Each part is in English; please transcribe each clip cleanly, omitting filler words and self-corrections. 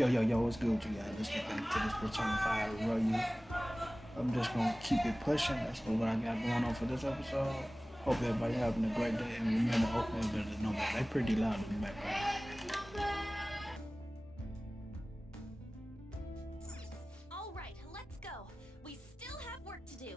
Yo, what's good with you guys? Let's get back to this Persona 5 review. I'm just gonna keep it pushing. That's what I got going on for this episode. Hope everybody having a great day and remember opening better than normal. They pretty loud in the background. All right, let's go. We still have work to do.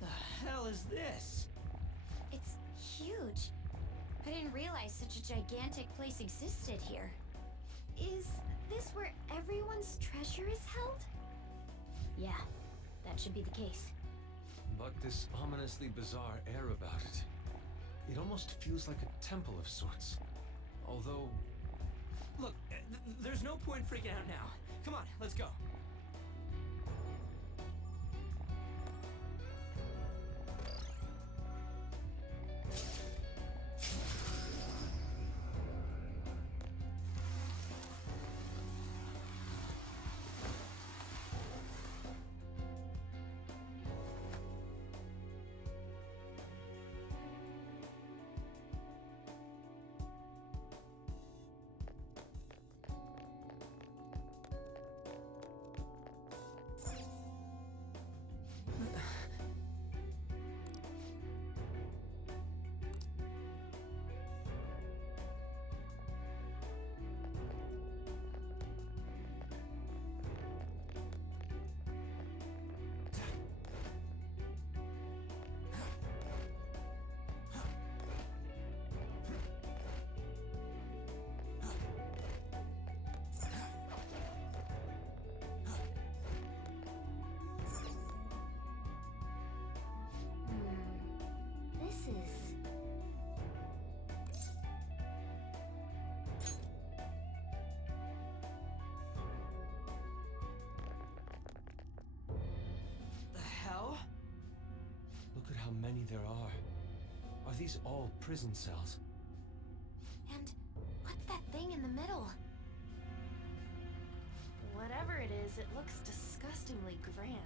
The hell is this? It's huge. I didn't realize such a gigantic place existed here. Is this where everyone's treasure is held? Yeah, that should be the case. But this ominously bizarre air about it. It almost feels like a temple of sorts. Although... Look, there's no point freaking out now. Come on, let's go. This is... The hell? Look at how many there are. Are these all prison cells? And what's that thing in the middle? Whatever it is, it looks disgustingly grand.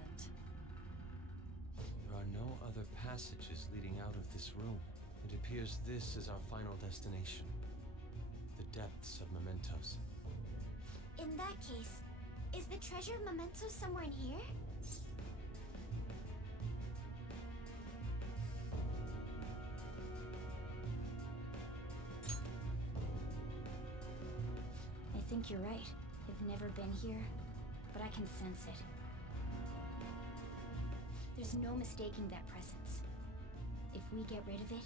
There are no other passages leading out of this room. It appears this is our final destination. The depths of Mementos. In that case, is the treasure memento somewhere in here? I think you're right. I've never been here, but I can sense it. There's no mistaking that presence. If we get rid of it...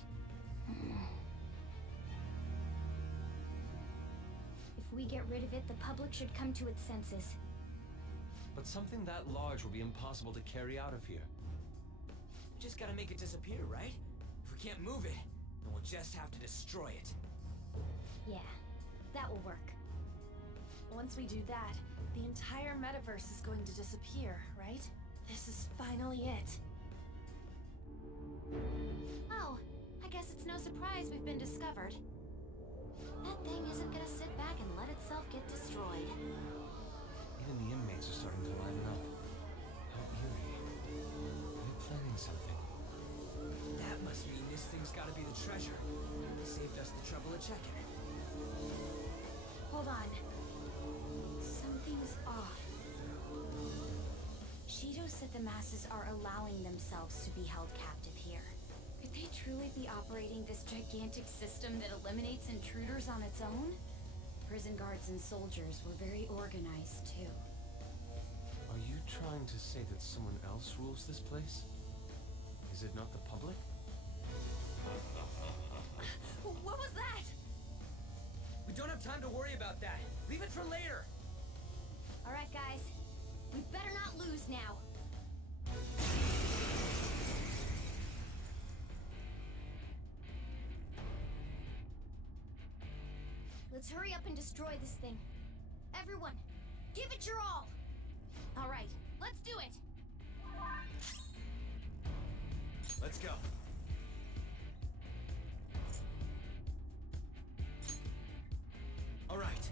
If we get rid of it, the public should come to its senses. But something that large will be impossible to carry out of here. We just gotta make it disappear, right? If we can't move it, then we'll just have to destroy it. Yeah, that will work. Once we do that, the entire metaverse is going to disappear, right? This is finally it. Oh, I guess it's no surprise we've been discovered. That thing isn't gonna sit back and let itself get destroyed. Even the inmates are starting to line up. How eerie. They're planning something. That must mean this thing's gotta be the treasure. They saved us the trouble of checking it. Hold on. Something's off. Shido said the masses are allowing themselves to be held captive here. Could they truly be operating this gigantic system that eliminates intruders on its own? Prison guards and soldiers were very organized, too. Are you trying to say that someone else rules this place? Is it not the public? What was that? We don't have time to worry about that. Leave it for later. All right, guys. We better not lose now. Let's hurry up and destroy this thing. Everyone, give it your all. All right, let's do it. Let's go. All right.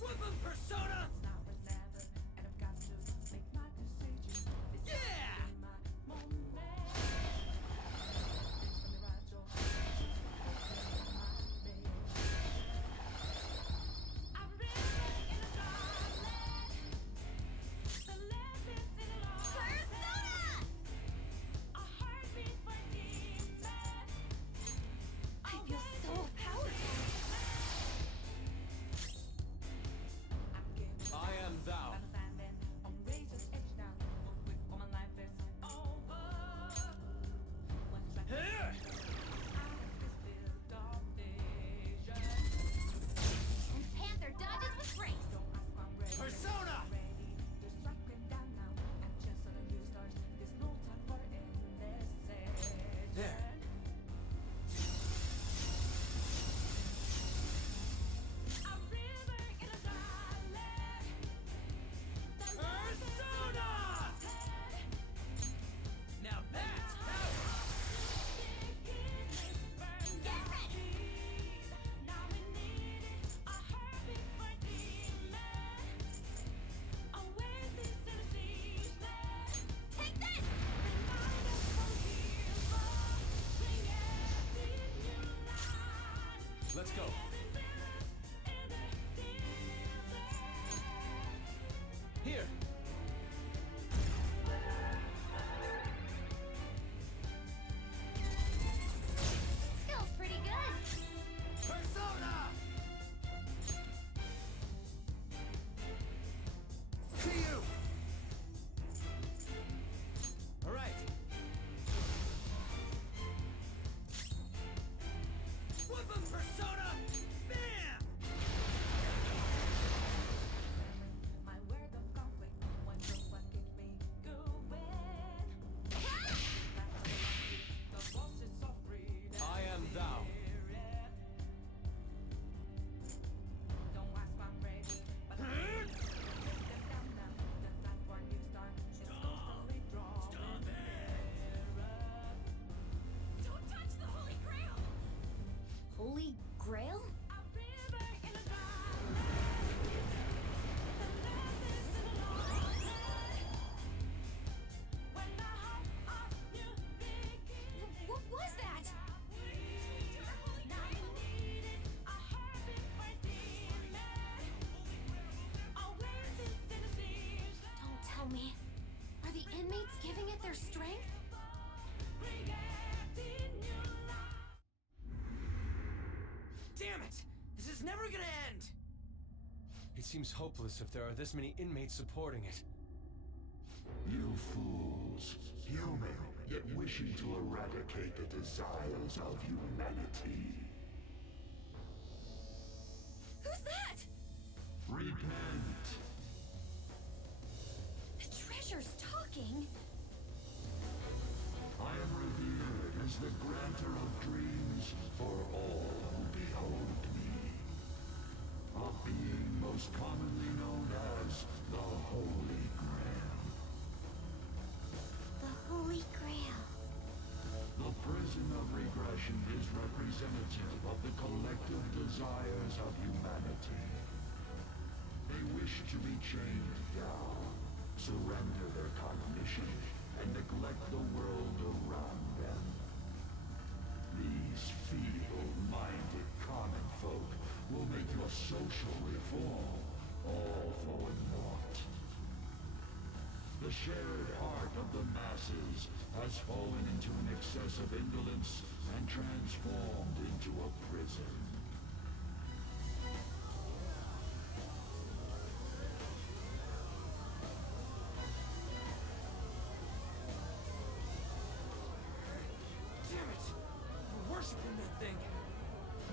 Whoop 'em, Persona! Yeah! I feel so powerful. I am thou. Here! And Panther dodges with grace. Persona! There. Persona! Now that's power! Get ready. Take this. Let's go. Here. Feels pretty good. Persona! To you! All right. Whoop 'em, Persona! Bam! I am thou. Don't touch the Holy Grail. Holy Grail? What was that? Don't tell me. Are the inmates giving it their strength? Damn it! This is never gonna end! It seems hopeless if there are this many inmates supporting it. You fools, human, yet wishing to eradicate the desires of humanity. Who's that? Repent. The treasure's talking. I am revered as the granter of dreams for all who behold me. A being most commonly known as the Holy Grail. The Holy Grail. The prison of regression is representative of the collective desires of humanity. They wish to be chained down, surrender their cognition, and neglect the world around them. These feeble-minded common folk will make your social reform all for naught. The shared heart of the masses has fallen into an excess of indolence and transformed into a prison. Damn it! We're worshiping that thing!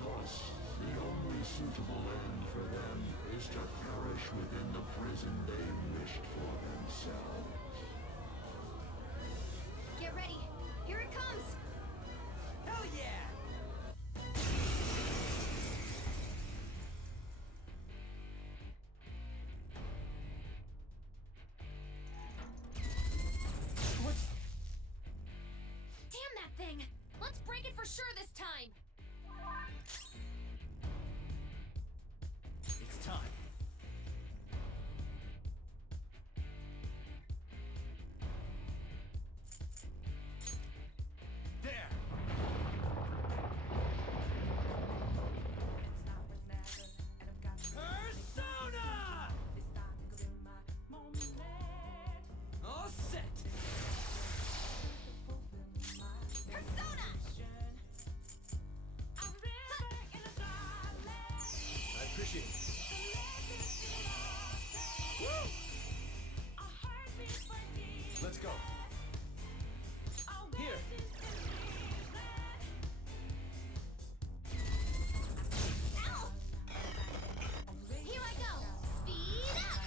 Thus, the only suitable end for them is to perish within the prison they wished for themselves. Get ready. Here it comes. Hell yeah! for sure this time! It's time. There! Persona! All set! Persona! I appreciate it. Let's go. Here. Ow! Here I go! Speed up!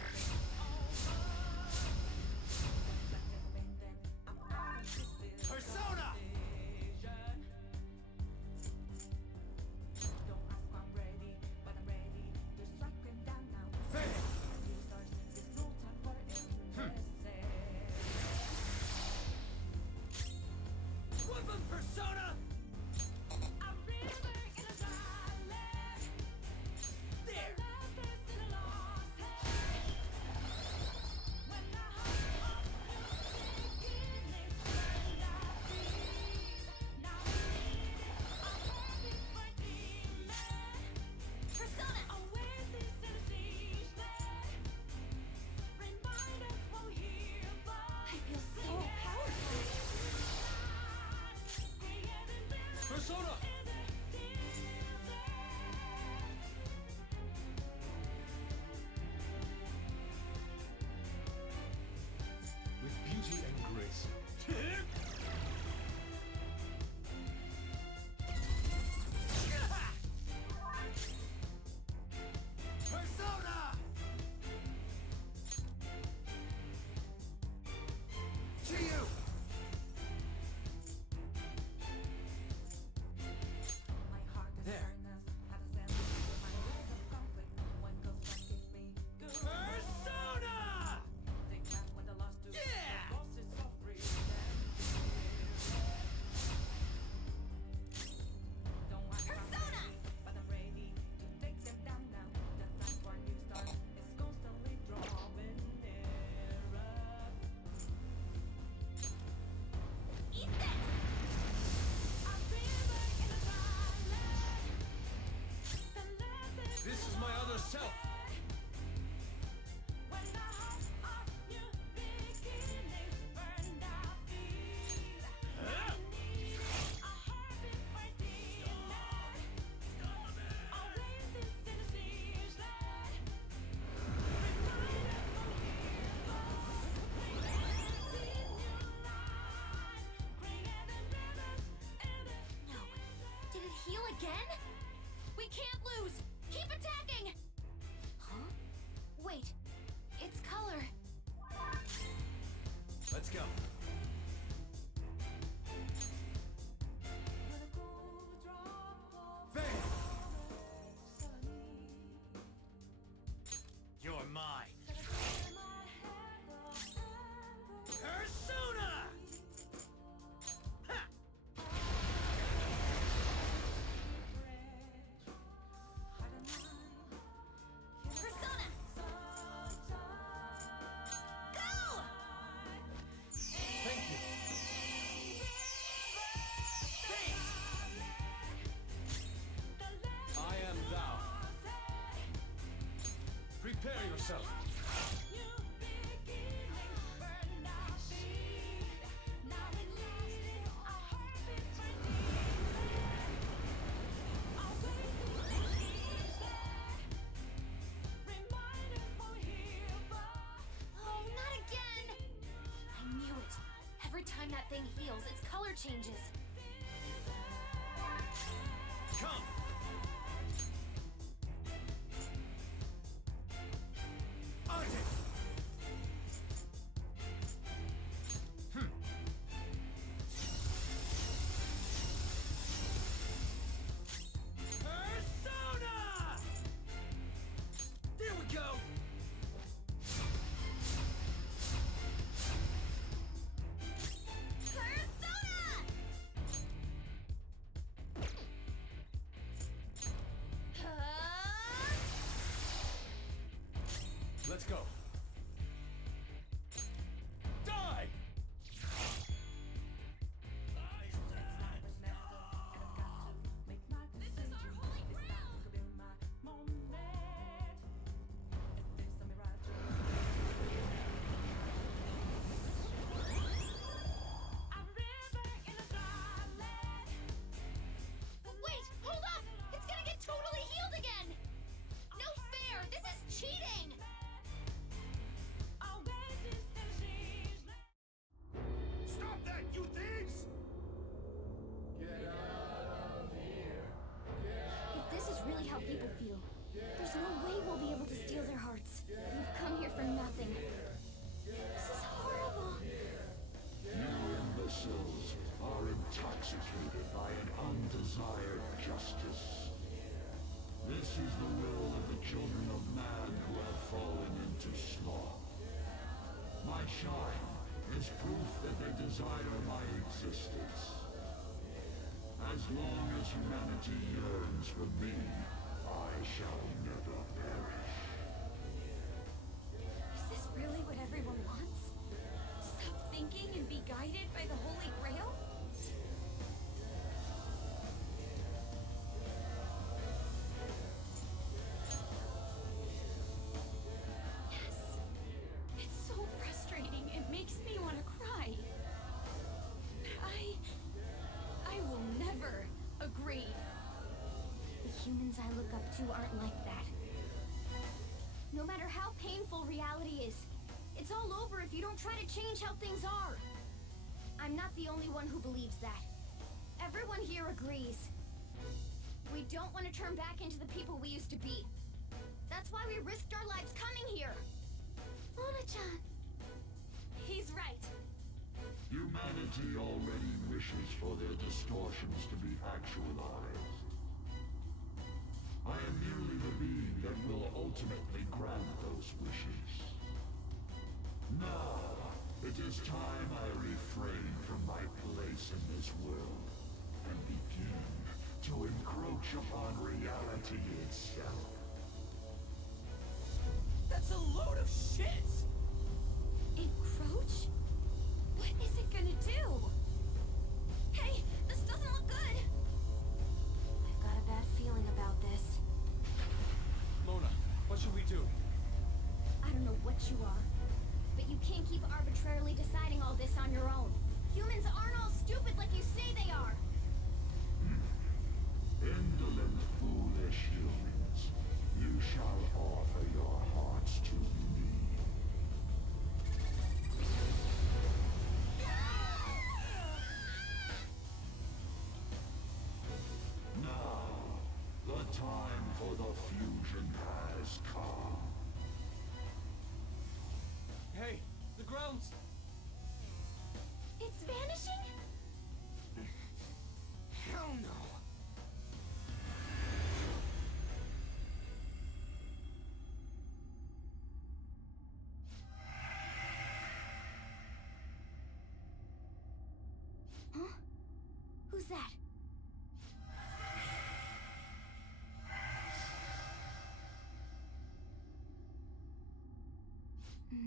Persona! Woodland Persona! There! Persona! I feel so powerful! Persona! With beauty and grace. Persona! To you! There. Persona! Yeah! Persona! Eat this! This is my other self. No. Did it heal again? We can't lose! Keep attacking! Huh? Wait. It's color. Let's go. Faith! You're mine. Persona! Ha! Persona! Go! Thank you. Faith! I am thou. Prepare yourself. Oh, not again! I knew it. Every time that thing heals, its color changes. Come! Artist! Persona! There we go! Persona! This is the will of the children of man who have fallen into sloth. My shine is proof that they desire my existence. As long as humanity yearns for me, I shall never perish. Is this really what everyone wants? Stop thinking and be guided by the Holy Grail? Yes. It's so frustrating. It makes me want to cry. I will never agree. The humans I look up to aren't like that. No matter how painful reality is, it's all over if you don't try to change how things are. I'm not the only one who believes that. Everyone here agrees. We don't want to turn back into the people we used to be. That's why we risked our lives coming here. Mona-chan. He's right. Humanity already wishes for their distortions to be actualized. I am merely the being that will ultimately grant those wishes. Now, it is time I refrain from my place in this world and begin to encroach upon reality itself. That's a load of shit! Encroach? What is it gonna do? Hey, this doesn't look good! I've got a bad feeling about this. Mona, what should we do? I don't know what you are, but you can't keep arbitrarily deciding all this on your own. Humans aren't all stupid like you say they are. Indolent, foolish humans, you shall offer your hearts to me. Now, the time for the fusion has come. Hey, the ground's... It's vanishing? Hell no! Huh? Who's that?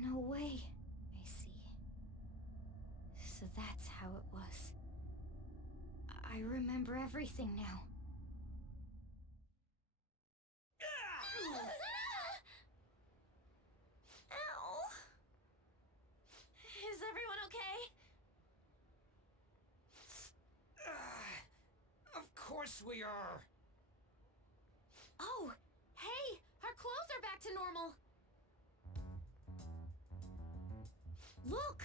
No way. I see. So that's how it was. I remember everything now. Ow! Is everyone okay? Of course we are! Oh, hey! Our clothes are back to normal! Look!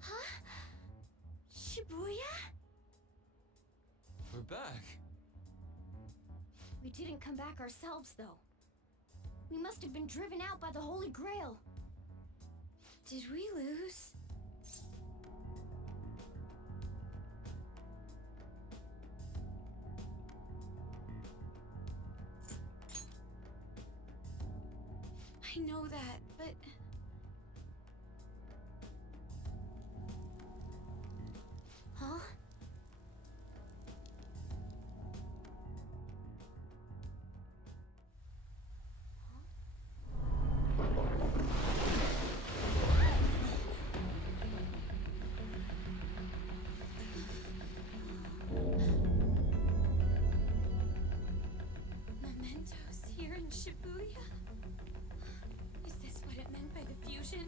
Huh? Shibuya? We're back. We didn't come back ourselves, though. We must have been driven out by the Holy Grail. Did we lose? I know that, but... Huh? Mementos here in Shibuya? Is this what it meant by the fusion?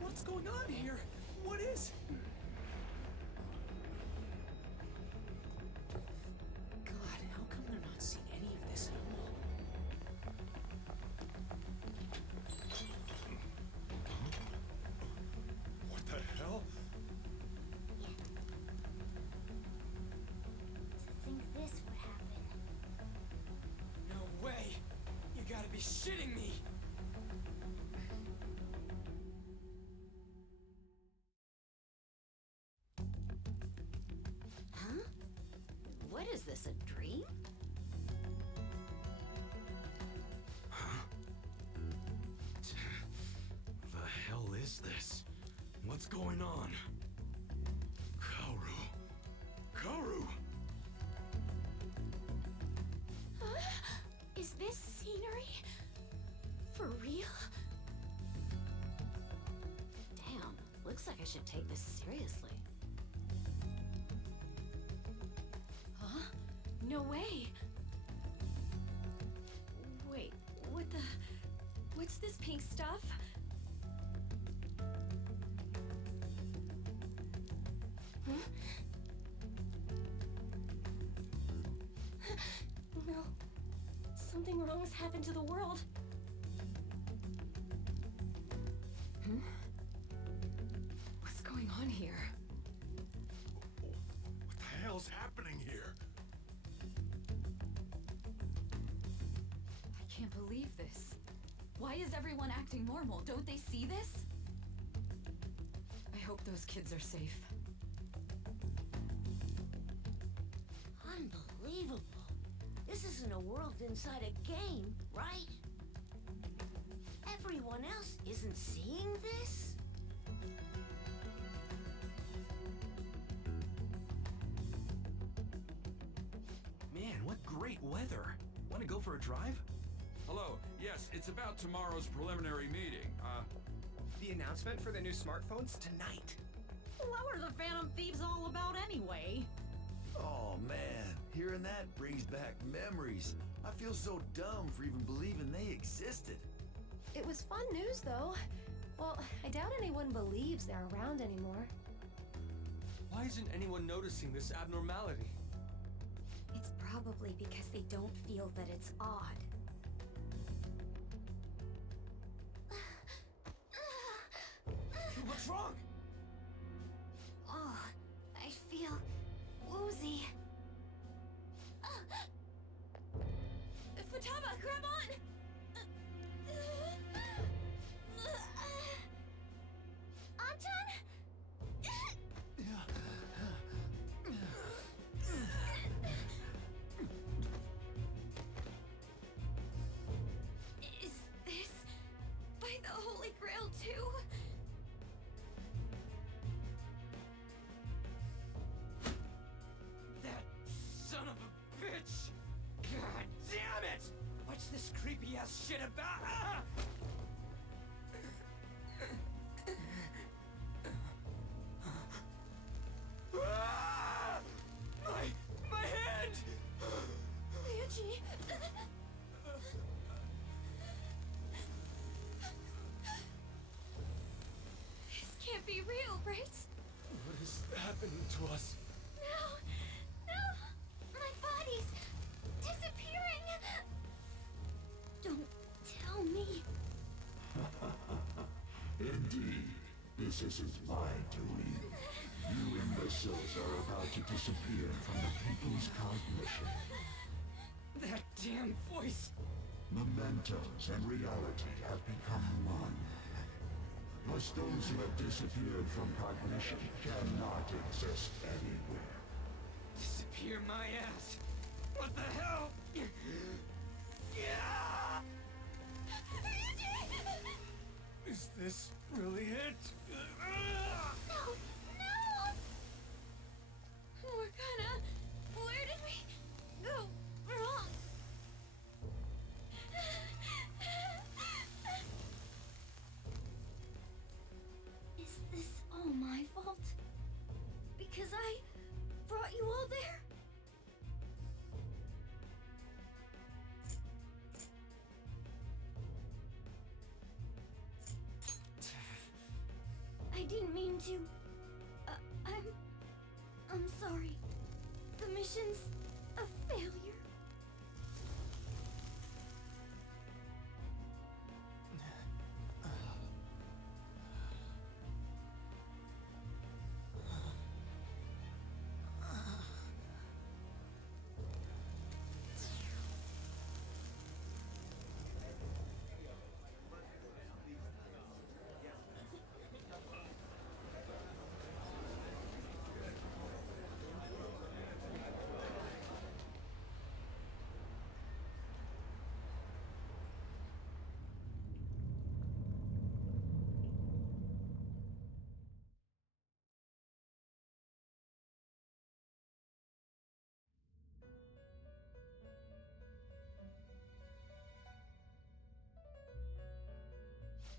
What's going on here? What is... God, how come they're not seeing any of this at all? What the hell? To think this would happen. No way! You gotta be shitting me! is this? What's going on? Kaoru. Kaoru! Is this scenery? For real? Damn, looks like I should take this seriously. Huh? No way. Wait, what the... What's this pink stuff? Huh? No. Something wrong has happened to the world. What's going on here? What the hell's happening here? I can't believe this. Why is everyone acting normal? Don't they see this? I hope those kids are safe. Unbelievable. This isn't a world inside a game, right? Everyone else isn't seeing this? Man, what great weather. Want to go for a drive? Hello. Yes, it's about tomorrow's preliminary meeting. The announcement for the new smartphones tonight. What were the Phantom Thieves all about anyway? Oh man, hearing that brings back memories. I feel so dumb for even believing they existed. It was fun news, though. Well, I doubt anyone believes they're around anymore. Why isn't anyone noticing this abnormality? It's probably because they don't feel that it's odd. What's wrong? Oh, I feel woozy. Futaba, grab on! Anton? Is this by the Holy Grail too? That son of a bitch! God damn it! What's this creepy ass shit about? Ah! Ah! My hand! Ryuji! This can't be real, right? What is happening to us? No! No! My body's disappearing! Don't tell me. Indeed, this isn't my doing. You imbeciles are about to disappear from the people's cognition. That damn voice! Mementos and reality have become one. Thus those who have disappeared from cognition cannot exist anywhere. Disappear my ass! What the hell? Yeah! Is this really it? No! No! Morgana, where did we go wrong? Is this all my fault? Because I brought you all there? I didn't mean to. I'm sorry. The mission's a failure.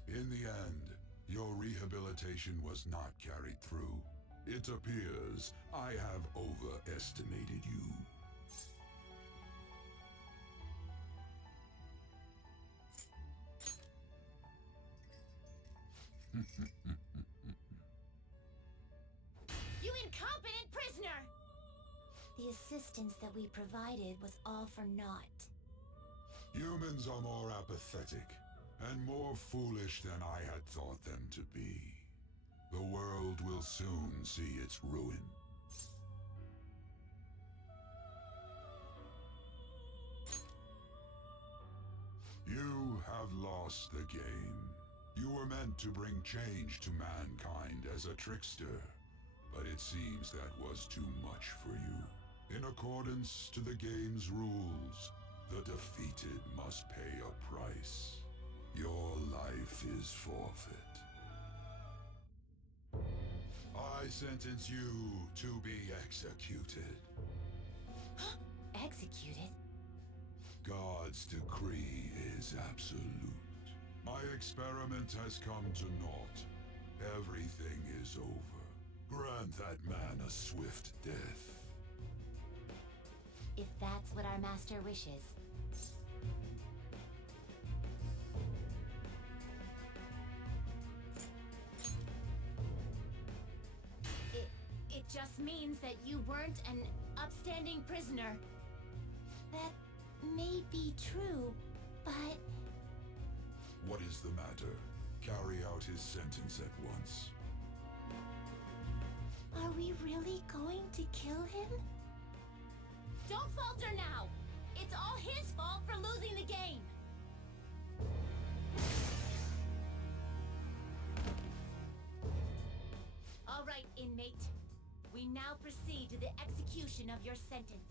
In the end, your rehabilitation was not carried through. It appears I have overestimated you. You incompetent prisoner! The assistance that we provided was all for naught. Humans are more apathetic, and more foolish than I had thought them to be. The world will soon see its ruin. You have lost the game. You were meant to bring change to mankind as a trickster, but it seems that was too much for you. In accordance to the game's rules, the defeated must pay a price. Your life is forfeit. I sentence you to be executed. Executed? God's decree is absolute. My experiment has come to naught. Everything is over. Grant that man a swift death. If that's what our master wishes. It just means that you weren't an upstanding prisoner. That may be true, but... What is the matter? Carry out his sentence at once. Are we really going to kill him? Don't falter now! It's all his fault for losing the game! All right, inmate. We now proceed to the execution of your sentence.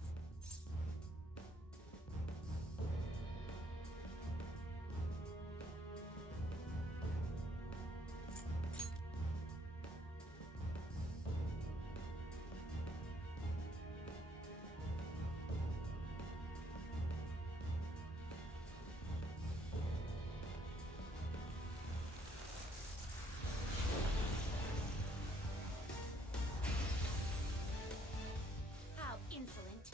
Insolent.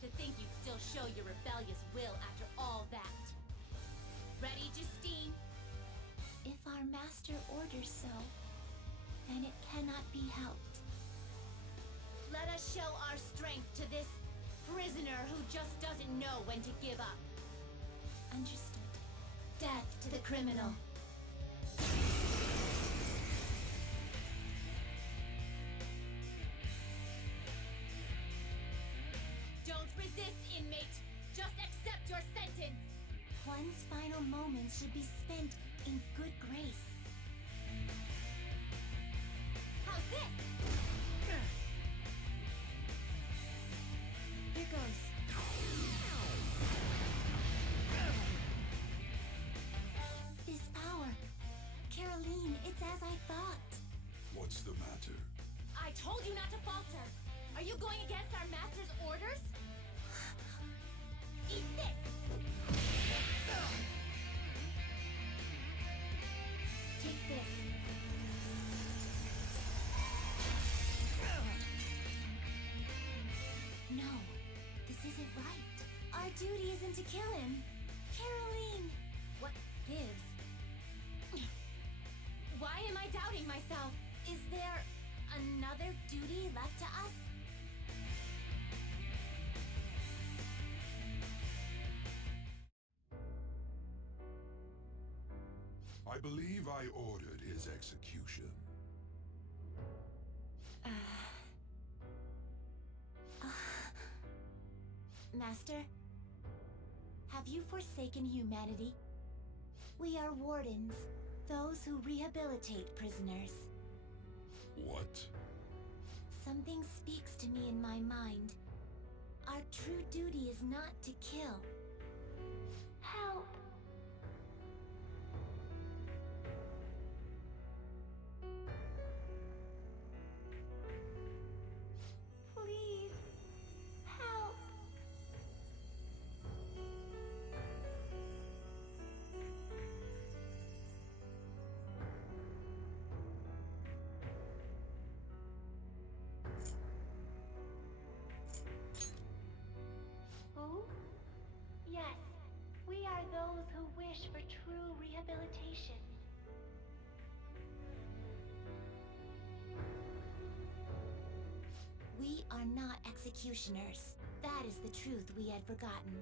To think you'd still show your rebellious will after all that. Ready, Justine? If our master orders so, then it cannot be helped. Let us show our strength to this prisoner who just doesn't know when to give up. Understood. Death to the criminal. Don't resist, inmate! Just accept your sentence! One's final moments should be spent in good grace. How's this? Here goes. This power. Caroline, it's as I thought. What's the matter? I told you not to falter! Are you going against our master's orders? Eat this! Take this. No, this isn't right. Our duty isn't to kill him. Caroline! What gives? Why am I doubting myself? Is there another duty left to us? I believe I ordered his execution. Master, have you forsaken humanity? We are wardens, those who rehabilitate prisoners. What? Something speaks to me in my mind. Our true duty is not to kill. Help! Please, help! executioners. That is the truth we had forgotten.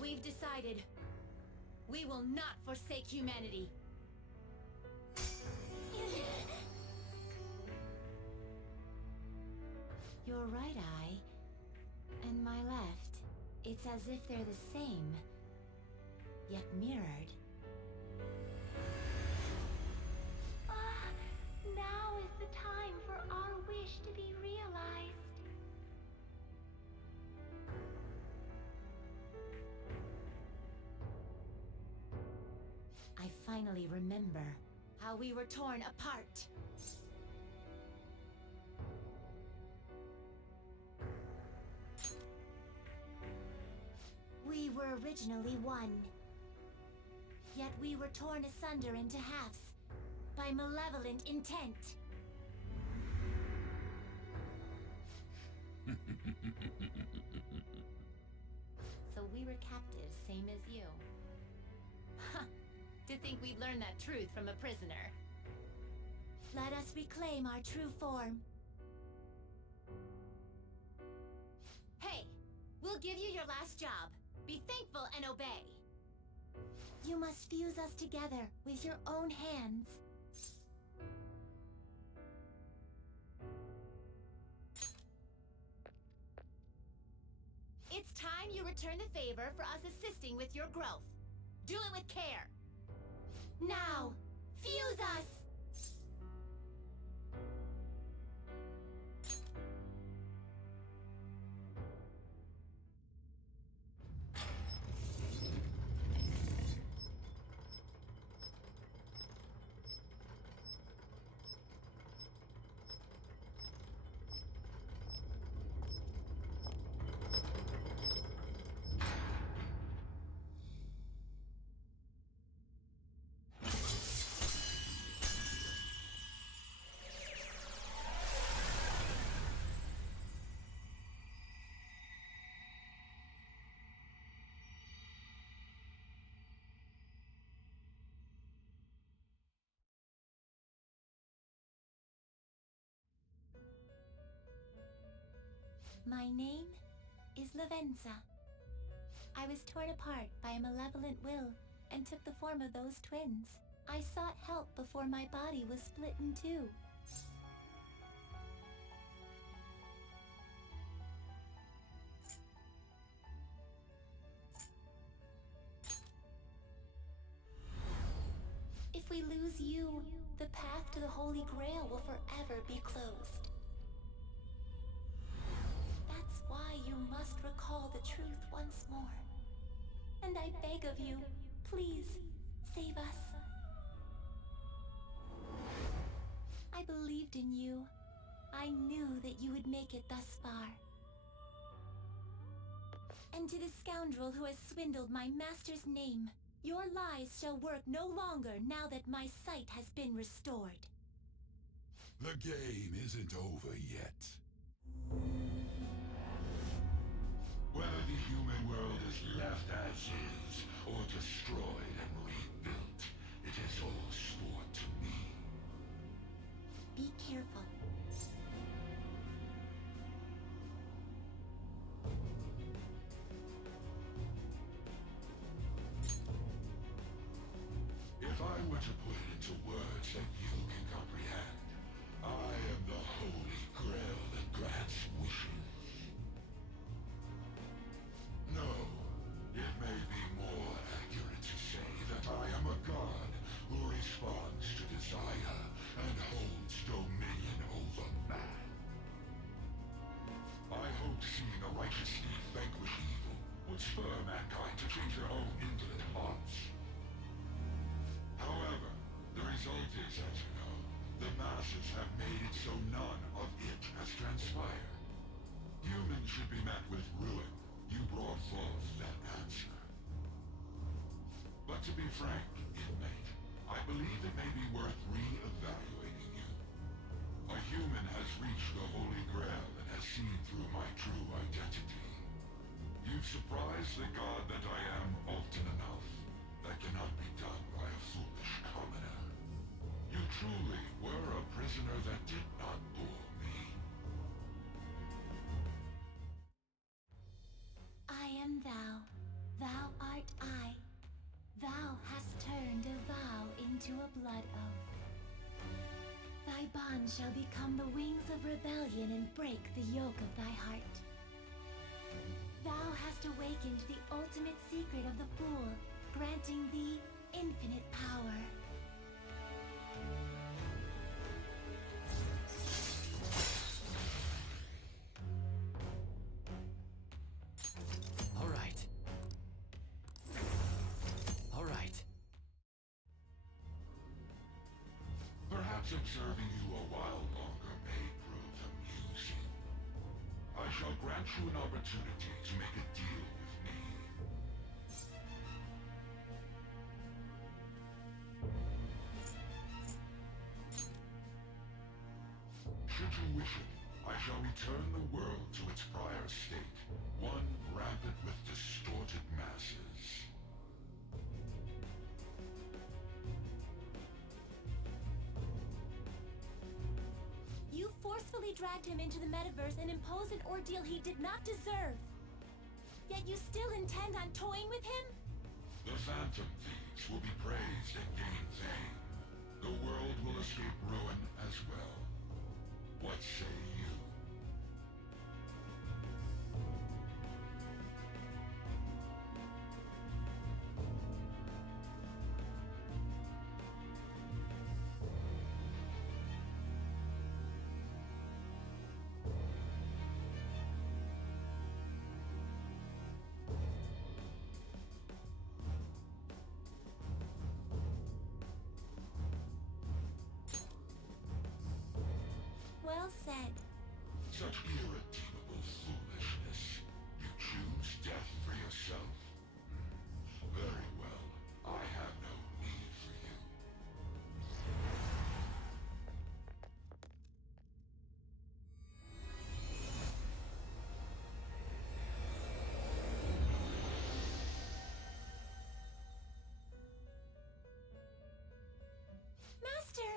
We've decided we will not forsake humanity. Your right eye and my left. It's as if they're the same, yet mirrored. Now is the time for our wish to be realized. I finally remember how we were torn apart. We were originally one. Yet we were torn asunder into halves by malevolent intent. So we were captives, same as you. Huh. To think we'd learn that truth from a prisoner. Let us reclaim our true form. Hey! We'll give you your last job. Be thankful and obey. You must fuse us together with your own hands. It's time you return the favor for us assisting with your growth. Do it with care. Now, fuse us! My name is Lavenza. I was torn apart by a malevolent will and took the form of those twins. I sought help before my body was split in two. If we lose you, the path to the Holy Grail will forever be closed. That's why you must recall the truth once more. And I beg of you, please, save us. I believed in you. I knew that you would make it thus far. And to the scoundrel who has swindled my master's name, your lies shall work no longer now that my sight has been restored. The game isn't over yet. Whether the human world is left as is, or destroyed and rebuilt, it is all sport to me. Be careful. If I were to put it into words that you can comprehend, I am the Holy Grail that grants wishes. No, it may be more accurate to say that I am a god who responds to desire and holds dominion over man. I hoped seeing a righteous thief vanquish evil would spur mankind to change their own indolent hearts. However, the result is, as you know, the masses have made it so none of it has transpired. Humans should be met with ruin. You brought forth that answer. But to be frank, inmate, I believe it may be worth re-evaluating you. A human has reached the Holy Grail and has seen through my true identity. You've surprised the god that I am often enough. That cannot be done by a foolish commoner. You truly were a prisoner that did not bore me. blood oath. Thy bond shall become the wings of rebellion and break the yoke of thy heart. Thou hast awakened the ultimate secret of the Fool, granting thee infinite power. All right. All right. Perhaps observing you a while longer may prove amusing. I shall grant you an opportunity to make a deal with me. Should you wish it, I shall return the world to its prior state, one rampant with distorted masses. You forcefully dragged him into the metaverse and imposed an ordeal he did not deserve. Yet you still intend on toying with him? The Phantom Thieves will be praised and gain fame. The world will escape ruin as well. What say you? Well said. Such irredeemable foolishness. You choose death for yourself? Very well. I have no need for you. Master!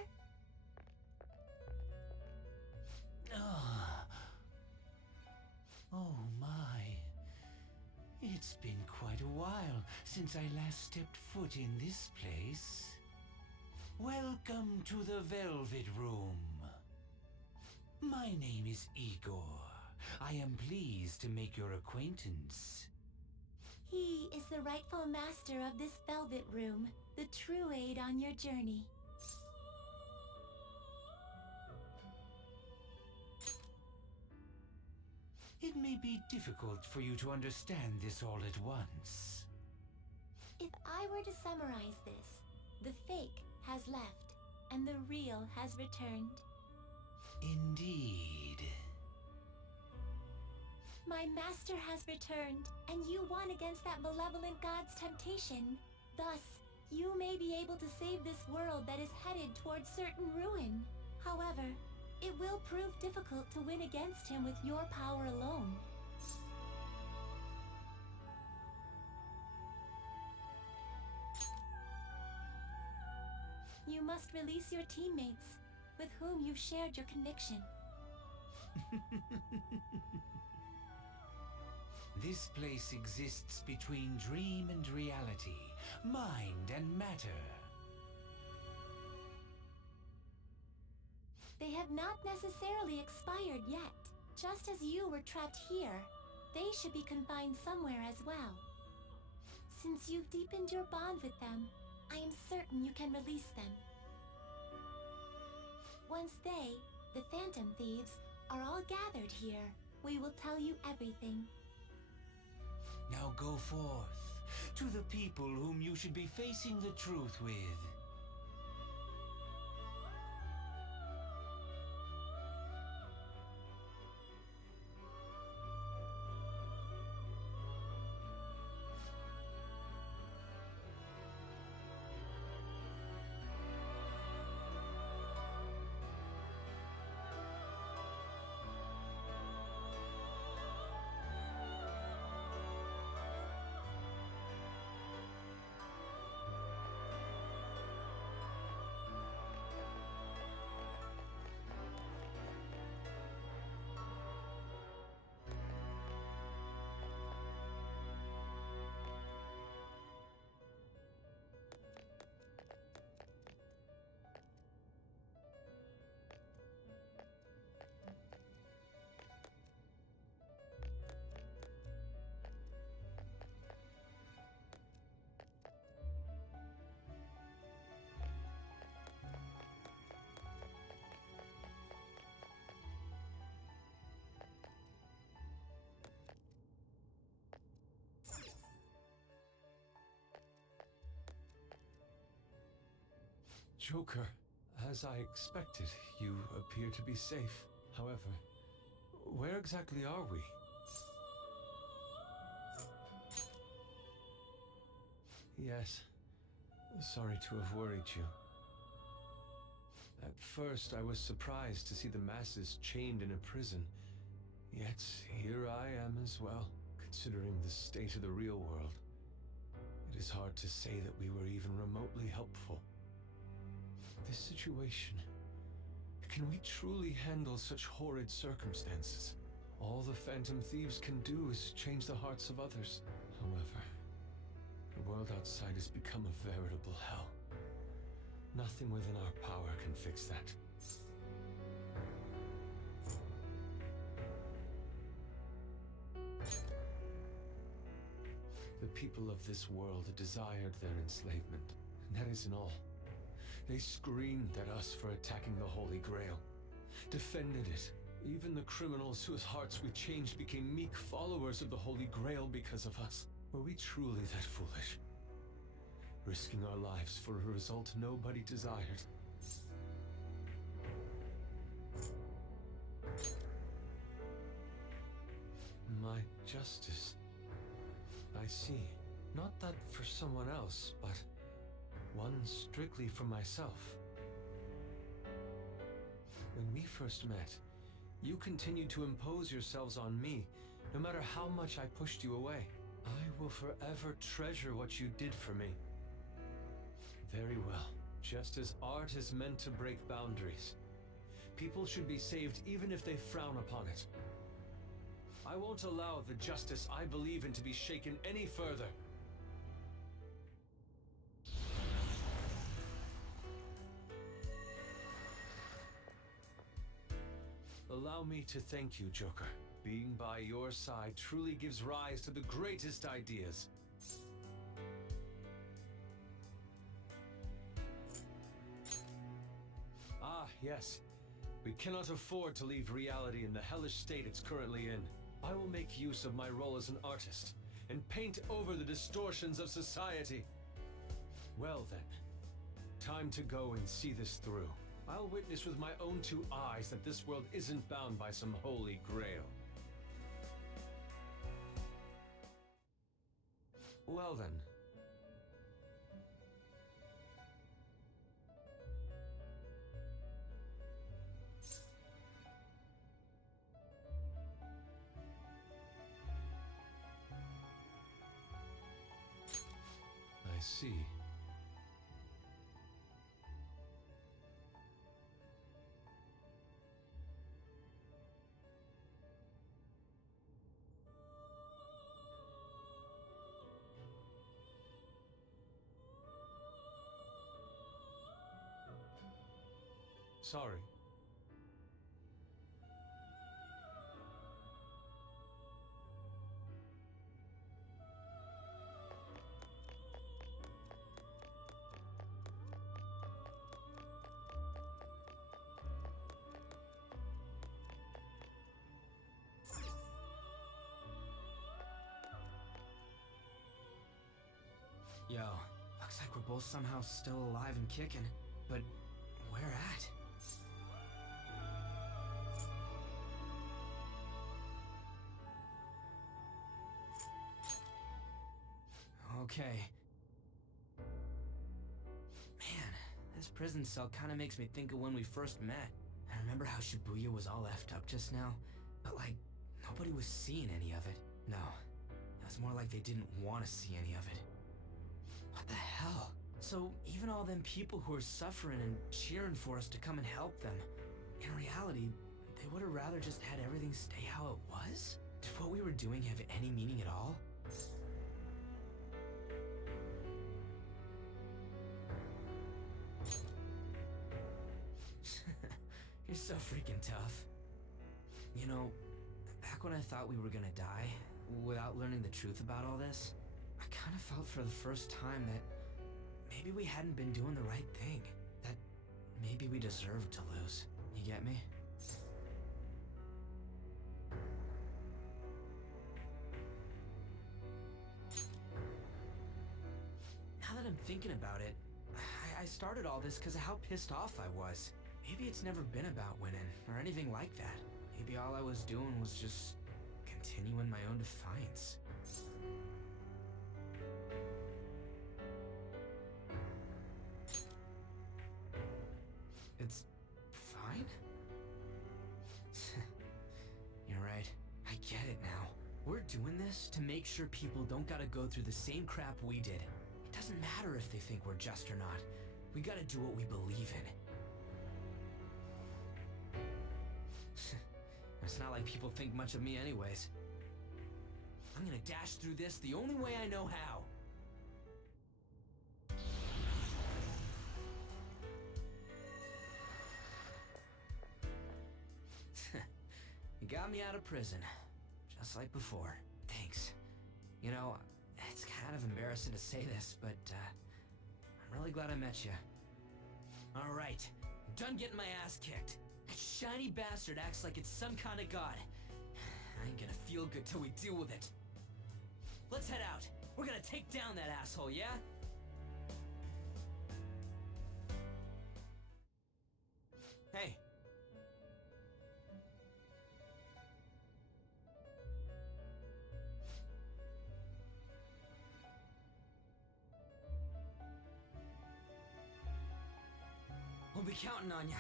Oh my. It's been quite a while since I last stepped foot in this place. Welcome to the Velvet Room. My name is Igor. I am pleased to make your acquaintance. He is the rightful master of this Velvet Room, the true aid on your journey. It may be difficult for you to understand this all at once. If I were to summarize this, the fake has left, and the real has returned. Indeed. My master has returned, and you won against that malevolent god's temptation. Thus, you may be able to save this world that is headed towards certain ruin. However, it will prove difficult to win against him with your power alone. You must release your teammates, with whom you've shared your conviction. This place exists between dream and reality, mind and matter. They have not necessarily expired yet. Just as you were trapped here, they should be confined somewhere as well. Since you've deepened your bond with them, I am certain you can release them. Once they, the Phantom Thieves, are all gathered here, we will tell you everything. Now go forth to the people whom you should be facing the truth with. Joker, as I expected, you appear to be safe. However, where exactly are we? Yes. Sorry to have worried you. At first, I was surprised to see the masses chained in a prison. Yet, here I am as well, considering the state of the real world. It is hard to say that we were even remotely helpful. This situation... Can we truly handle such horrid circumstances? All the Phantom Thieves can do is change the hearts of others. However, the world outside has become a veritable hell. Nothing within our power can fix that. The people of this world desired their enslavement, and that isn't all. They screamed at us for attacking the Holy Grail, defended it. Even the criminals whose hearts we changed became meek followers of the Holy Grail because of us. Were we truly that foolish? Risking our lives for a result nobody desired. My justice. I see. Not that for someone else, but one strictly for myself. When we first met, you continued to impose yourselves on me, no matter how much I pushed you away. I will forever treasure what you did for me. Very well. Just as art is meant to break boundaries, people should be saved even if they frown upon it. I won't allow the justice I believe in to be shaken any further. Allow me to thank you, Joker. Being by your side truly gives rise to the greatest ideas. Ah, yes. We cannot afford to leave reality in the hellish state it's currently in. I will make use of my role as an artist and paint over the distortions of society. Well then, time to go and see this through. I'll witness with my own two eyes that this world isn't bound by some holy grail. Well then. I see. Sorry. Yo, looks like we're both somehow still alive and kicking, but where at? Okay. Man, this prison cell kinda makes me think of when we first met. I remember how Shibuya was all effed up just now, but like, nobody was seeing any of it. No, it was more like they didn't want to see any of it. What the hell? So even all them people who are suffering and cheering for us to come and help them, in reality, they would have rather just had everything stay how it was? Did what we were doing have any meaning at all? You're so freaking tough. You know, back when I thought we were gonna die, without learning the truth about all this, I kind of felt for the first time that maybe we hadn't been doing the right thing. That maybe we deserved to lose. You get me? Now that I'm thinking about it, I I started all this because of how pissed off I was. Maybe it's never been about winning, or anything like that. Maybe all I was doing was just continuing my own defiance. It's fine? You're right. I get it now. We're doing this to make sure people don't gotta go through the same crap we did. It doesn't matter if they think we're just or not. We gotta do what we believe in. It's not like people think much of me anyways. I'm gonna dash through this the only way I know how. You got me out of prison, just like before. Thanks. You know, it's kind of embarrassing to say this, but I'm really glad I met you. All right, I'm done getting my ass kicked. That shiny bastard acts like it's some kind of god. I ain't gonna feel good till we deal with it. Let's head out. We're gonna take down that asshole, yeah? Hey. We'll be counting on ya.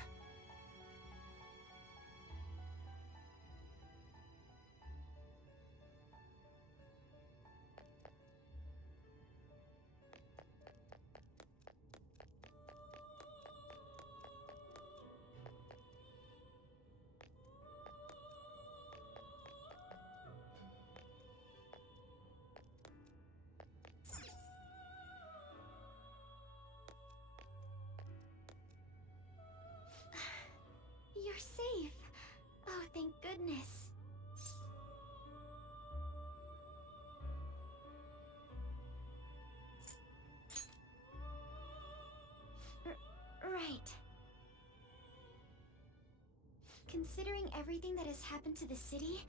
You're safe. Oh, thank goodness. Right. Considering everything that has happened to the city,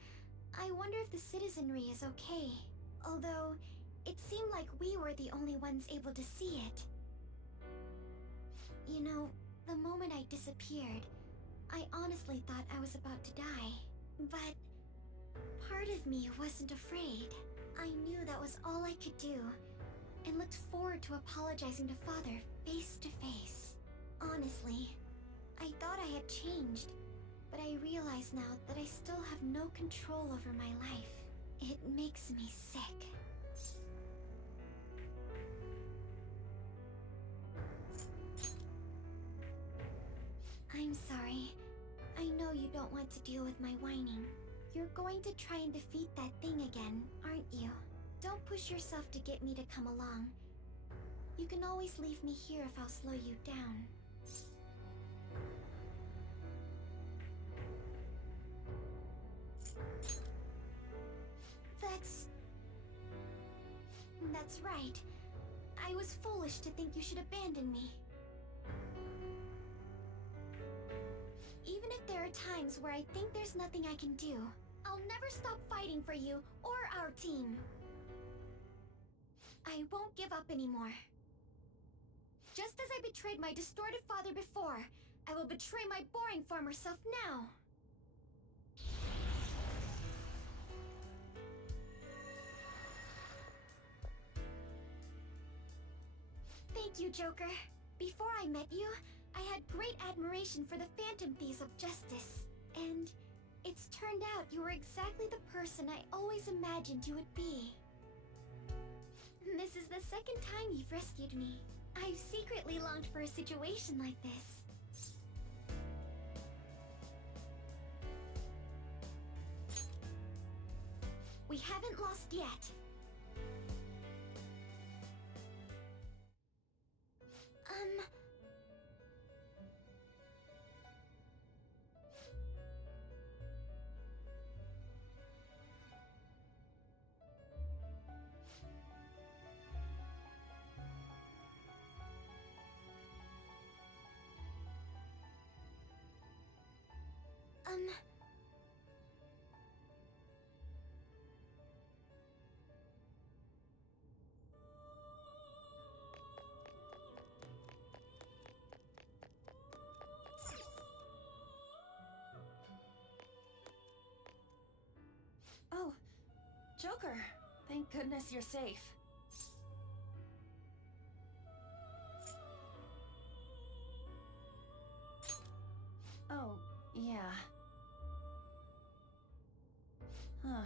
I wonder if the citizenry is okay. Although, it seemed like we were the only ones able to see it. You know, the moment I disappeared, I honestly thought I was about to die. But part of me wasn't afraid. I knew that was all I could do, and looked forward to apologizing to Father face to face. Honestly, I thought I had changed, but I realize now that I still have no control over my life. It makes me sick. I'm sorry. I know you don't want to deal with my whining. You're going to try and defeat that thing again, aren't you? Don't push yourself to get me to come along. You can always leave me here if I'll slow you down. That's right. I was foolish to think you should abandon me. Even if there are times where I think there's nothing I can do, I'll never stop fighting for you or our team. I won't give up anymore. Just as I betrayed my distorted father before, I will betray my boring former self now. Thank you, Joker. Before I met you, I had great admiration for the Phantom Thieves of Justice. And it's turned out you were exactly the person I always imagined you would be. This is the second time you've rescued me. I've secretly longed for a situation like this. We haven't lost yet. Joker, thank goodness you're safe. Oh, yeah. Huh.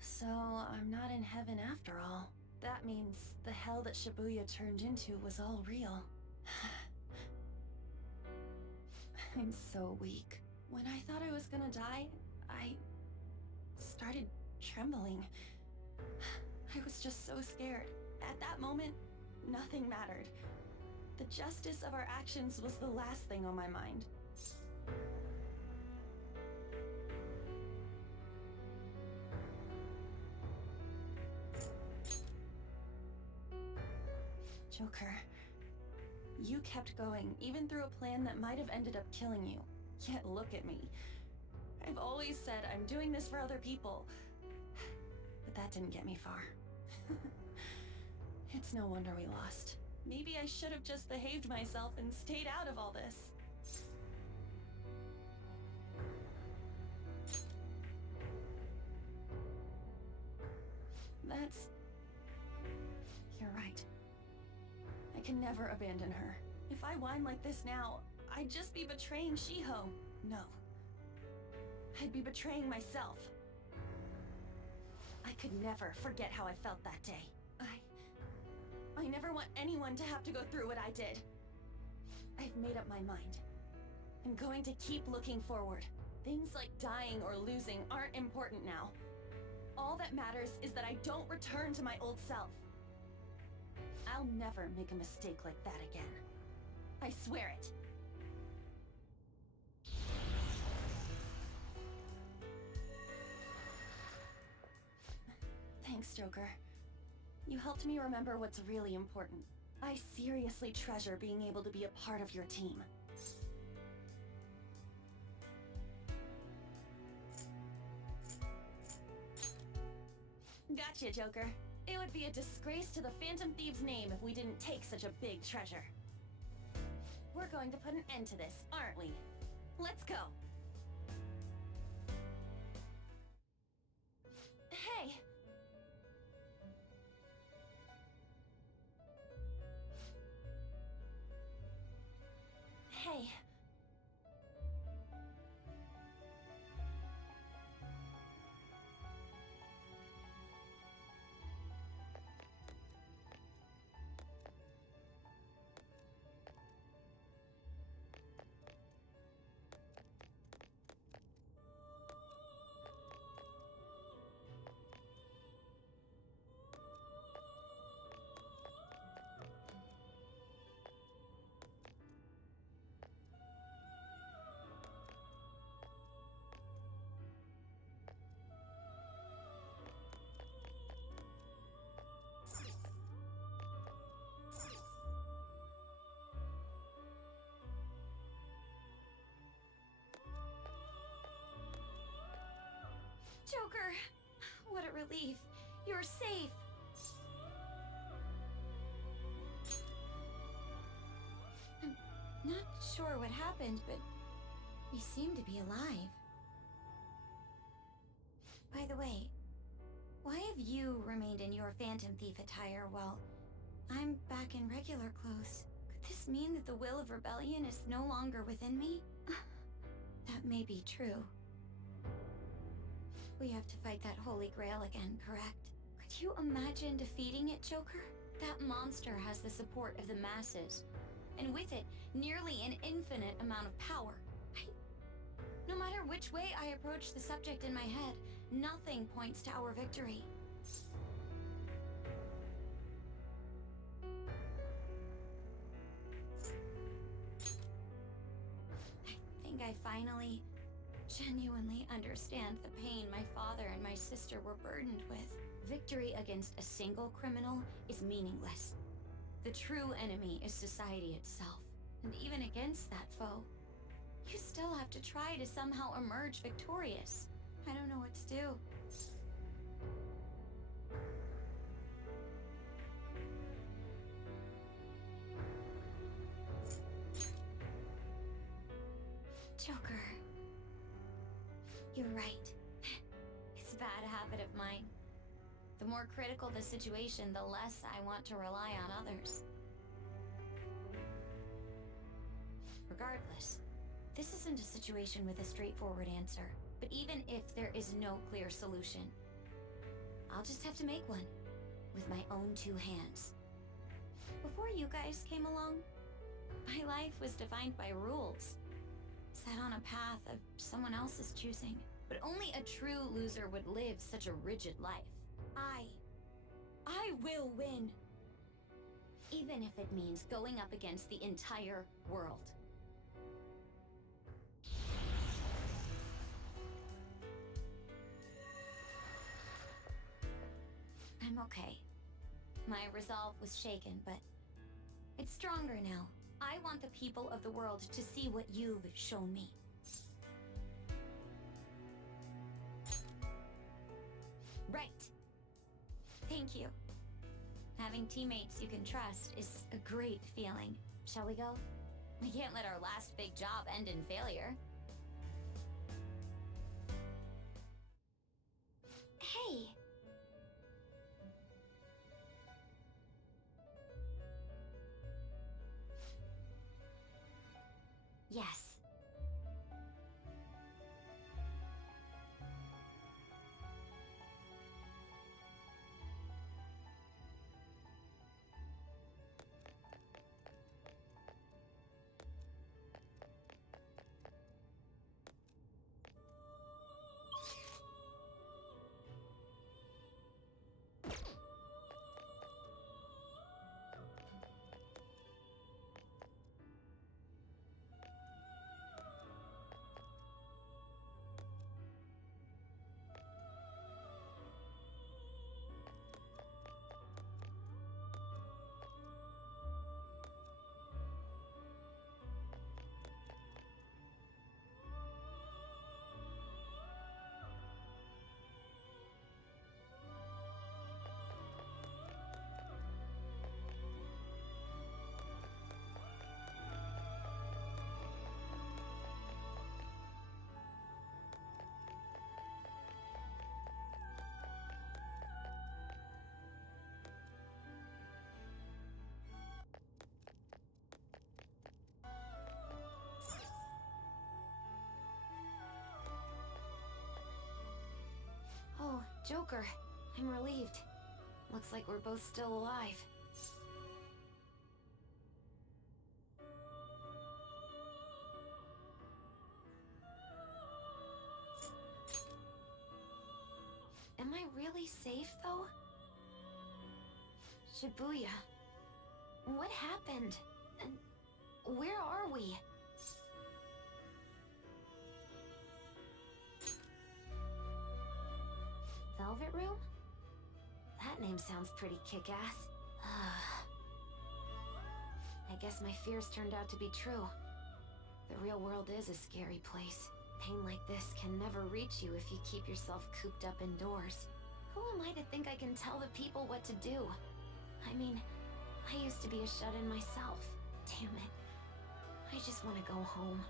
So, I'm not in heaven after all. That means the hell that Shibuya turned into was all real. I'm so weak. When I thought I was gonna die, I started trembling. I was just so scared. At that moment, nothing mattered. The justice of our actions was the last thing on my mind. Joker, you kept going, even through a plan that might have ended up killing you. Yet look at me. I've always said I'm doing this for other people, but that didn't get me far. It's no wonder we lost. Maybe I should have just behaved myself and stayed out of all this. You're right. I can never abandon her. If I whine like this now, I'd just be betraying Shiho. No. I'd be betraying myself. I could never forget how I felt that day. I never want anyone to have to go through what I did. I've made up my mind. I'm going to keep looking forward. Things like dying or losing aren't important now. All that matters is that I don't return to my old self. I'll never make a mistake like that again. I swear it. Thanks, Joker. You helped me remember what's really important. I seriously treasure being able to be a part of your team. Gotcha, Joker. It would be a disgrace to the Phantom Thieves' name if we didn't take such a big treasure. We're going to put an end to this, aren't we? Let's go! Hey! Hey. Joker! What a relief. You're safe. I'm not sure what happened, but we seem to be alive. By the way, why have you remained in your Phantom Thief attire while I'm back in regular clothes? Could this mean that the will of rebellion is no longer within me? That may be true. We have to fight that Holy Grail again, correct? Could you imagine defeating it, Joker? That monster has the support of the masses, and with it, nearly an infinite amount of power. No matter which way I approach the subject in my head, nothing points to our victory. I think I finally genuinely understand the pain my father and my sister were burdened with. Victory against a single criminal is meaningless. The true enemy is society itself. And even against that foe, you still have to try to somehow emerge victorious. I don't know what to do. Joker. You're right. It's a bad habit of mine. The more critical the situation, the less I want to rely on others. Regardless, this isn't a situation with a straightforward answer, but even if there is no clear solution, I'll just have to make one, with my own two hands. Before you guys came along, my life was defined by rules, set on a path of someone else's choosing. But only a true loser would live such a rigid life. I will win! Even if it means going up against the entire world. I'm okay. My resolve was shaken, but it's stronger now. I want the people of the world to see what you've shown me. Right. Thank you. Having teammates you can trust is a great feeling. Shall we go? We can't let our last big job end in failure. Hey! Yes. Oh, Joker. I'm relieved. Looks like we're both still alive. Am I really safe, though? Shibuya. What happened? And where are we? Velvet Room? That name sounds pretty kick-ass. I guess my fears turned out to be true. The real world is a scary place. Pain like this can never reach you if you keep yourself cooped up indoors. Who am I to think I can tell the people what to do? I mean, I used to be a shut-in myself. Damn it. I just want to go home.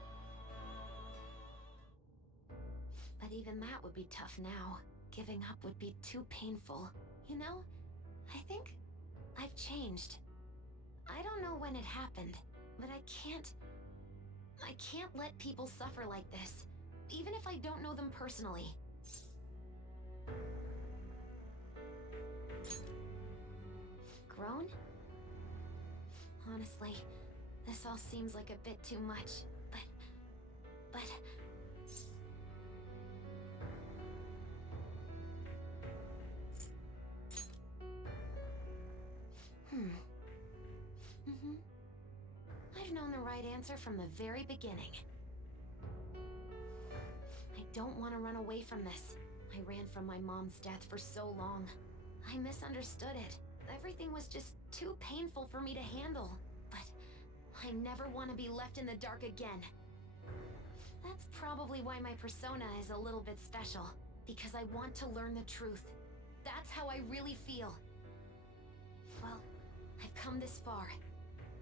But even that would be tough now. Giving up would be too painful. You know, I think I've changed. I don't know when it happened, but I can't let people suffer like this, even if I don't know them personally. Grown? Honestly, this all seems like a bit too much, but... I've known the right answer from the very beginning. I don't want to run away from this. I ran from my mom's death for so long. I misunderstood it. Everything was just too painful for me to handle. But I never want to be left in the dark again. That's probably why my persona is a little bit special. Because I want to learn the truth. That's how I really feel. Well, I've come this far.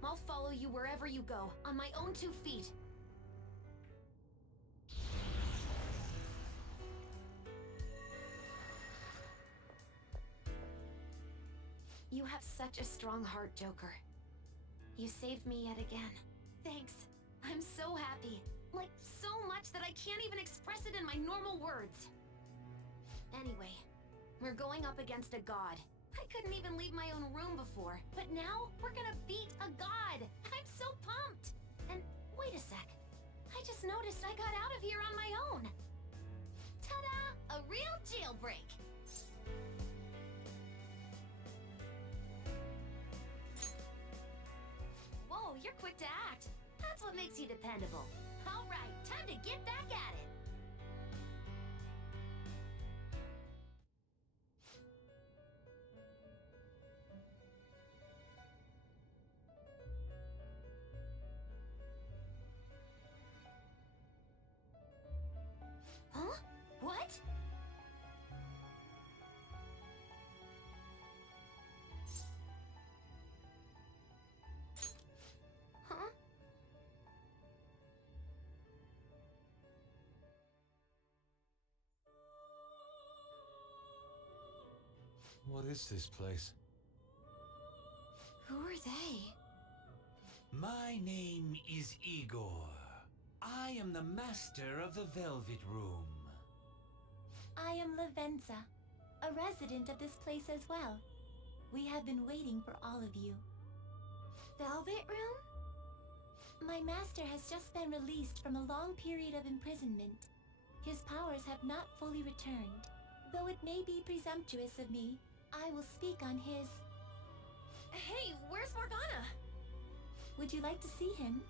I'll follow you wherever you go, on my own 2 feet. You have such a strong heart, Joker. You saved me yet again. Thanks. I'm so happy. Like, so much that I can't even express it in my normal words. Anyway, we're going up against a god. I couldn't even leave my own room before, but now we're gonna beat a god! I'm so pumped! And wait a sec. I just noticed I got out of here on my own. Ta-da! A real jailbreak! Whoa, you're quick to act. That's what makes you dependable. All right, time to get back at it. Huh? What? Huh? What is this place? Who are they? My name is Igor. I am the master of the Velvet Room. I am Lavenza, a resident of this place as well. We have been waiting for all of you. Velvet Room? My master has just been released from a long period of imprisonment. His powers have not fully returned. Though it may be presumptuous of me, I will speak on his... Hey, where's Morgana? Would you like to see him?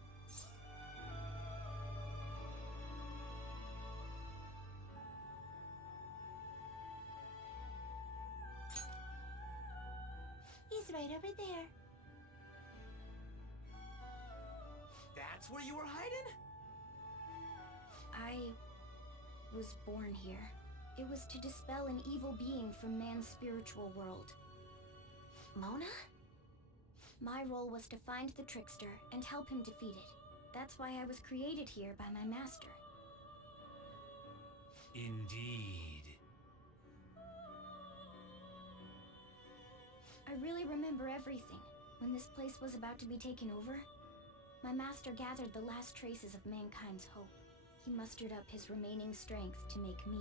He's right over there. That's where you were hiding? I was born here. It was to dispel an evil being from man's spiritual world. Mona? My role was to find the trickster and help him defeat it. That's why I was created here by my master. Indeed. I really remember everything. When this place was about to be taken over, my master gathered the last traces of mankind's hope. He mustered up his remaining strength to make me.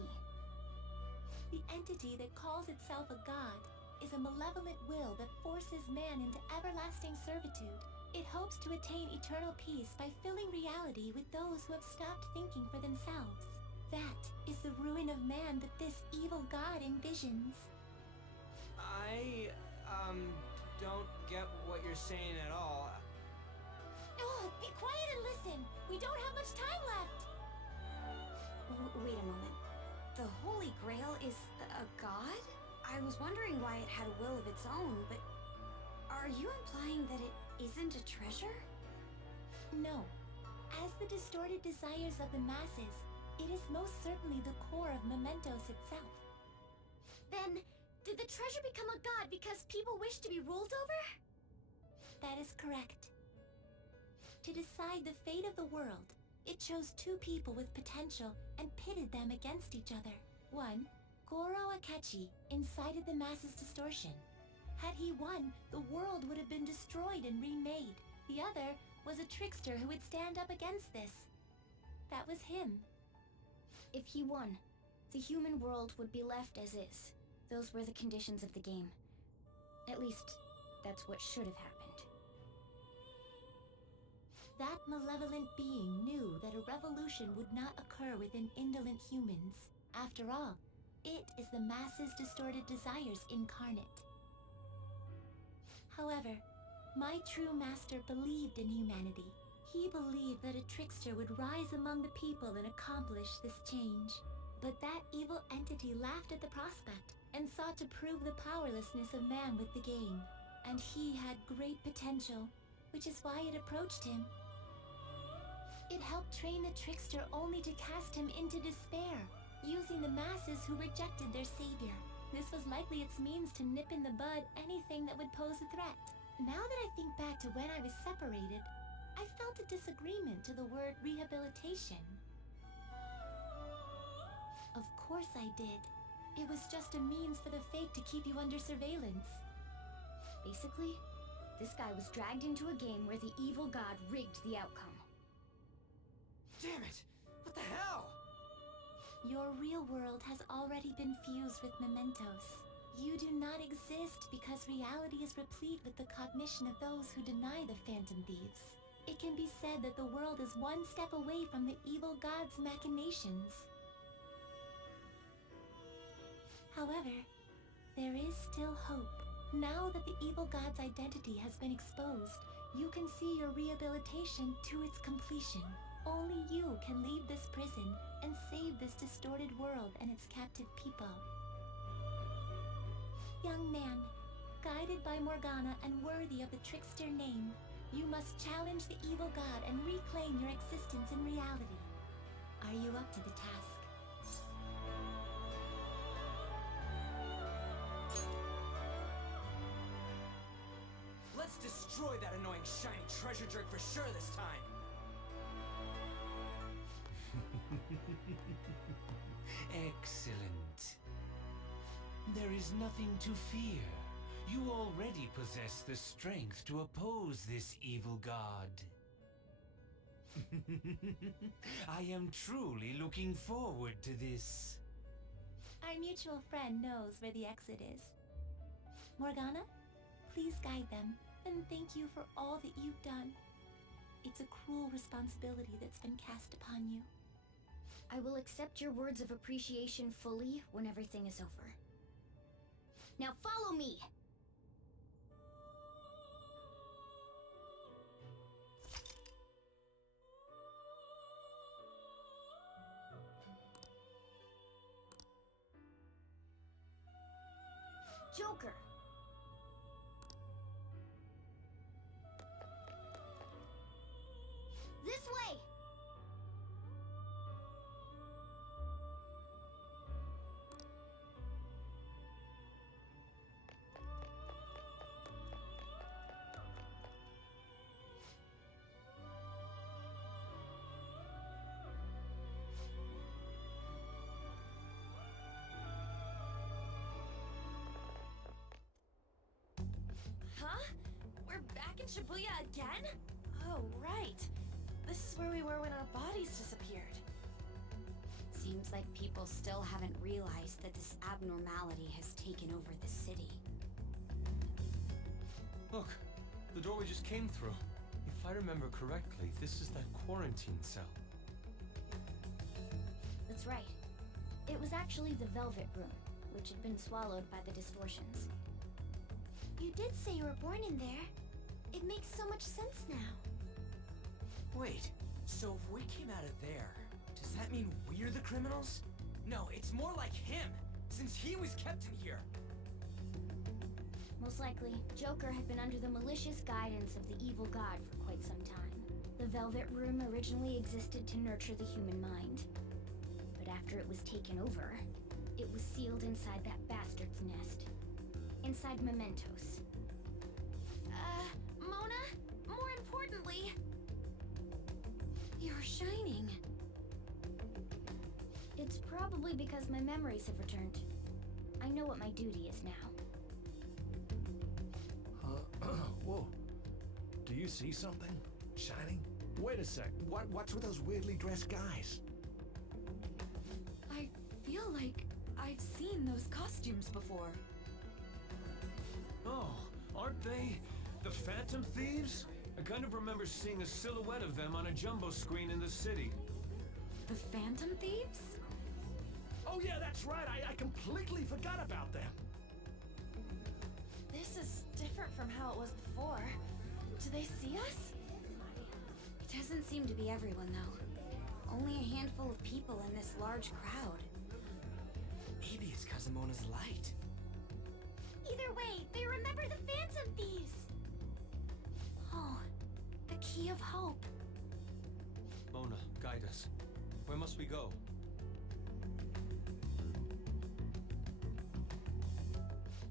The entity that calls itself a god is a malevolent will that forces man into everlasting servitude. It hopes to attain eternal peace by filling reality with those who have stopped thinking for themselves. That is the ruin of man that this evil god envisions. I, don't get what you're saying at all. Oh, be quiet and listen! We don't have much time left! Wait a moment. The Holy Grail is a god? I was wondering why it had a will of its own, but are you implying that it isn't a treasure? No. As the distorted desires of the masses, it is most certainly the core of Mementos itself. Then, did the treasure become a god because people wish to be ruled over? That is correct. To decide the fate of the world, it chose two people with potential and pitted them against each other. One, Goro Akechi, incited the masses' distortion. Had he won, the world would have been destroyed and remade. The other was a trickster who would stand up against this. That was him. If he won, the human world would be left as is. Those were the conditions of the game. At least, that's what should have happened. That malevolent being knew that a revolution would not occur within indolent humans. After all, it is the masses' distorted desires incarnate. However, my true master believed in humanity. He believed that a trickster would rise among the people and accomplish this change. But that evil entity laughed at the prospect and sought to prove the powerlessness of man with the game. And he had great potential, which is why it approached him. It helped train the trickster only to cast him into despair, using the masses who rejected their savior. This was likely its means to nip in the bud anything that would pose a threat. Now that I think back to when I was separated, I felt a disagreement to the word rehabilitation. Of course I did. It was just a means for the Fake to keep you under surveillance. Basically, this guy was dragged into a game where the evil god rigged the outcome. Damn it! What the hell? Your real world has already been fused with mementos. You do not exist because reality is replete with the cognition of those who deny the Phantom Thieves. It can be said that the world is one step away from the evil god's machinations. However, there is still hope. Now that the evil god's identity has been exposed, you can see your rehabilitation to its completion. Only you can leave this prison and save this distorted world and its captive people. Young man, guided by Morgana and worthy of the trickster name, you must challenge the evil god and reclaim your existence in reality. Are you up to the task? Let's destroy that annoying shiny treasure jerk for sure this time! Excellent. There is nothing to fear. You already possess the strength to oppose this evil god. I am truly looking forward to this. Our mutual friend knows where the exit is. Morgana, please guide them, and thank you for all that you've done. It's a cruel responsibility that's been cast upon you. I will accept your words of appreciation fully when everything is over. Now follow me! Joker! This way! Huh? We're back in Shibuya again? Oh, right. This is where we were when our bodies disappeared. Seems like people still haven't realized that this abnormality has taken over the city. Look, the door we just came through. If I remember correctly, this is that quarantine cell. That's right. It was actually the Velvet Room, which had been swallowed by the distortions. You did say you were born in there. It makes so much sense now. Wait, so if we came out of there, does that mean we're the criminals? No, it's more like him, since he was kept in here. Most likely, Joker had been under the malicious guidance of the evil god for quite some time. The Velvet Room originally existed to nurture the human mind. But after it was taken over, it was sealed inside that bastard's nest. Inside mementos. Mona? More importantly... You're shining. It's probably because my memories have returned. I know what my duty is now. Whoa. Do you see something? Shining? Wait a sec. What's with those weirdly dressed guys? I feel like I've seen those costumes before. Oh, aren't they the Phantom Thieves? I kind of remember seeing a silhouette of them on a jumbo screen in the city. The Phantom Thieves? Oh yeah, that's right. I completely forgot about them. This is different from how it was before. Do they see us? It doesn't seem to be everyone, though. Only a handful of people in this large crowd. Maybe it's Kazumona's light. Either way, they remember the Phantom Thieves! Oh, the key of hope. Mona, guide us. Where must we go?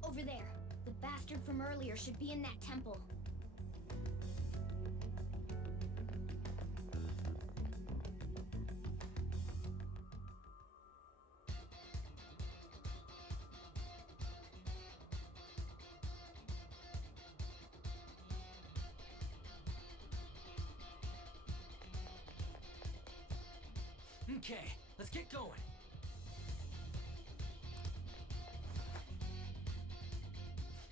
Over there. The bastard from earlier should be in that temple. Okay, let's get going.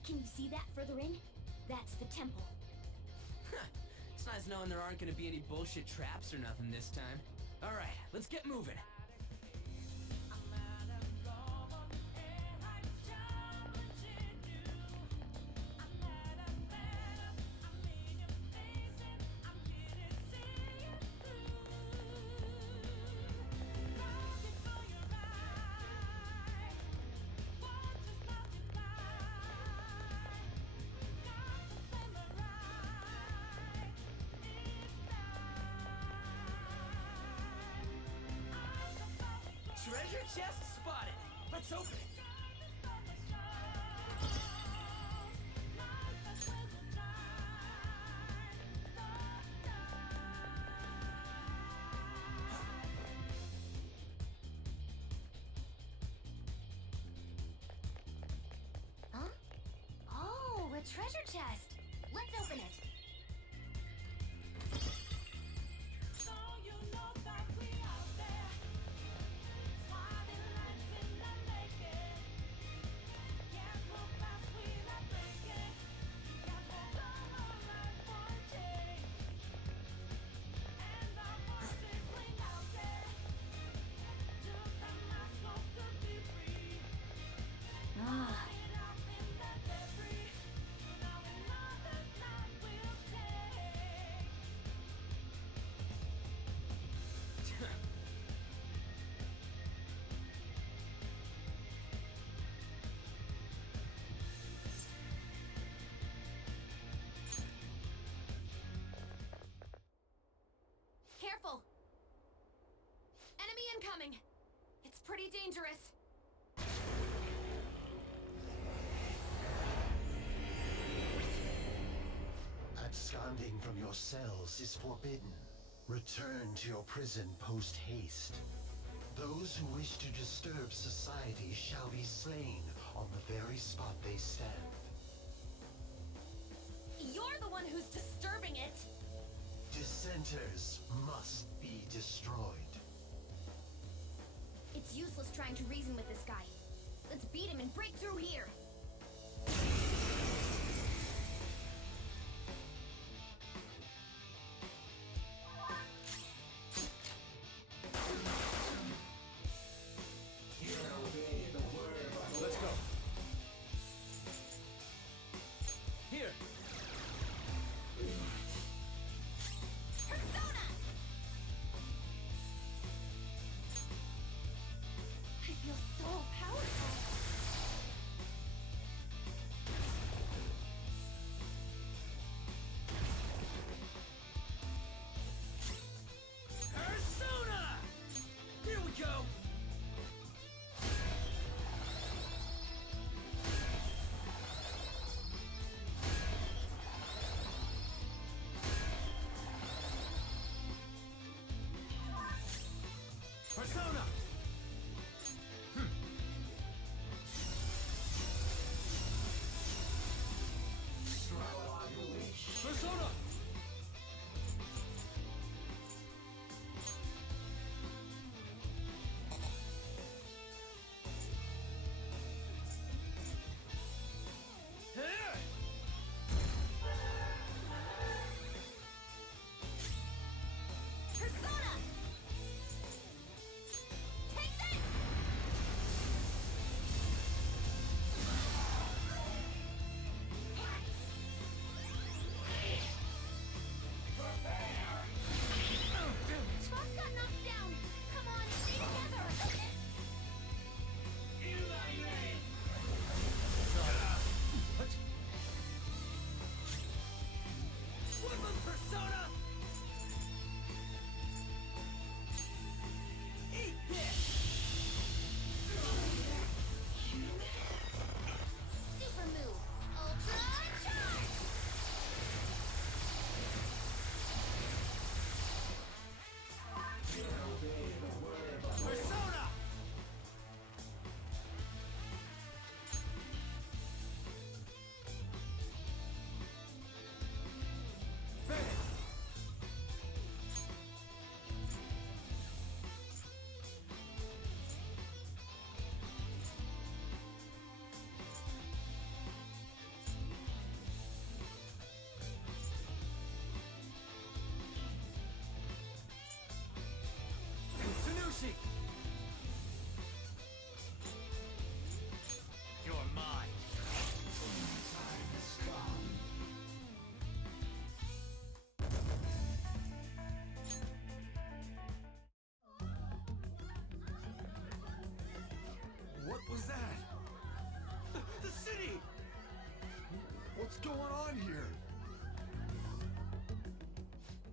Can you see that further in? That's the temple. It's nice knowing there aren't gonna be any bullshit traps or nothing this time. Alright, let's get moving. Treasure chest spotted. Let's open it. Huh? Oh, a treasure chest. Let's open it. Ah. Careful! Enemy incoming! It's pretty dangerous. Absconding from your cells is forbidden. Return to your prison post-haste. Those who wish to disturb society shall be slain on the very spot they stand. You're the one who's disturbing it! Dissenters must be destroyed. It's useless trying to reason with this guy. Let's beat him and break through here. Let's go. Here. Persona! I feel so powerful.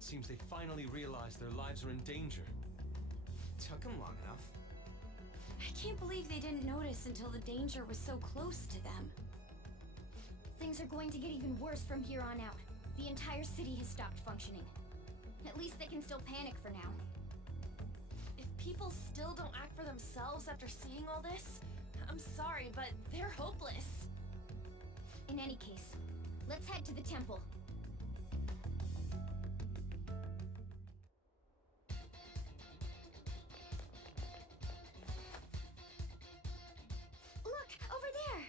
seems they finally realized their lives are in danger. Took them long enough. I can't believe they didn't notice until the danger was so close to them. Things are going to get even worse from here on out. The entire city has stopped functioning. At least they can still panic for now. If people still don't act for themselves after seeing all this, I'm sorry, but they're hopeless. In any case, let's head to the temple. Look, over there!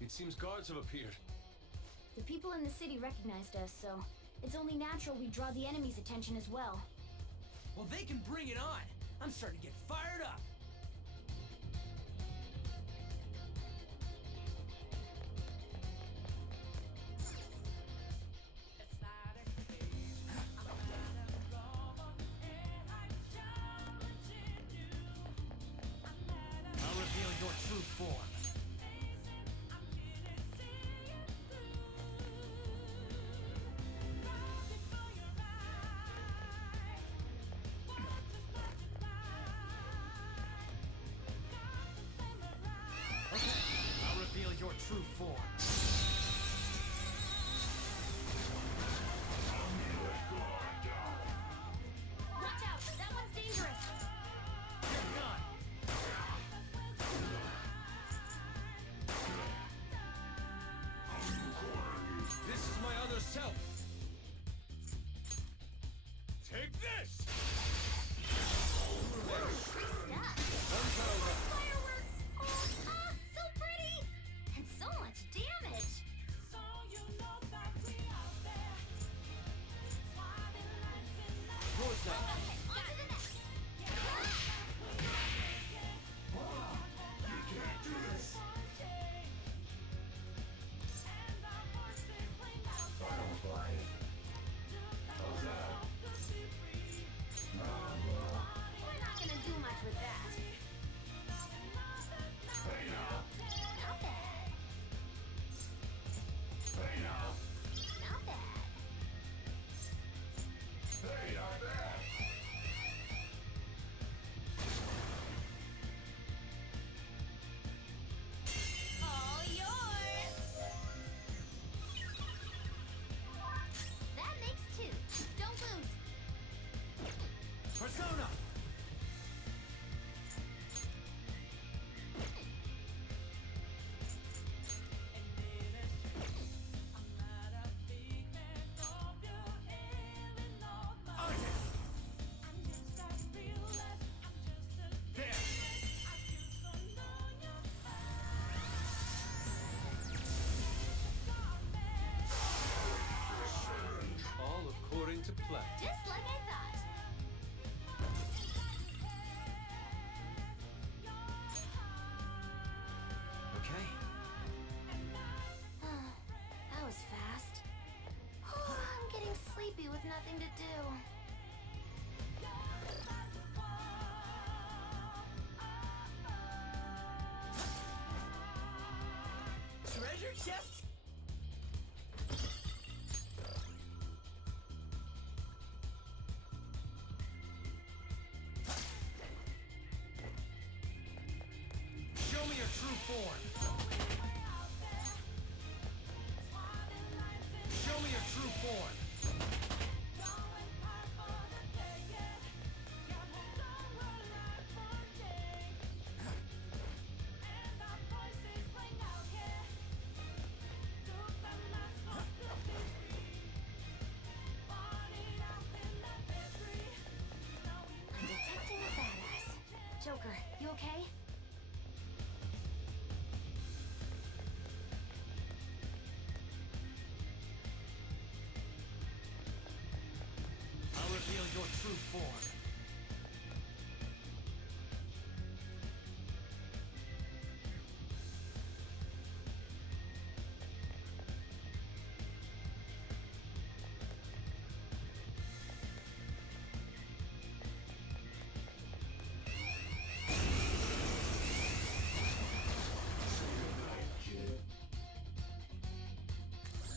It seems guards have appeared. The people in the city recognized us, so it's only natural we draw the enemy's attention as well. Well, they can bring it on. I'm starting to get fired up. I'll reveal your true form. Your true form. Watch out! That one's dangerous! You're done. This is my other self. Take this! Fireworks! Oh, so pretty! And so much damage! Yours now. Okay, on to the next! You can't do this! I don't buy it. How's that? We're not gonna do much with that. Hey now! Not bad. Hey now! Not bad. Hey, not bad! All yours! That makes two. Don't lose. Persona. All according to plan. Just like I thought. Okay. That was fast. I'm getting sleepy with nothing to do. Treasure chest. Show me your true form. Show me your true form. I'm detecting a badass. Joker, you okay? I'll reveal your true form.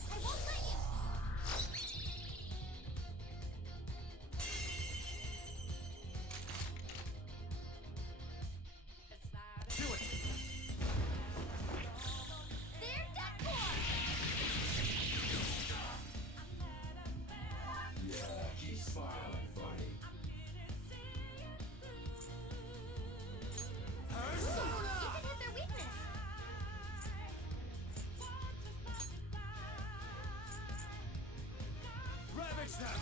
I won't let you! Finish them!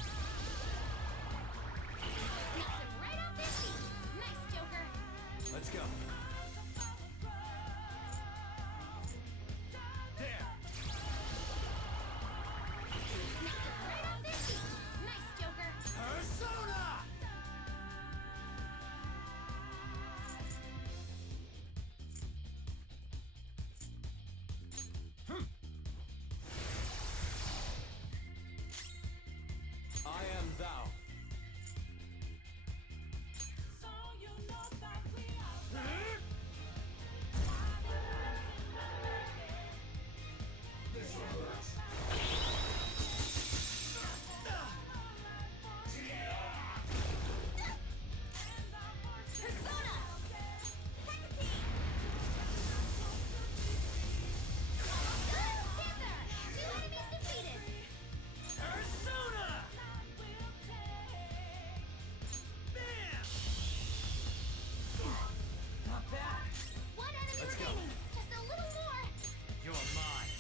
Knocked him right off their feet. Nice, Joker. Let's go. There! Knocked him right off their feet. Nice, Joker. Persona! I am thou. Persona! Hecate! Panther! 2 enemies defeated! Persona! Bam! Not bad. 1 enemy Let's go. remaining! Just a little more! You're mine.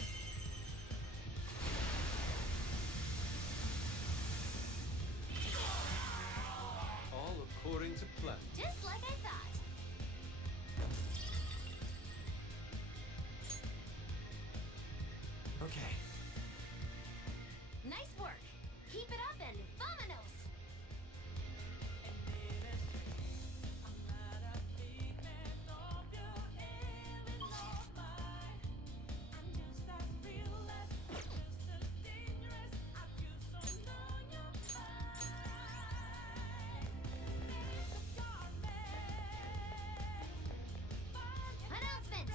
All according to plan. Just like I thought. Okay. Nice work. Keep it up and vamonos! Announcement!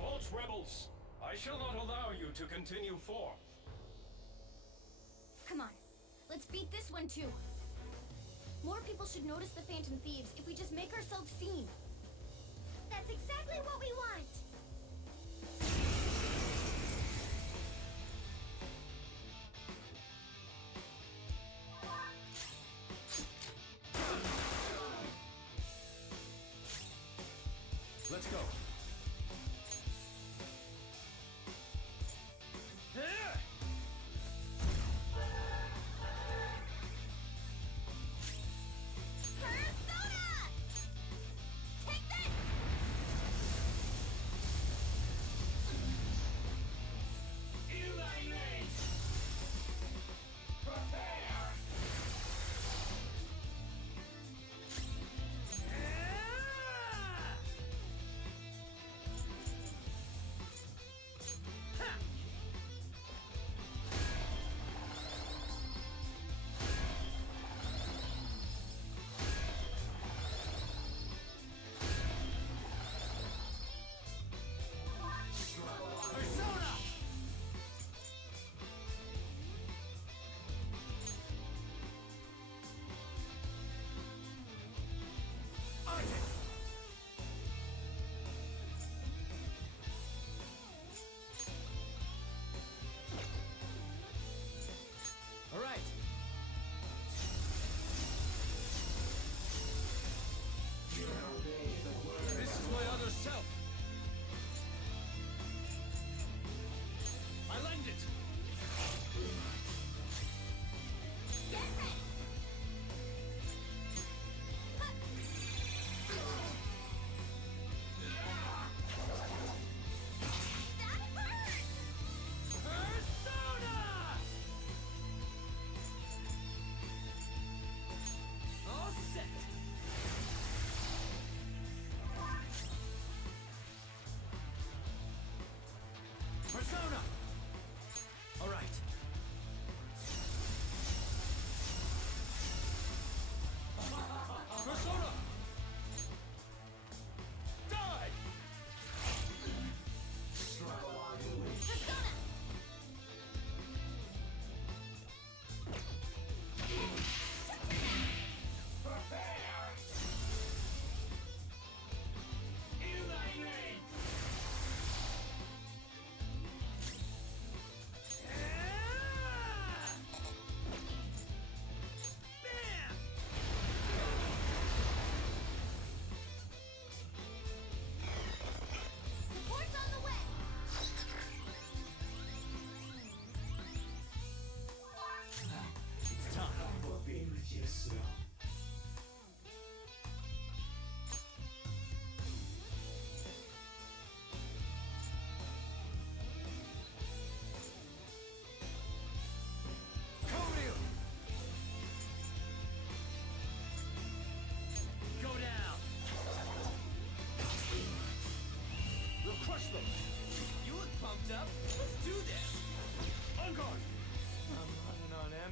Halt, rebels! I shall not allow you to continue forth. Come on, let's beat this one too. More people should notice the Phantom Thieves if we just make ourselves seen. That's exactly what we want! Let's go. Persona! Take this! All right. This is my other self. I lend it. Get ready! That hurt! Persona! All set. Persona! All right. Persona! Die! Persona!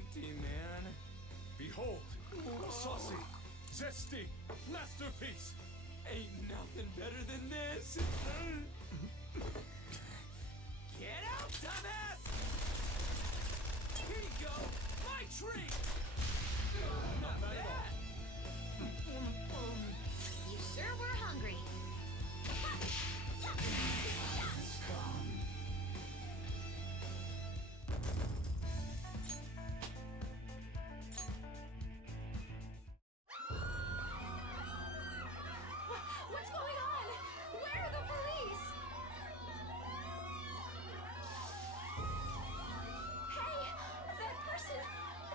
empty, man. Behold, a saucy, zesty masterpiece. Ain't nothing better than this. Get out, dumbass! Here you go, my treat. Not bad at all. You sure were hungry. What's going on? Where are the police? Hey, that person,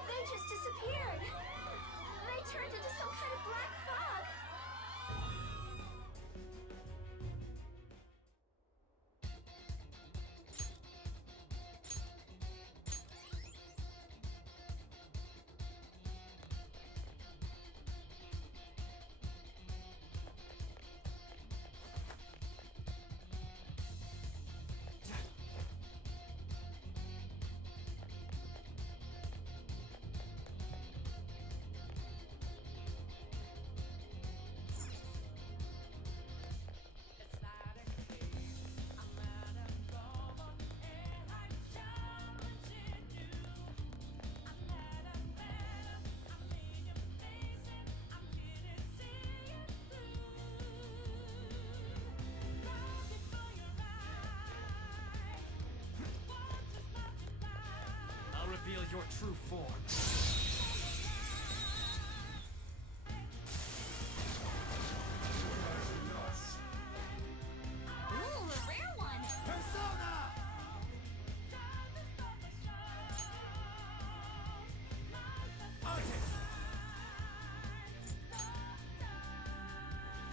they just disappeared. They turned into some kind of black fog. I'll reveal your true form. Ooh, a rare one. Persona! Artist!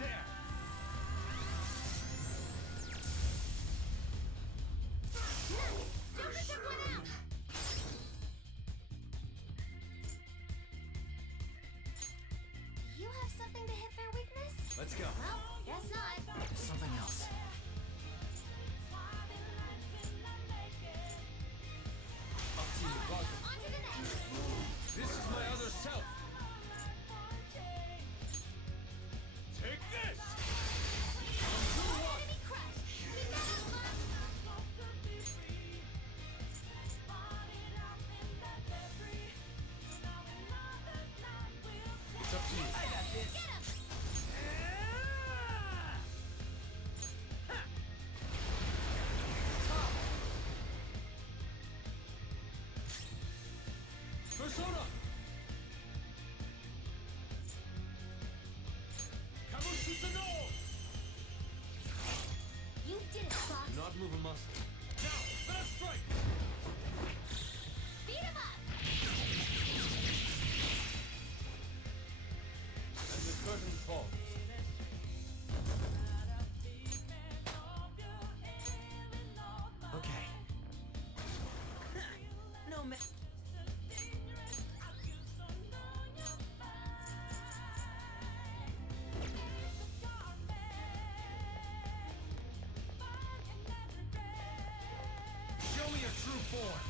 There! Don't miss everyone out. You have something to hit their weakness? Let's go. Well, guess not. There's something else. Up to you, Barker. On to the next. This is my other self. Take this! Enemy crushed. It's up to you. I got this. Get him. Persona! Kamushusano! You did it, Fox. Do not move a muscle. Now, let us strike! Beat him up. And the curtain falls. Okay. No, ma- Show me your true form.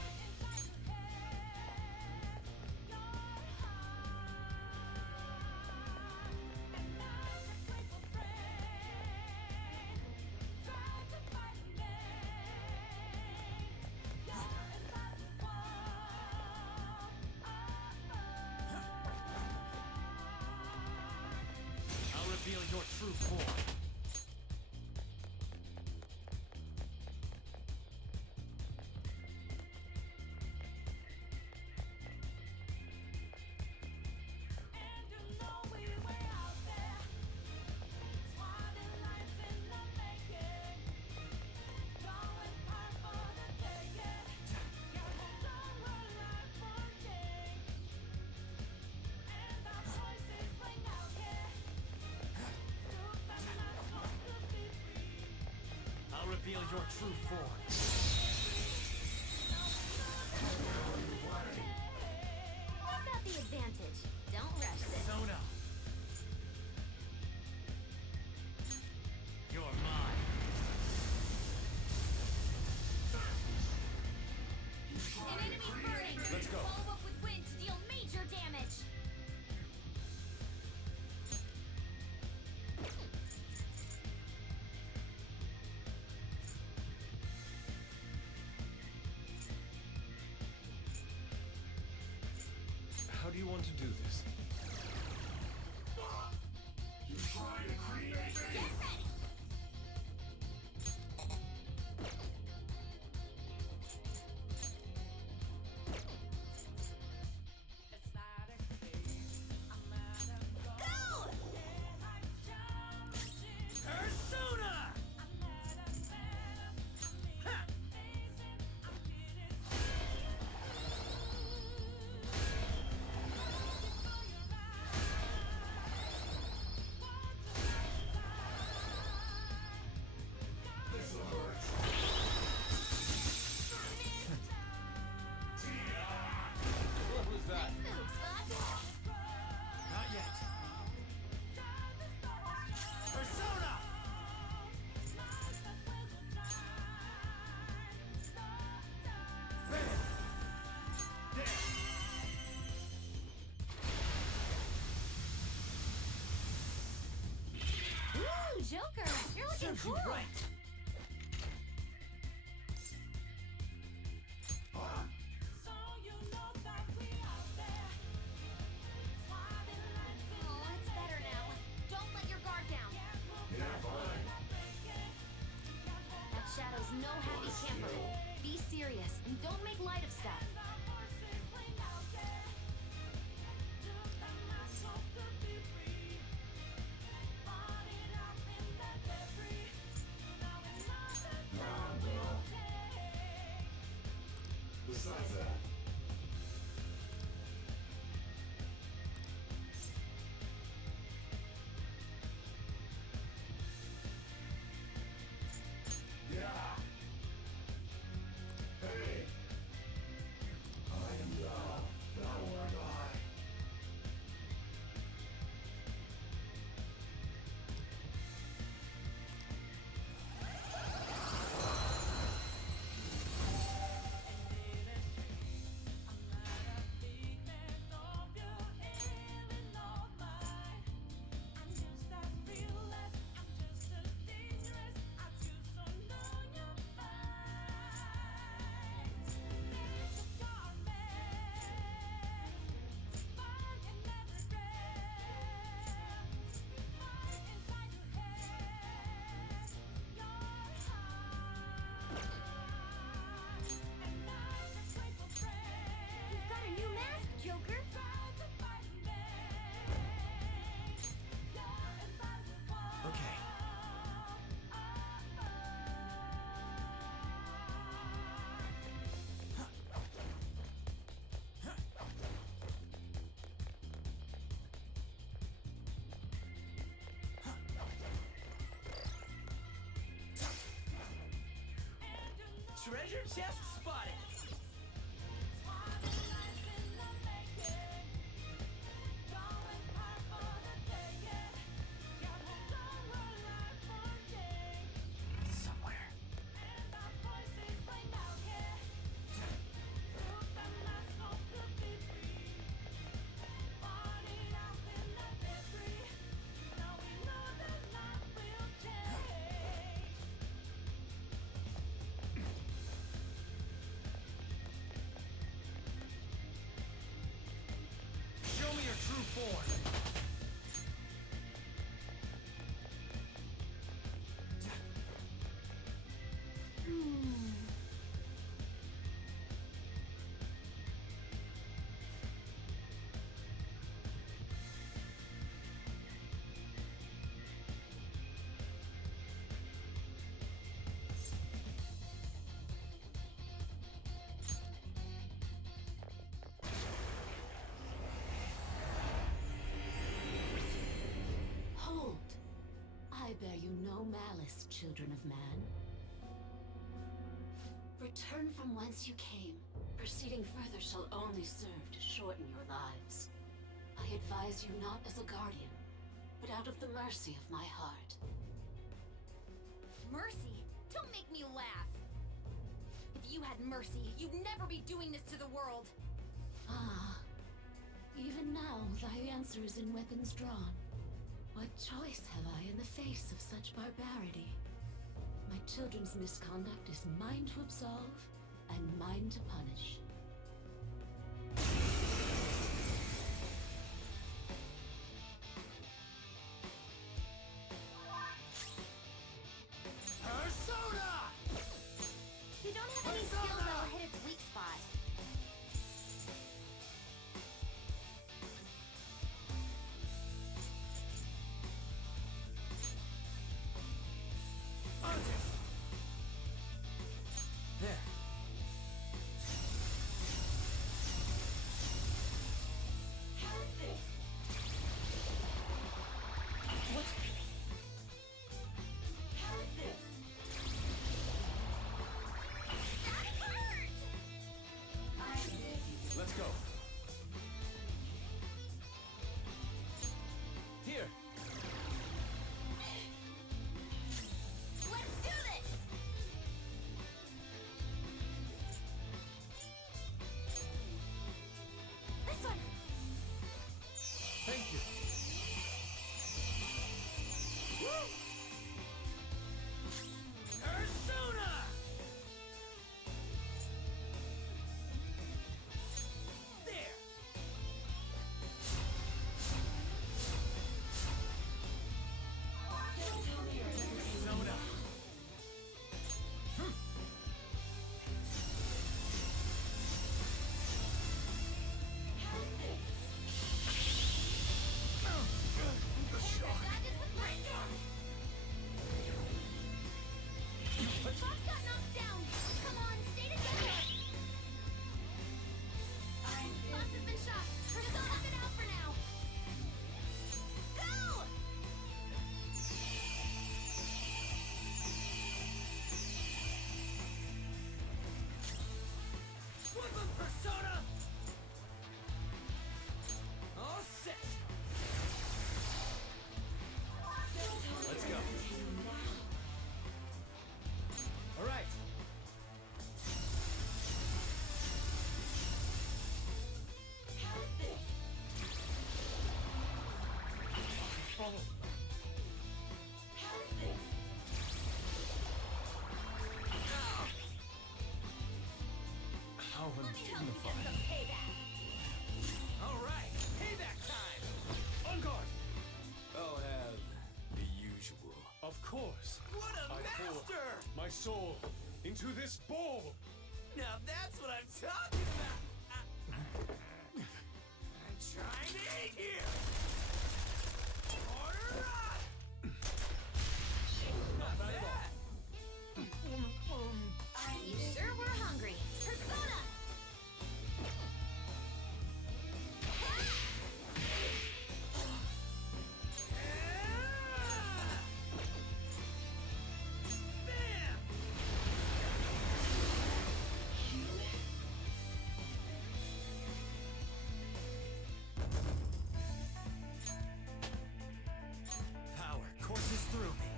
I'll reveal your true form. I'll reveal your true form. I've got the advantage. Don't rush this. Persona. You're mine. An enemy's burning. Let's go. Follow up with wind do you want to do this? You try to create me! Get ready! Go! Persona! This hurts! What was that? Move, Spot! Not yet. Persona! Ooh, Joker! You're looking Serves you cool! right. Oh, it's better now. Don't let your guard down. Yeah, fine. That Shadow's no happy camper. Be serious and don't make light of stuff. Besides that, yeah. Hey, I am thou art I. You've got a new mask, Joker. Okay. Treasure chest spotted! Somewhere. Show me your true form! Hold! I bear you no malice, children of man. Return from whence you came. Proceeding further shall only serve to shorten your lives. I advise you not as a guardian, but out of the mercy of my heart. Mercy? Don't make me laugh. If you had mercy, you'd never be doing this to the world. Ah. Even now, thy answer is in weapons drawn. What choice have I in the face of such barbarity? My children's misconduct is mine to absolve, and mine to punish. Let me help you get some payback. All right, payback time. On guard! I'll have the usual. Of course. What a I pour master! my soul into this bowl. Now that's what I'm talking about. I'm trying to eat here. Order up. Not bad. You sure were hungry. Persona! Power courses through me.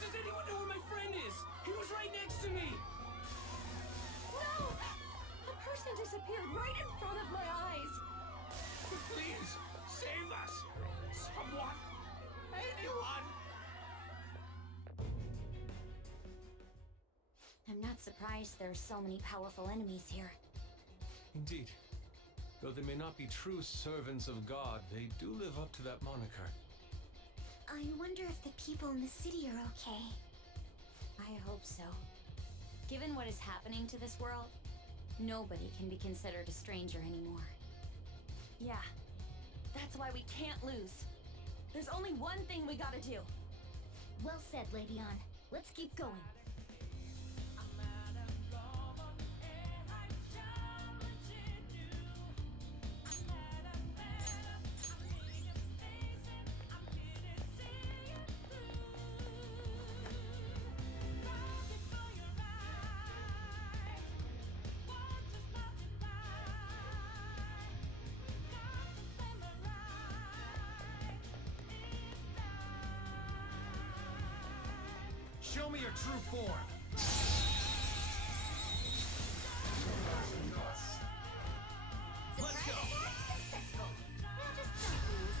Does anyone know where my friend is? He was right next to me. No! A person disappeared right in front of my eyes. Please, save us. Someone. Anyone. I'm not surprised there are so many powerful enemies here. Indeed. Though they may not be true servants of God, they do live up to that moniker. I wonder if the people in the city are okay. I hope so. Given what is happening to this world, nobody can be considered a stranger anymore. Yeah, that's why we can't lose. There's only one thing we gotta do. Well said, Lady On. Let's keep going. Show me your true form. Let's go. Successful. Now just don't lose.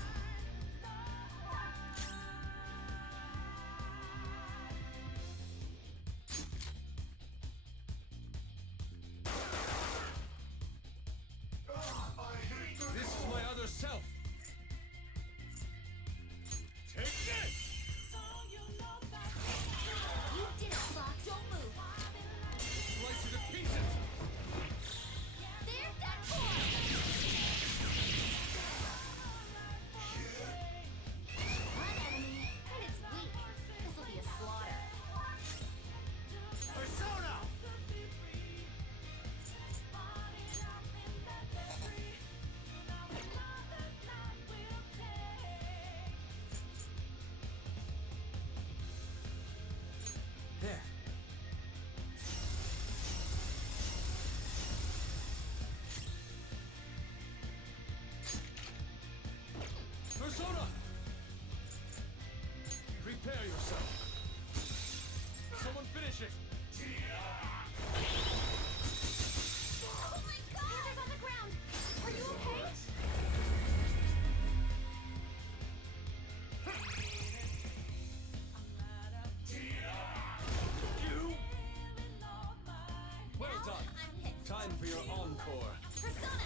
This is my other self. Take this! You did it, Fox. Don't move. Slice it to pieces! There's that core! One enemy, and it's weak. This'll be a slaughter. Persona! There. Persona! Prepare yourself. Someone finish it. Oh my god! Panda's on the ground! Are you okay? You? Well Now done. I'm hit. Time for your encore. Persona!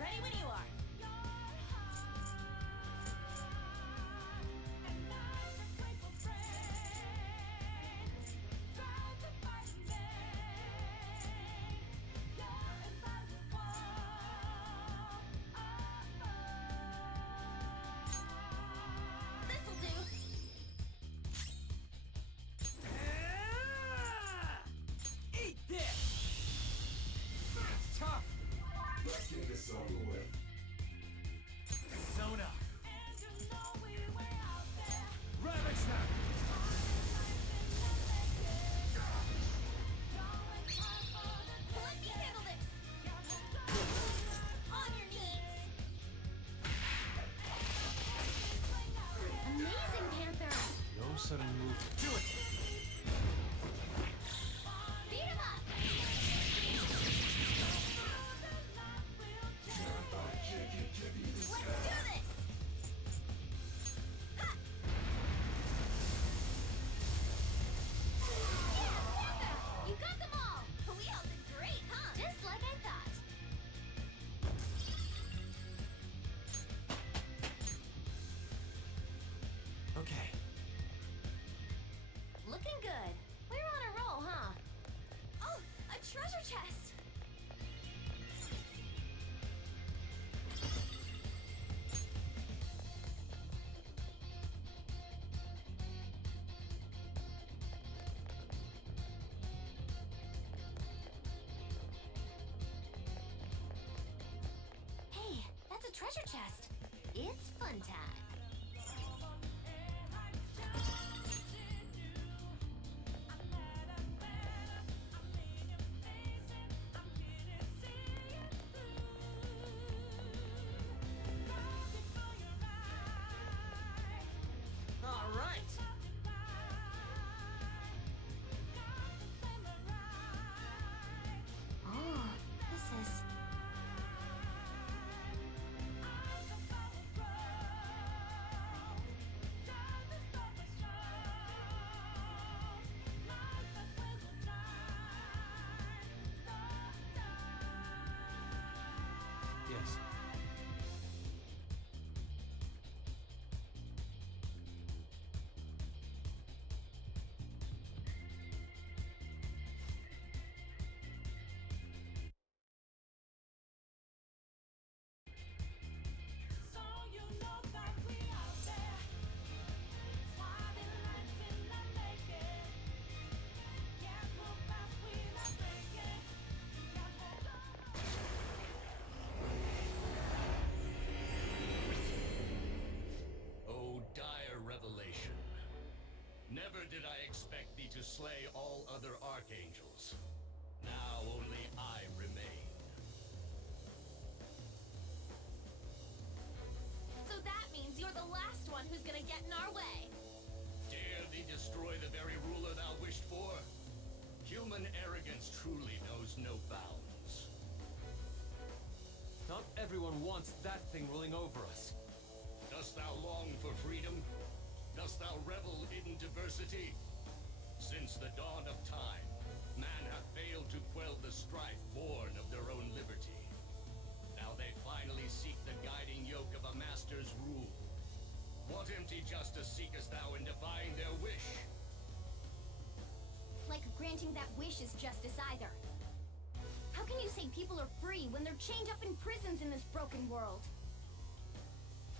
Ready when you are. treasure chest. It's fun time. All right. Oh, this is... Yes. O dire revelation. Never did I expect thee to slay all other archangels. Now only I remain. So that means you're the last one who's gonna get in our way. Dare thee destroy the very ruler thou wished for? Human arrogance truly knows no bounds. Not everyone wants that thing ruling over us. Dost thou long for freedom? Dost thou revel in diversity? Since the dawn of time, man hath failed to quell the strife born of their own liberty. Now they finally seek the guiding yoke of a master's rule. What empty justice seekest thou in defying their wish? Like granting that wish is justice either. How can you say people are free when they're chained up in prisons in this broken world?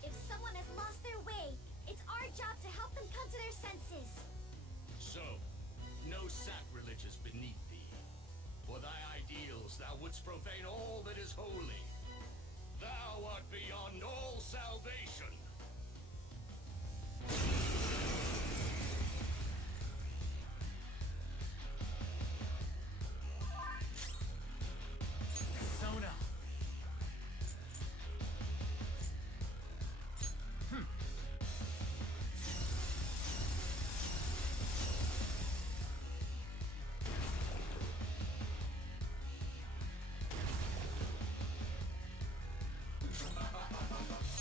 If someone has lost their way, it's our job to help them come to their senses. So, no sacrilege is beneath thee. For thy ideals thou wouldst profane all that is holy. Thou art beyond all salvation. Persona.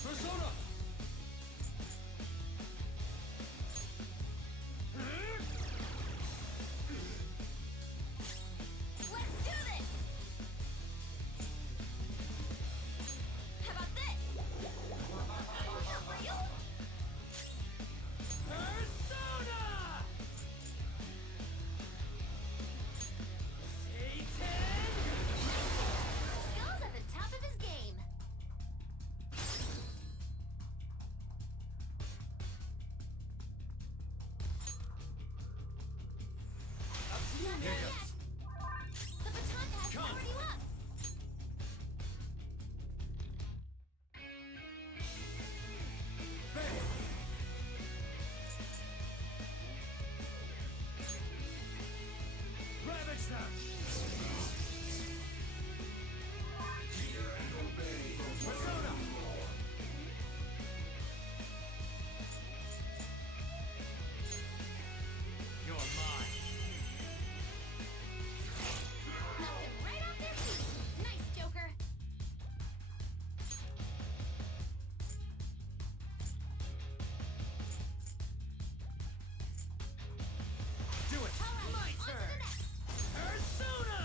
Persona! Let's do this! How about this? For you? Persona! Satan! Skull's at the top of his game. Here goes. The baton pass powered you up. Ravage them! Persona! You're mine. Knocked them right off their feet. Nice, Joker. Do it. All right, My on to the turn. next. Persona!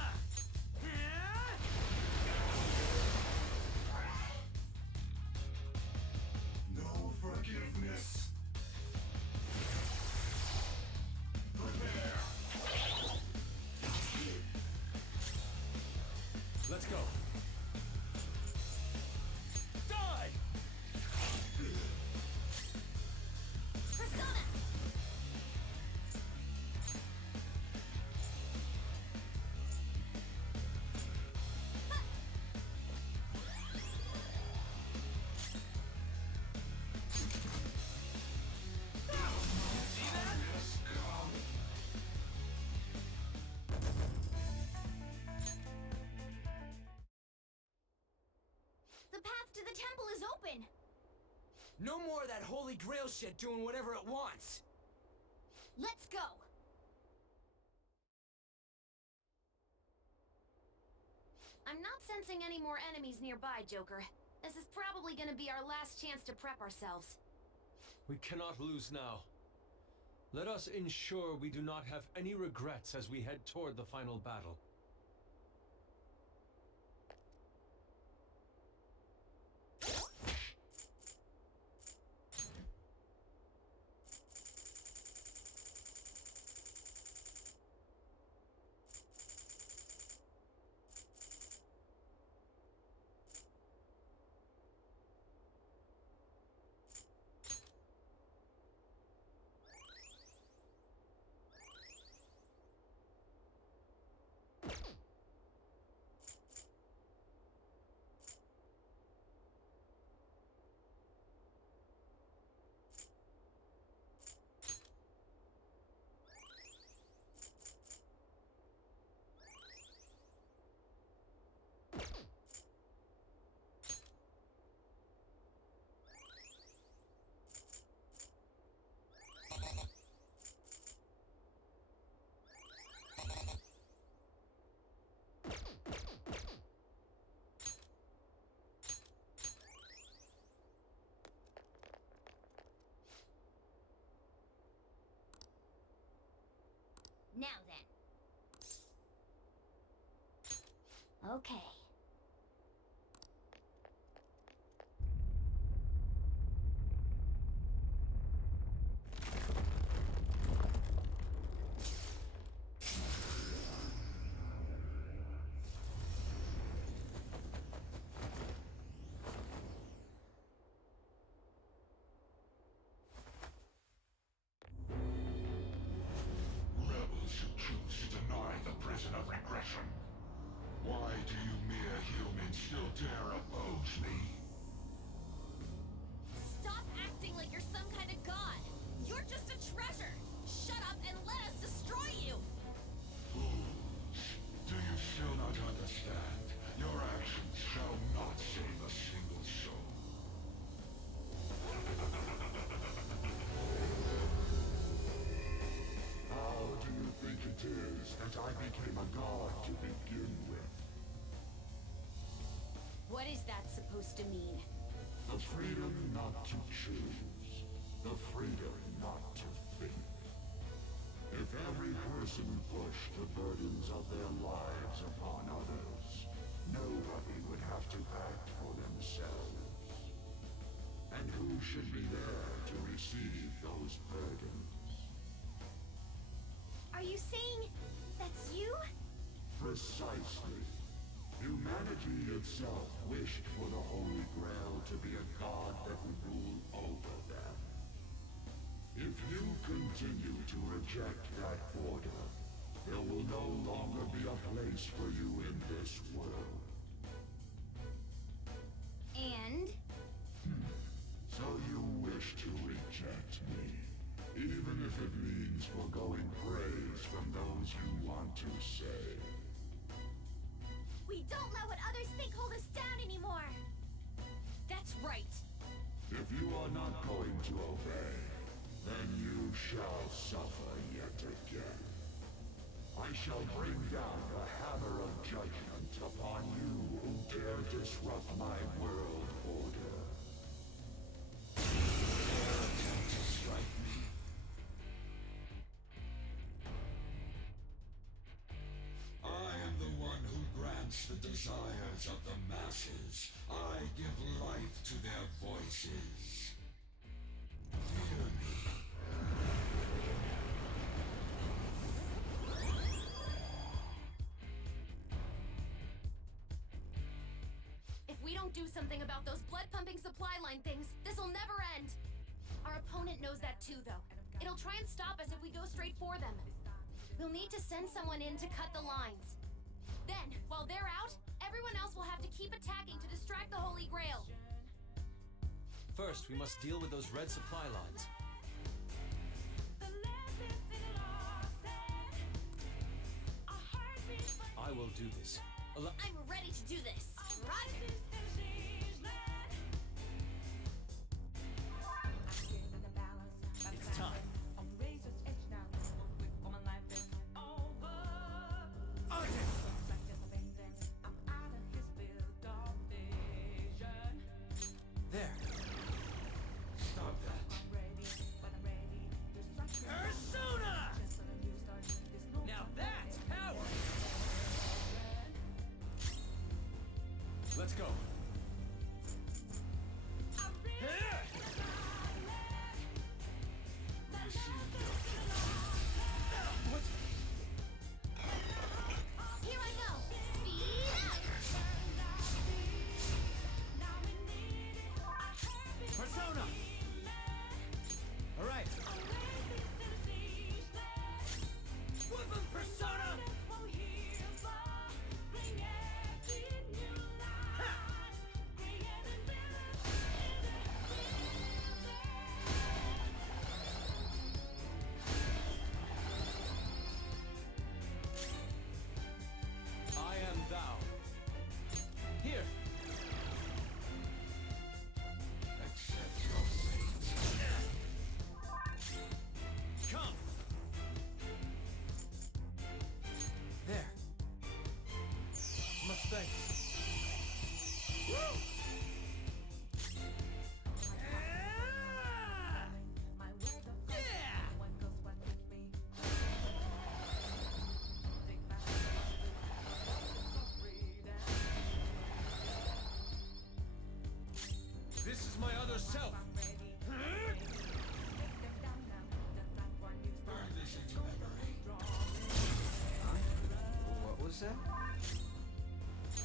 No forgiveness. Prepare. Let's go. Die! Persona. open! No more of that Holy Grail shit doing whatever it wants! Let's go! I'm not sensing any more enemies nearby, Joker. This is probably gonna be our last chance to prep ourselves. We cannot lose now. Let us ensure we do not have any regrets as we head toward the final battle. Now then. Okay. Rebels who choose to deny the prison of regression. Why do you mere humans still dare oppose me? Stop acting like you're some kind of god! You're just a treasure! Shut up and let us destroy you! Fools! Do you still not understand? Your actions shall not save a single soul. How do you think it is that I became a god to begin with? What is that supposed to mean? The freedom not to choose. The freedom not to think. If every person pushed the burdens of their lives upon others, nobody would have to act for themselves. And who should be there to receive those burdens? Are you saying that's you? Precisely. Humanity itself wished for the Holy Grail to be a god that would rule over them. If you continue to reject that order, there will no longer be a place for you in this world. And? So you wish to reject me, even if it means foregoing praise from those you want to save. We don't let what others think hold us down anymore! That's right! If you are not going to obey, then you shall suffer yet again. I shall bring down the hammer of judgment upon you who dare disrupt my world order. Dare attempt to strike me. I am the one who grants the desires of the masses. I give life to their voices. Fear me. If we don't do something about those blood-pumping supply line things, this'll never end! Our opponent knows that too, though. It'll try and stop us if we go straight for them. We'll need to send someone in to cut the lines. Then, while they're out, everyone else will have to keep attacking to distract the Holy Grail. First, we must deal with those red supply lines. I will do this. I'm ready to do this. Run!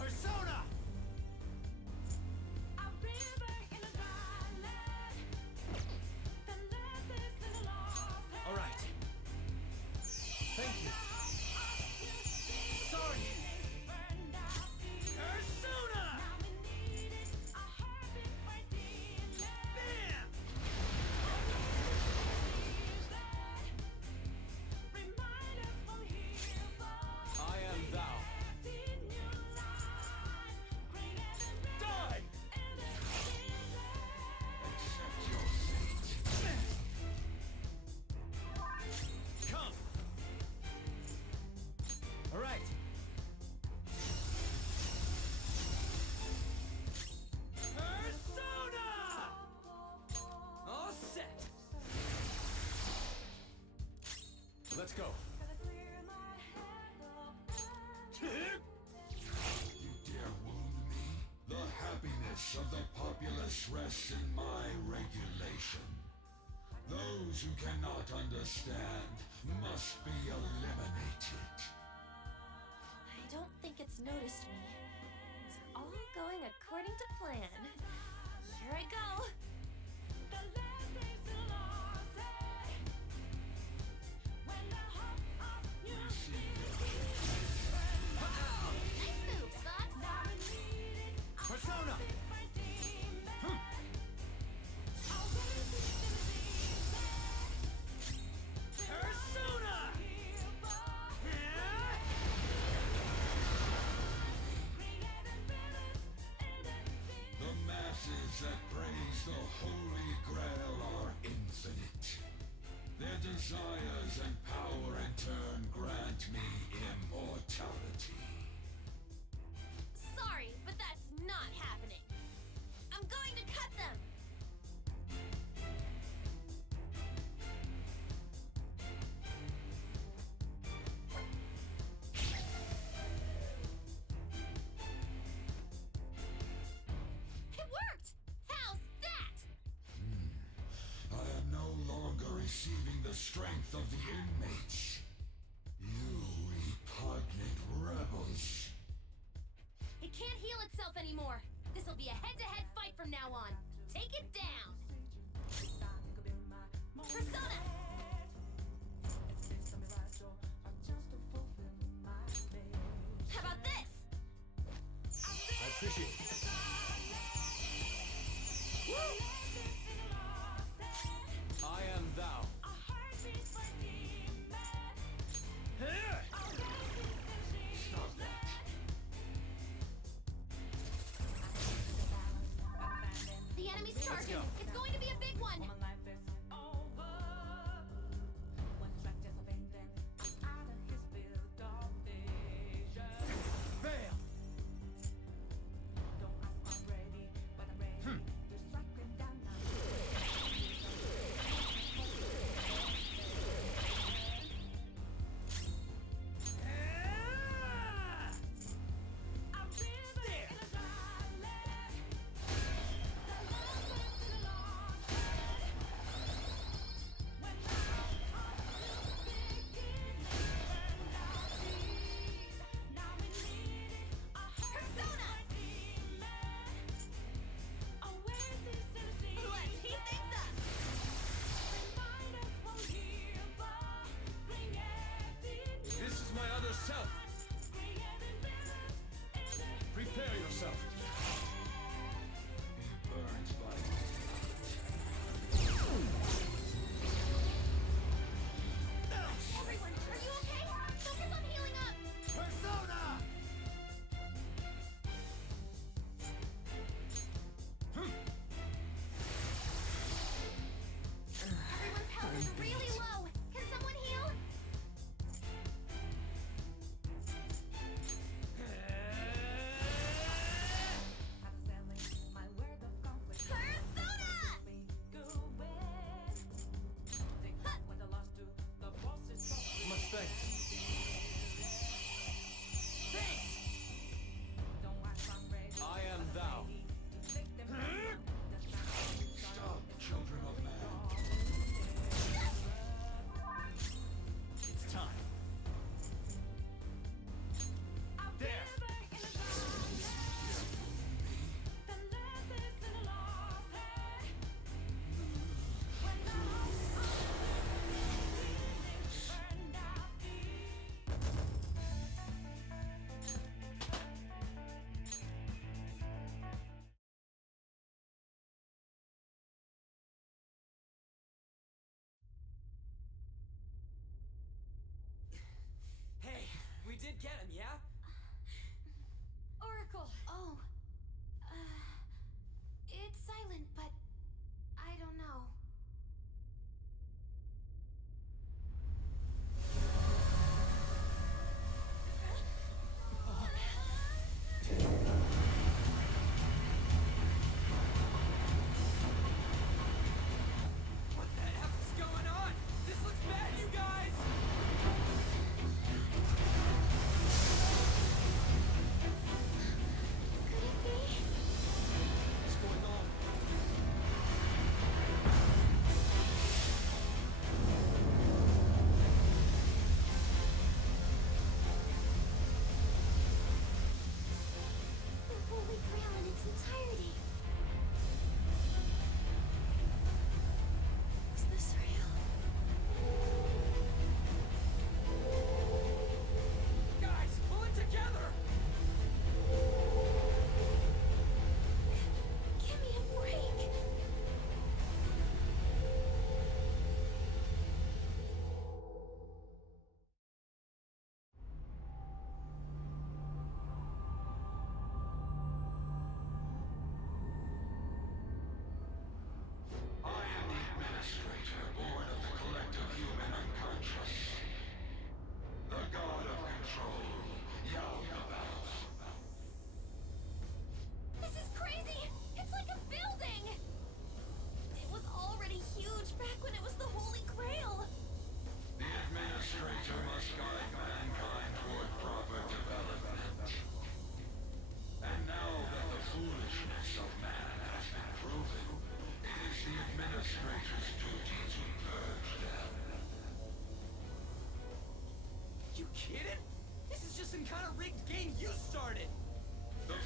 Persona! All right. Thank you. Sorry. Persona! Bam! I am thou. Die! Accept your fate. Come! All right. Persona! All set. Let's go. You dare wound me? The happiness of the populace rests in my regulation. Those who cannot understand must be eliminated. I don't think it's noticed me. It's all going according to plan. Here I go. Nice moves, Fox! Persona! Persona! The masses that praise the Holy Grail are infinite. Their desires and power in turn grant me immortality. Sorry, but that's not happening. I'm going to cut them. It worked! How's that? I am no longer receiving the strength of the inmates. You repugnant rebels. It can't heal itself anymore. This'll be a head-to-head fight from now on. Take it down. Persona! How about this? I appreciate it. I am thou. Stop that. The enemy's charging. It's going to be a big one. Fail!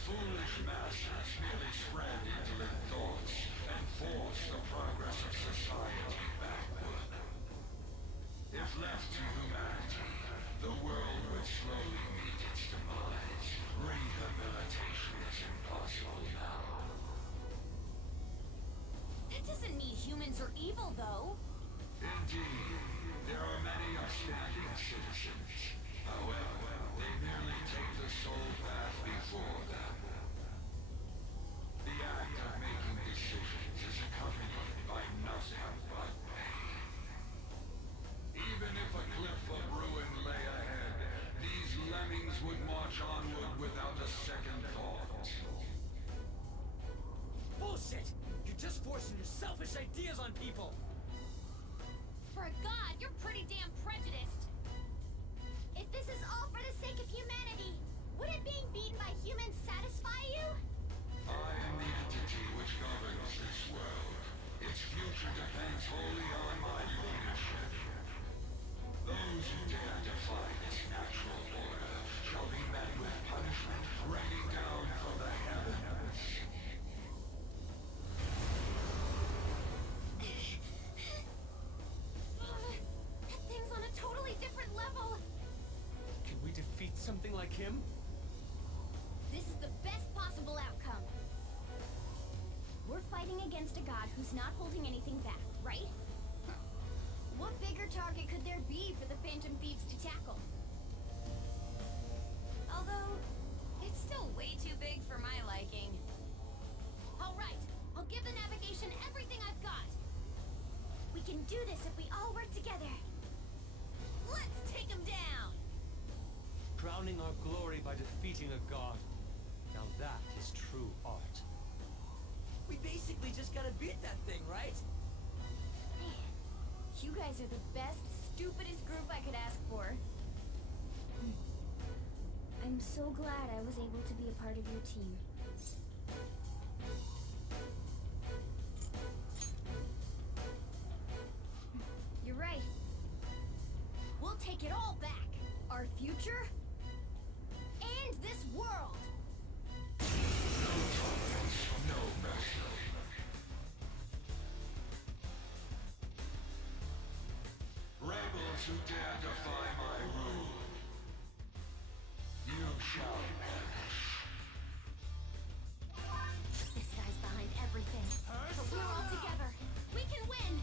foolish masters merely spread indolent thoughts and force the progress of society backward. If left to humanity, the world would slowly meet its demise. Rehabilitation is impossible now. That doesn't mean humans are evil, though. Indeed, there are many upstanding citizens. However, they merely take the soul path before them. The act of making decisions is accompanied by nothing but pain. Even if a cliff of ruin lay ahead, these lemmings would march onward without a second thought. Bullshit! You're just forcing your selfish ideas on people! For a god, you're pretty damn prejudiced. If this is all for the sake of humanity, wouldn't being beaten by humans satisfy you? I am the entity which governs this world. Its future depends wholly on my leadership. Those who dare defy this natural order shall be met with punishment raining down from the heavens. That thing's on a totally different level. Can we defeat something like him? This is the best possible outcome. We're fighting against a god who's not holding anything back, right? What bigger target could there be for the Phantom Thieves to tackle? Although, it's still way too big for my liking. Alright, I'll give the navigation everything I've got. We can do this if we all work together. Let's take him down! Crowning our glory by defeating a god. Now that is true art. We basically just gotta beat that thing, right? Man, you guys are the best, stupidest group I could ask for. I'm so glad I was able to be a part of your team. You're right. We'll take it all back. Our future and this world. No tolerance, no mercy. Rebels who dare defy my rule, you shall perish. This guy's behind everything. But we're all together. We can win!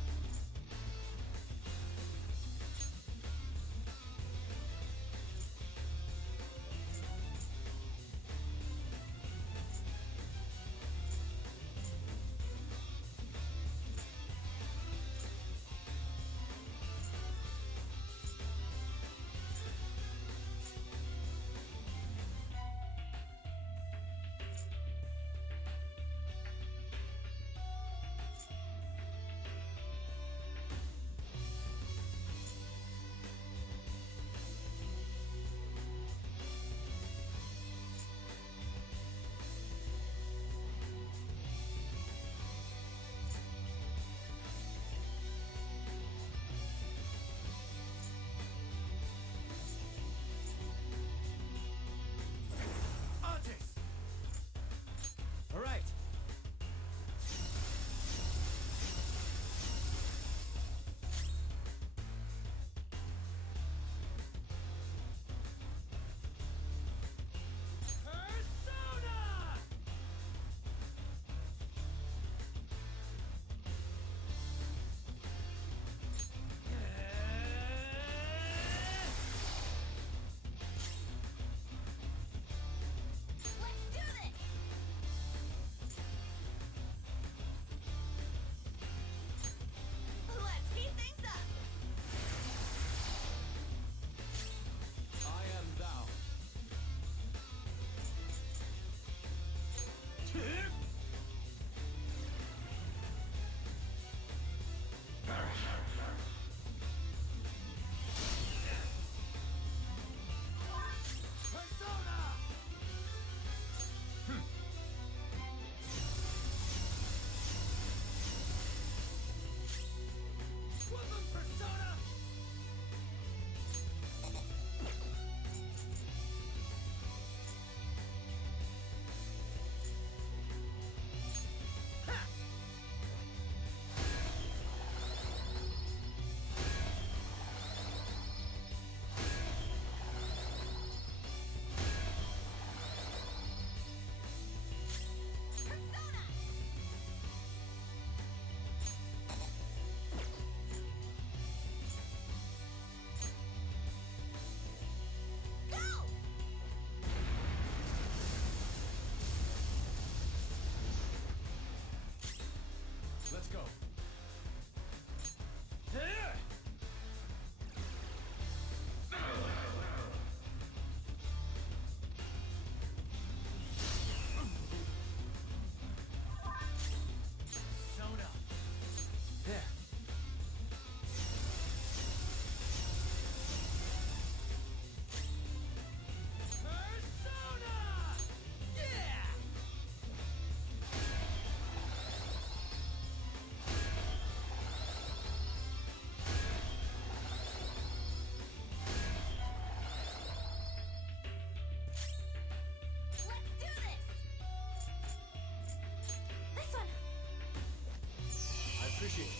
Appreciate it.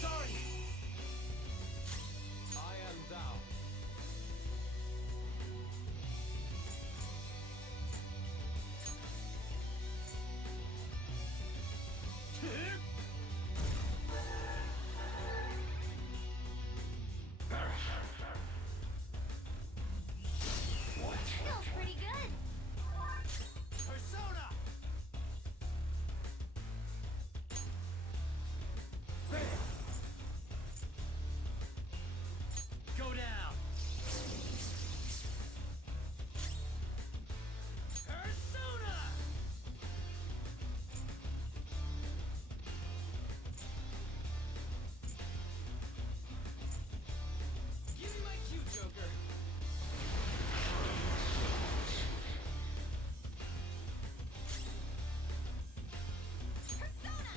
Sorry! I am thou. Feels pretty good. Persona! Go down! Persona! Give me my cue, Joker! Persona!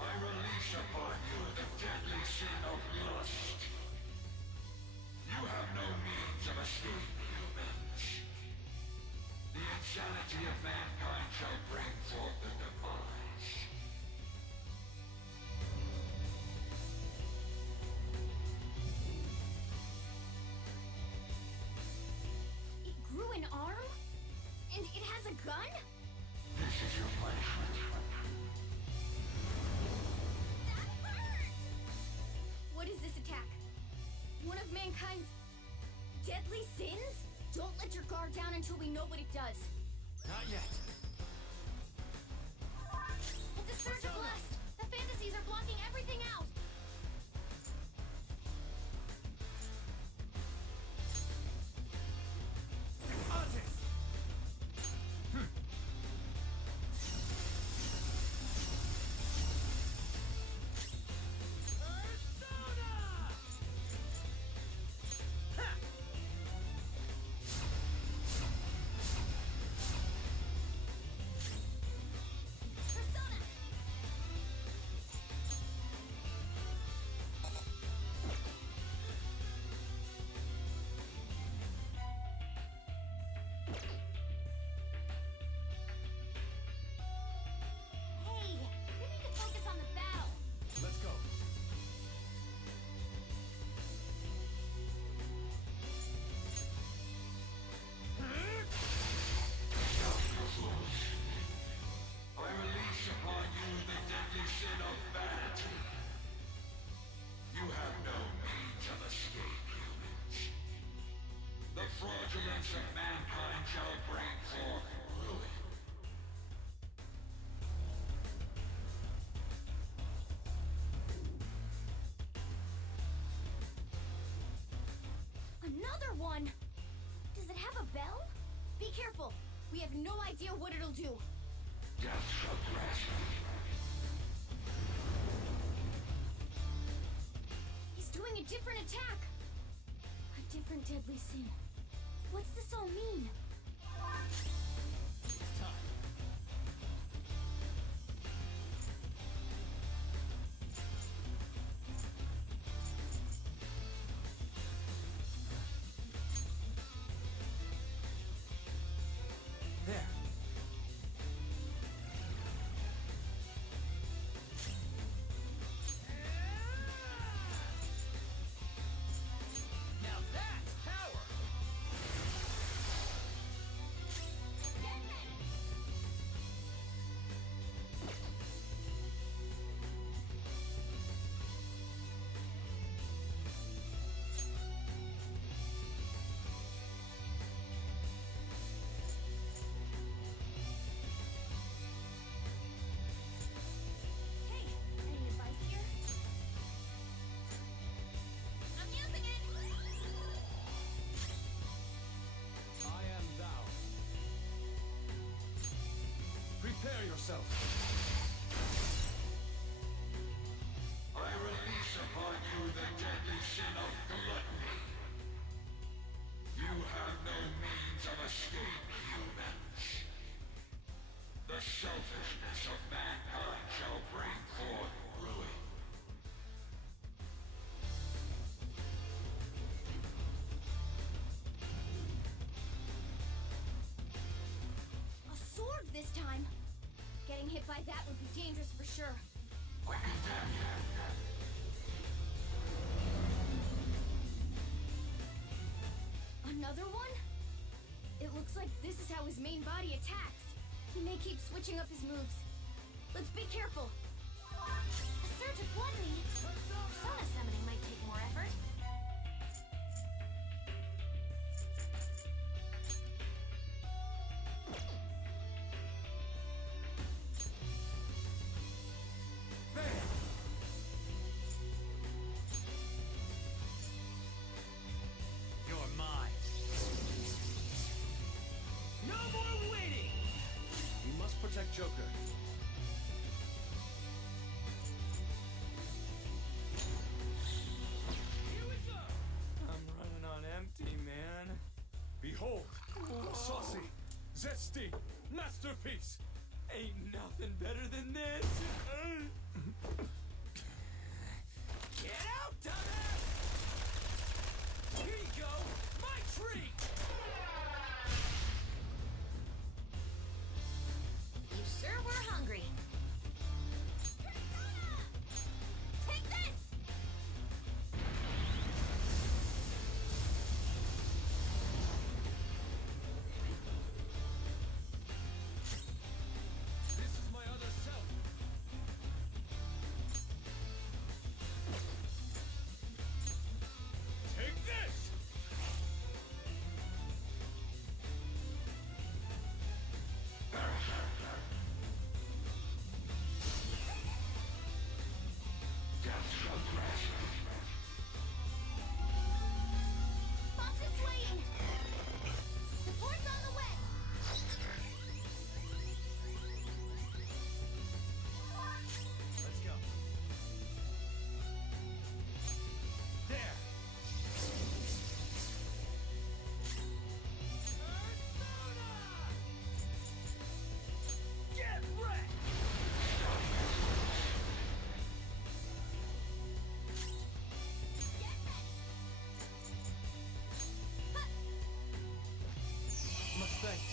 I release upon you the deadly sin of lust. You have no means of escape, humans. The insanity of mankind shall bring forth the demise. It grew an arm? And it has a gun? This is your punishment. That hurt! What is this attack? One of mankind's deadly sins? Don't let your guard down until we know what it does. Not yet. It's a surge of lust! The fantasies are blocking everything out! Artist! Persona! Persona! Hey, we need to focus on the battle. Let's go. I release upon you the deadly sin of vanity. You have no means of escape, humans. The fraudulence of mankind shall bring forth ruin. Another one! Does it have a bell? Be careful! We have no idea what it'll do. Death shall grasp me. He's doing a different attack! A different deadly sin. What's this all mean? It's time. There. Now that's power! Hey, any advice here? I'm using it! I am thou. Prepare yourself. I release upon you the deadly sin of gluttony. time. Getting hit by that would be dangerous for sure. Another one? It looks like this is how his main body attacks. He may keep switching up his moves. Let's be careful. A surge of blooding. Persona summoning might take more effort. You're mine. No more waiting! We must protect Joker. Here we go! I'm running on empty, man. Behold, saucy, zesty, masterpiece. Ain't nothing better than this. Get out, dumbass! Here you go, my treat! You sure were hungry. Take this! This is my other self. Take this! Fox is swaying! Support's on the way! Let's go. There! Get wrecked! Much thanks.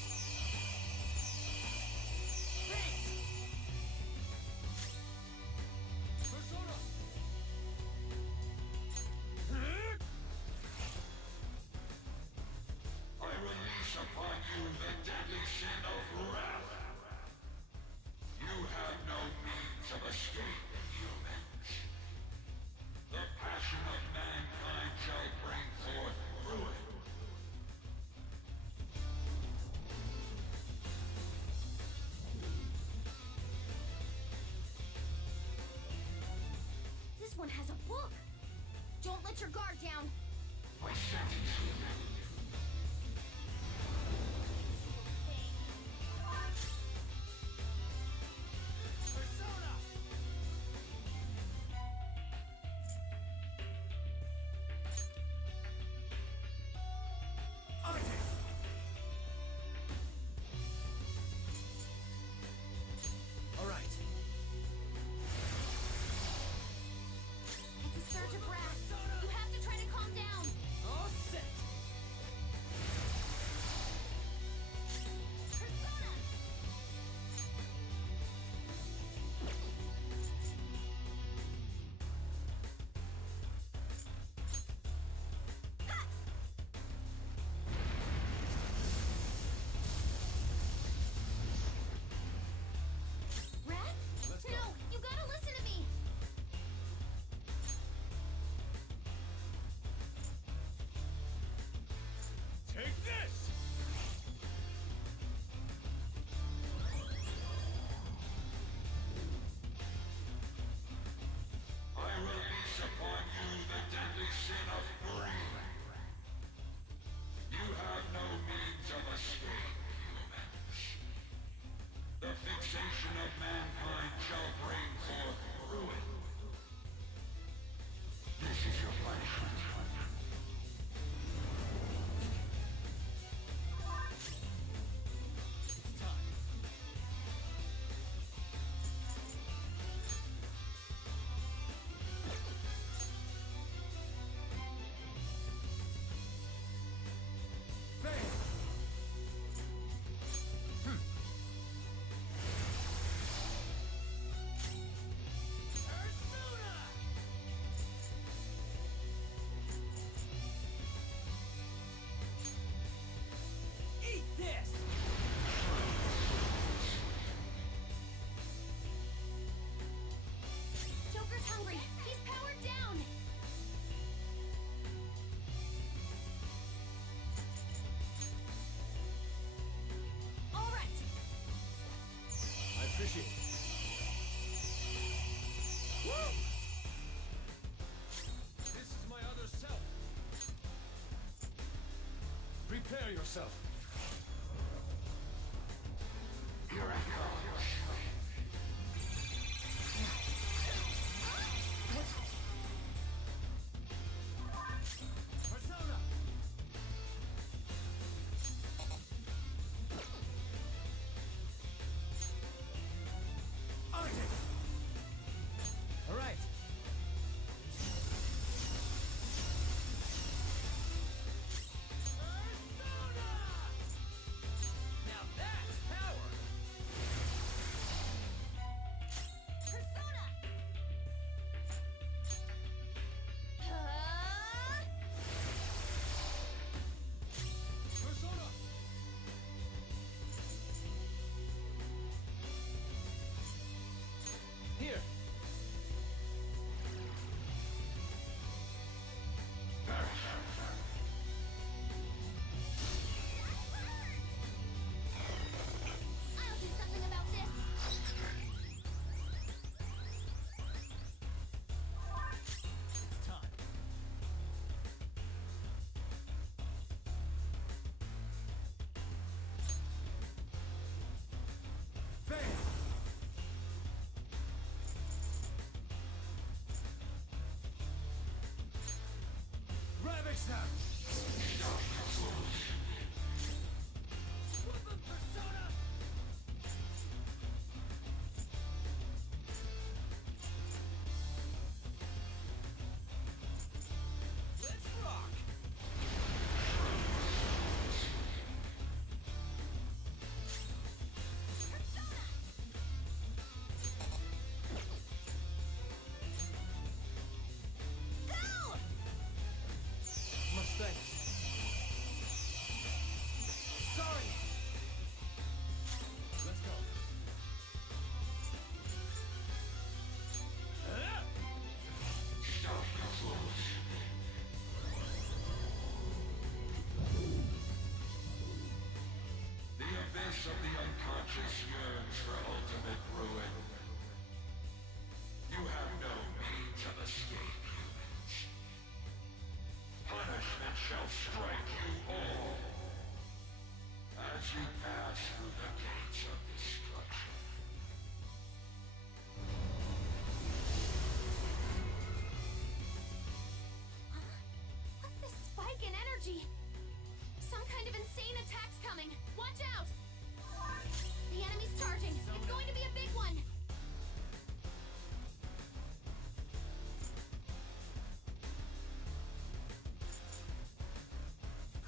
Persona! I release upon you the deadly sin of wrath. You have no means of escape, humans. The passion of mankind shall bring forth ruin. This one has a book! Don't let your guard down! I sentence you. Persona! All right. It's a surge of wrath. You have to try to calm down! All set! yourself. Here I come. Persona! Artist! All right. Now that's power! Persona! Persona! Here. I'll do something about this. It's time. Bam! Ravage them! Weapon persona! Let's rock! Go! Much thanks. Sorry! Let's go. The abyss of the unconscious yearns for ultimate ruin. You have no means of escape, humans. Punishment shall strike you all as you pass through the gates of destruction. What's this spike in energy? Some kind of insane attack's coming. Watch out! The enemy's charging. It's going to be a big one.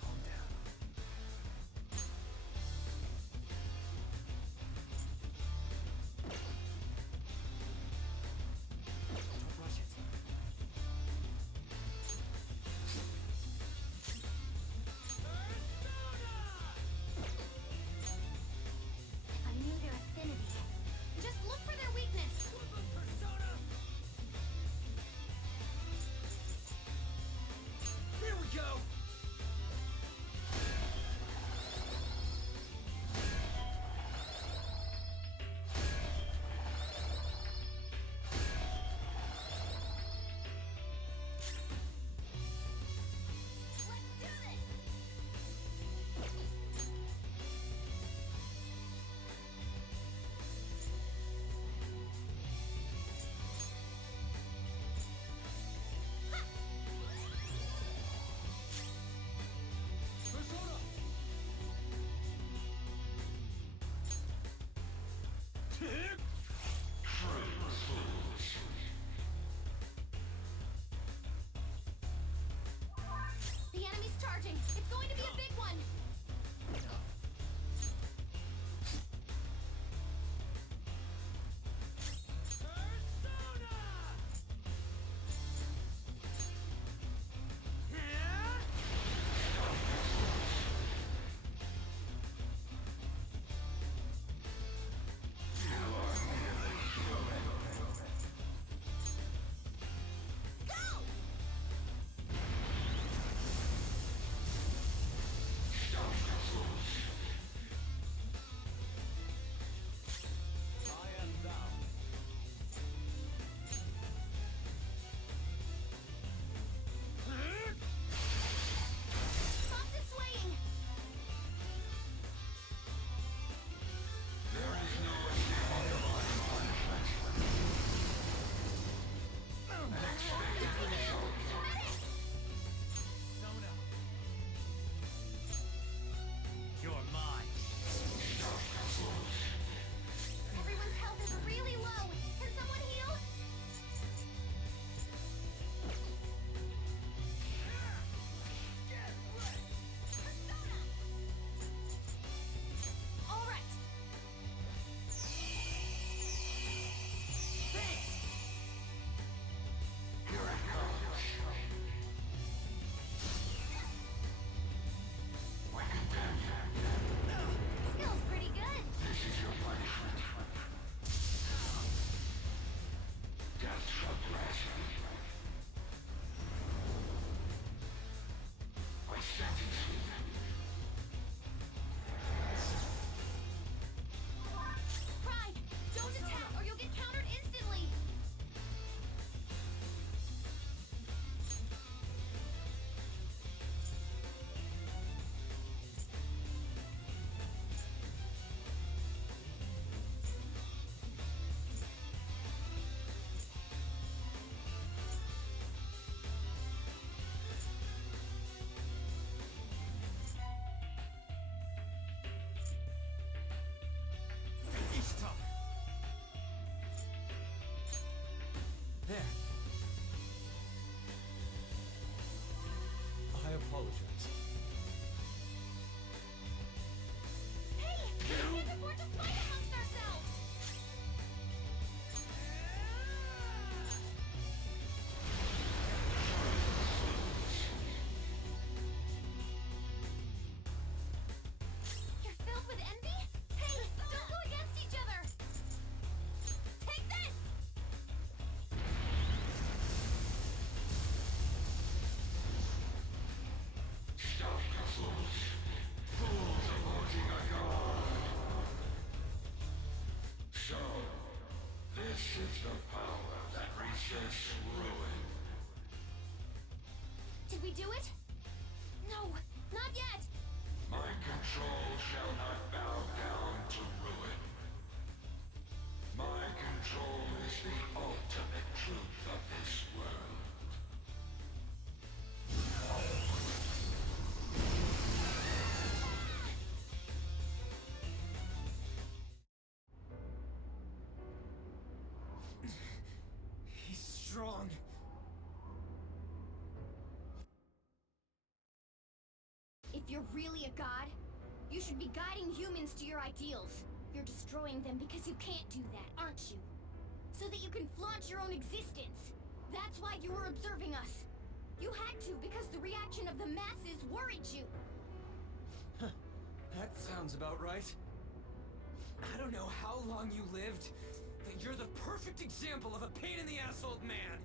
Calm down. Don't rush it. If I knew their affinity. Just look for their weakness. Persona! Here we go! Let's do this! Persona! The enemy's charging. It's going to be a big one. Go! do it? No, not yet! My control shall not bow down to ruin. My control is the ultimate truth of this world. He's strong. If you're really a god, you should be guiding humans to your ideals. You're destroying them because you can't do that, aren't you? So that you can flaunt your own existence. That's why you were observing us. You had to because the reaction of the masses worried you. That sounds about right. I don't know how long you lived, but you're the perfect example of a pain-in-the-ass old man.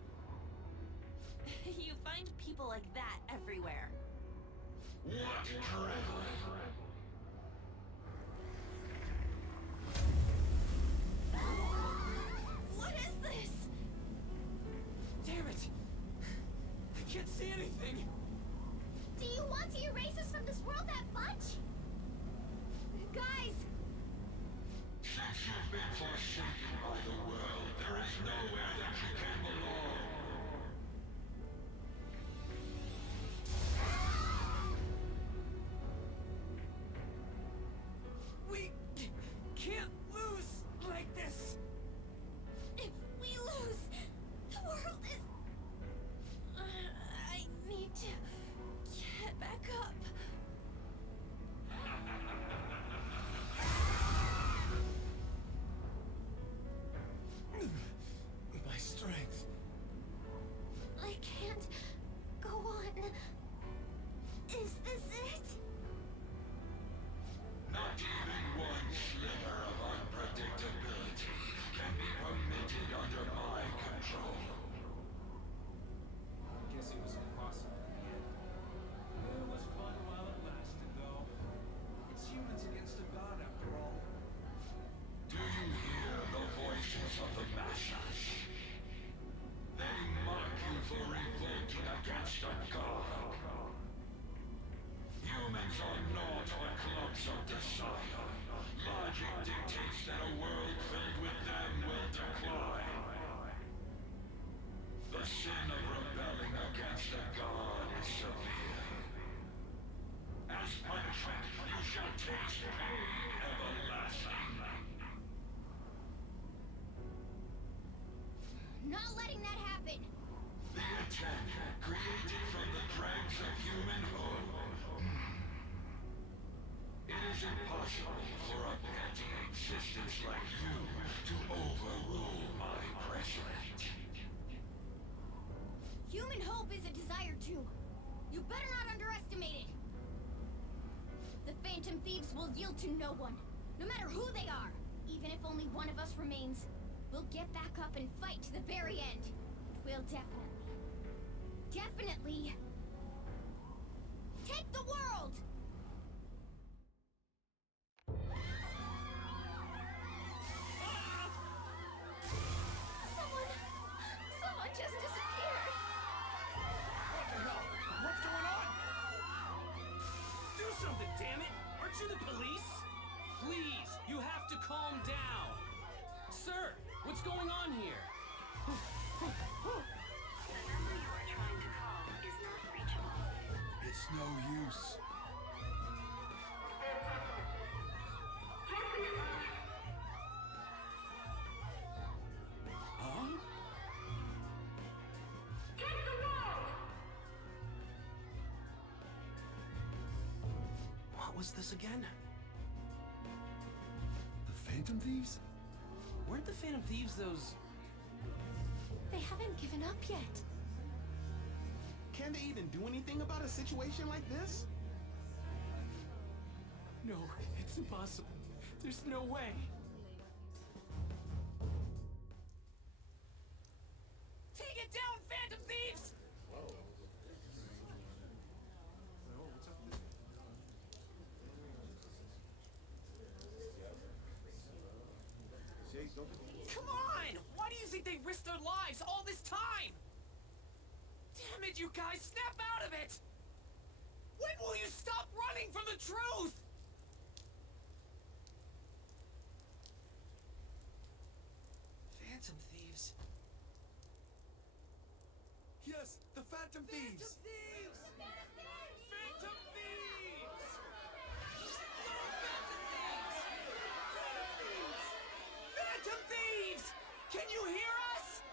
You find people like that everywhere. What privilege! What is this? Damn it! I can't see anything! Do you want to erase us from this world that much? Guys! Since you've been forsaken by the world, there is nowhere that you can belong. We can't lose like this! If we lose, the world is... I need to get back up. My strength. I can't go on. Is this it? Not even one sliver of unpredictability can be permitted under my control. Guess it was impossible in the end. It was fun while it lasted, though. It's humans against a god, after all. Do you hear the voices of the masses? They mock you for revolting against a god. Humans are naught but clumps of desire. Logic dictates that a world filled with them will decline. The sin of rebelling against a god is severe. As punishment, you shall taste pain everlasting. Not letting that happen. The intent created from the dregs of human hope. It is impossible for a petty existence like you to overrule my precedent. Human hope is a desire too. You better not underestimate it. The Phantom Thieves will yield to no one, no matter who they are. Even if only one of us remains, we'll get back up and fight to the very end. We'll definitely take the world! Someone just disappeared. What the hell? What's going on? Do something, damn it! Aren't you the police? Please, you have to calm down. Sir, what's going on here? It's no use. Huh? What was this again? The Phantom Thieves? Weren't the Phantom Thieves those... They haven't given up yet. Can they even do anything about a situation like this? No, it's impossible. There's no way. Take it down, Phantom Thieves! Come on! Why do you think they risked their lives all this time? Damn it, did you guys snap out of it? When will you stop running from the truth? Phantom thieves. Yes, the Phantom Thieves! Phantom thieves! Phantom thieves! Can you hear us?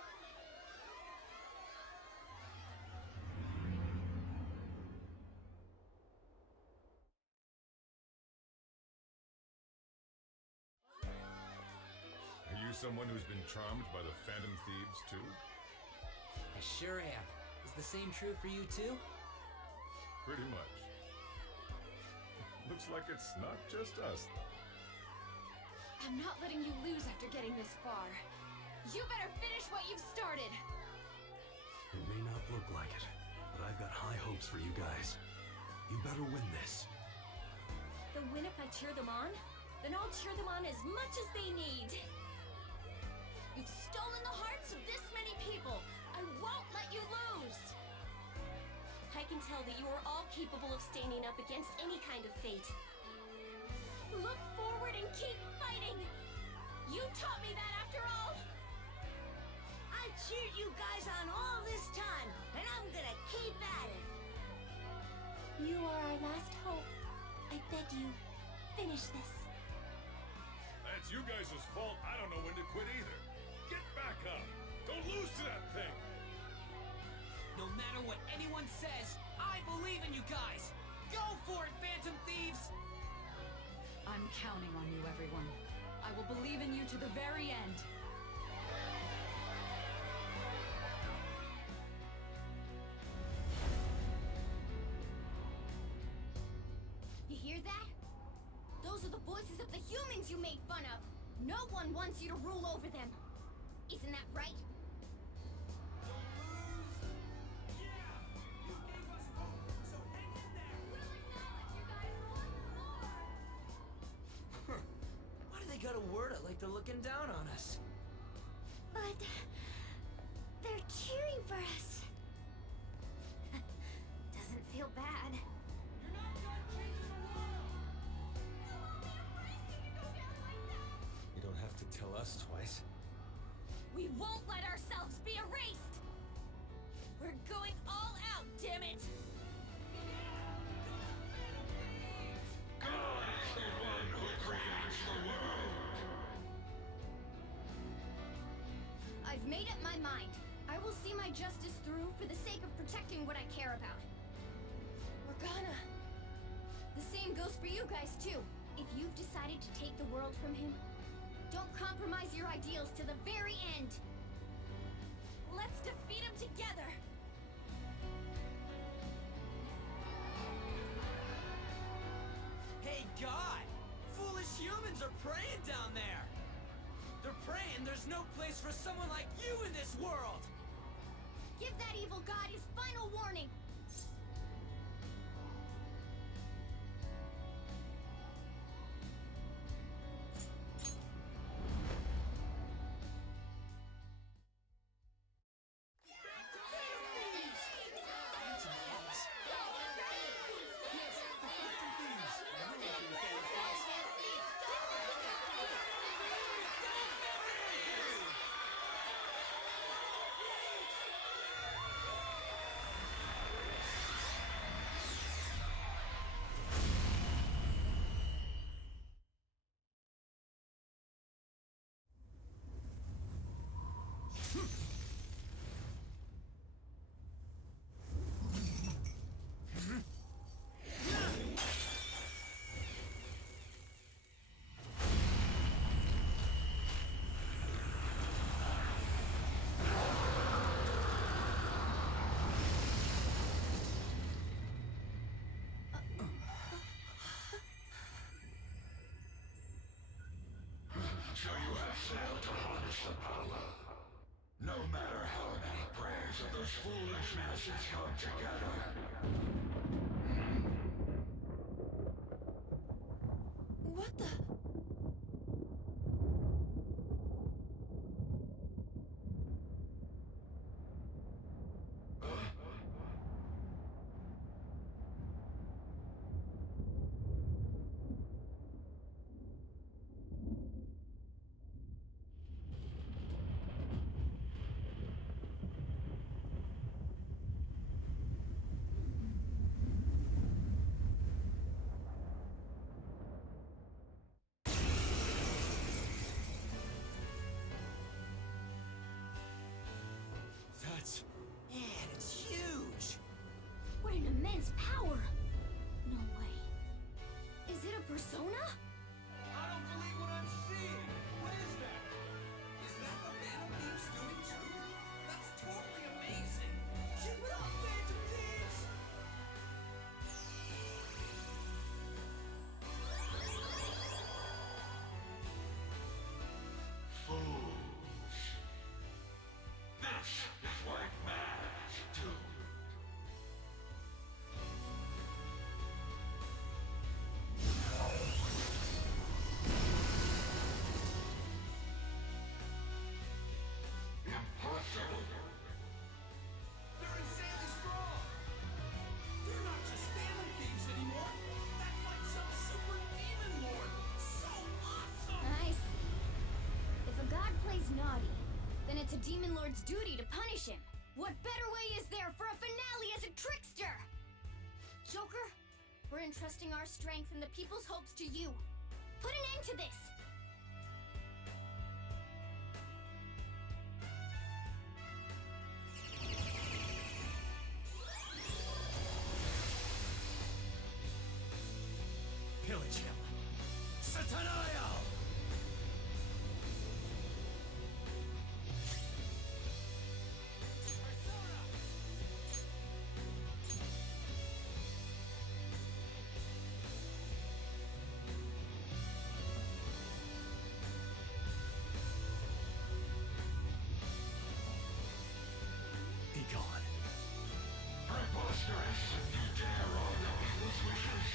Are you someone who's been charmed by the Phantom Thieves, too? I sure am. Is the same true for you too? Pretty much. Looks like it's not just us, though. I'm not letting you lose after getting this far. You better finish what you've started. It may not look like it, but I've got high hopes for you guys. You better win this. The win if I cheer them on? Then I'll cheer them on as much as they need. You've stolen the hearts of this many people. I won't let you lose. I can tell that you are all capable of standing up against any kind of fate. Look forward and keep fighting. You taught me that after all. I cheered you guys on all this time, and I'm gonna keep at it. You are our last hope. I beg you, finish this. That's you guys' fault. I don't know when to quit either. Get back up! Don't lose to that thing! No matter what anyone says, I believe in you guys! Go for it, Phantom Thieves! I'm counting on you, everyone. I will believe in you to the very end. You hear that? Those are the voices of the humans you made fun of. No one wants you to rule over them. Isn't that right? Why do they gotta word it like they're looking down on us? But they're cheering for us. Doesn't feel bad. You don't have to tell us twice. We won't let ourselves be erased. We're going all out, damn it! God is the one who creates the world. I've made up my mind. I will see my justice through for the sake of protecting what I care about. Morgana. The same goes for you guys, too. If you've decided to take the world from him, don't compromise your ideals to the very end. Let's defeat him together. Hey, God! Foolish humans are praying down there! They're praying there's no place for someone like you in this world! Give that evil god his final warning. So you have failed to harness the power. No matter how many prayers of those foolish masses come together. What the? Persona? I don't believe what I'm seeing! What is that? Is that the Phantom Thieves doing too? That's totally amazing! Keep it up, Phantom Thieves! Fools. This is what mad do. Impossible. They're insanely strong! They're not just Phantom Thieves anymore! That's like some super demon lord! So awesome! I see. If a god plays naughty, then it's a demon lord's duty to punish him. What better way is there for a finale as a trickster? Joker, we're entrusting our strength and the people's hopes to you. Put an end to this! Pillage him. Satanael! Be gone. Preposterous. You dare honor people's wishes.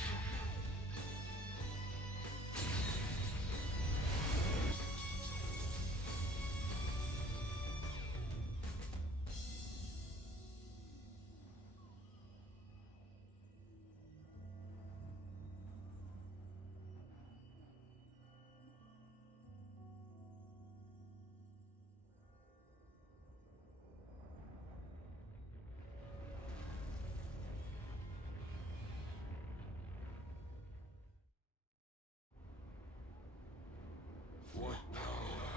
What power?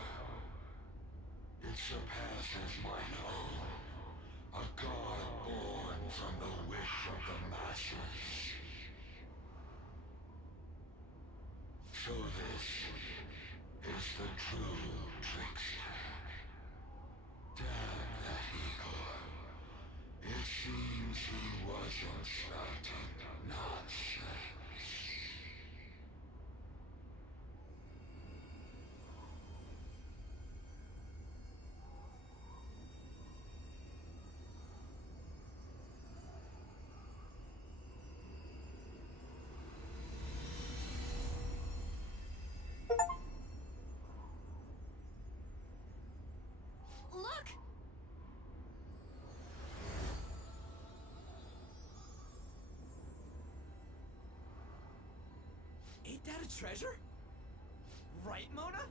It surpasses mine own. A god born from the wish of the masses. So this is the true trickster. Damn that Igor. It seems he wasn't spouting nonsense. Look! Ain't that a treasure? Right, Mona?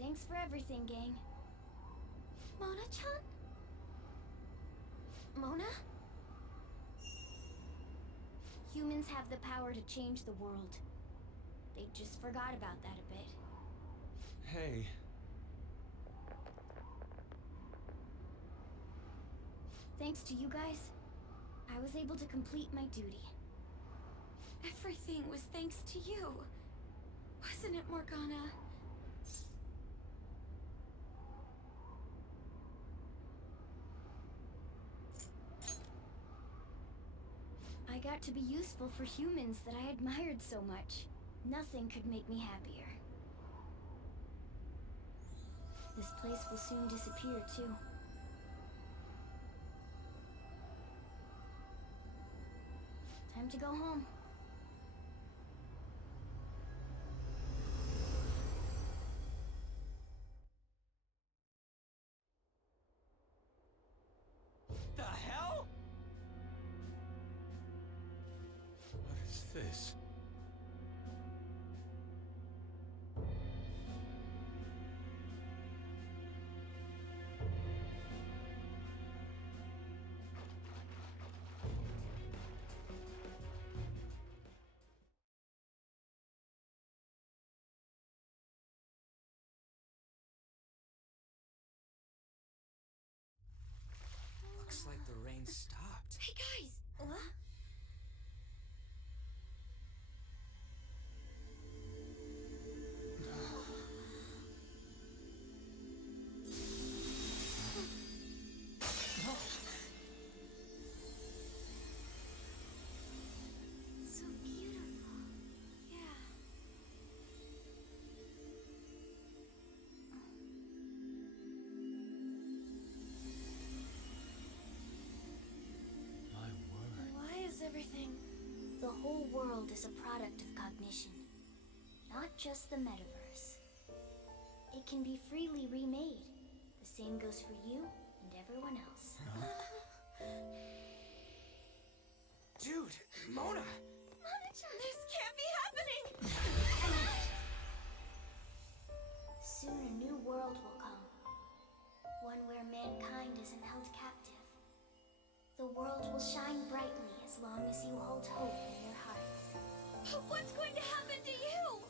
Thanks for everything, gang. Mona-chan? Mona? Humans have the power to change the world. They just forgot about that a bit. Hey. Thanks to you guys, I was able to complete my duty. Everything was thanks to you. Wasn't it, Morgana? I got to be useful for humans that I admired so much. Nothing could make me happier. This place will soon disappear, too. Time to go home. The hell? What is this? Looks like the rain stopped. Hey guys! What? world is a product of cognition, not just the metaverse. It can be freely remade. The same goes for you and everyone else. Dude, Mona! This can't be happening! Soon a new world will come. One where mankind isn't held captive. The world will shine brightly as long as you hold hope in your hearts. What's going to happen to you?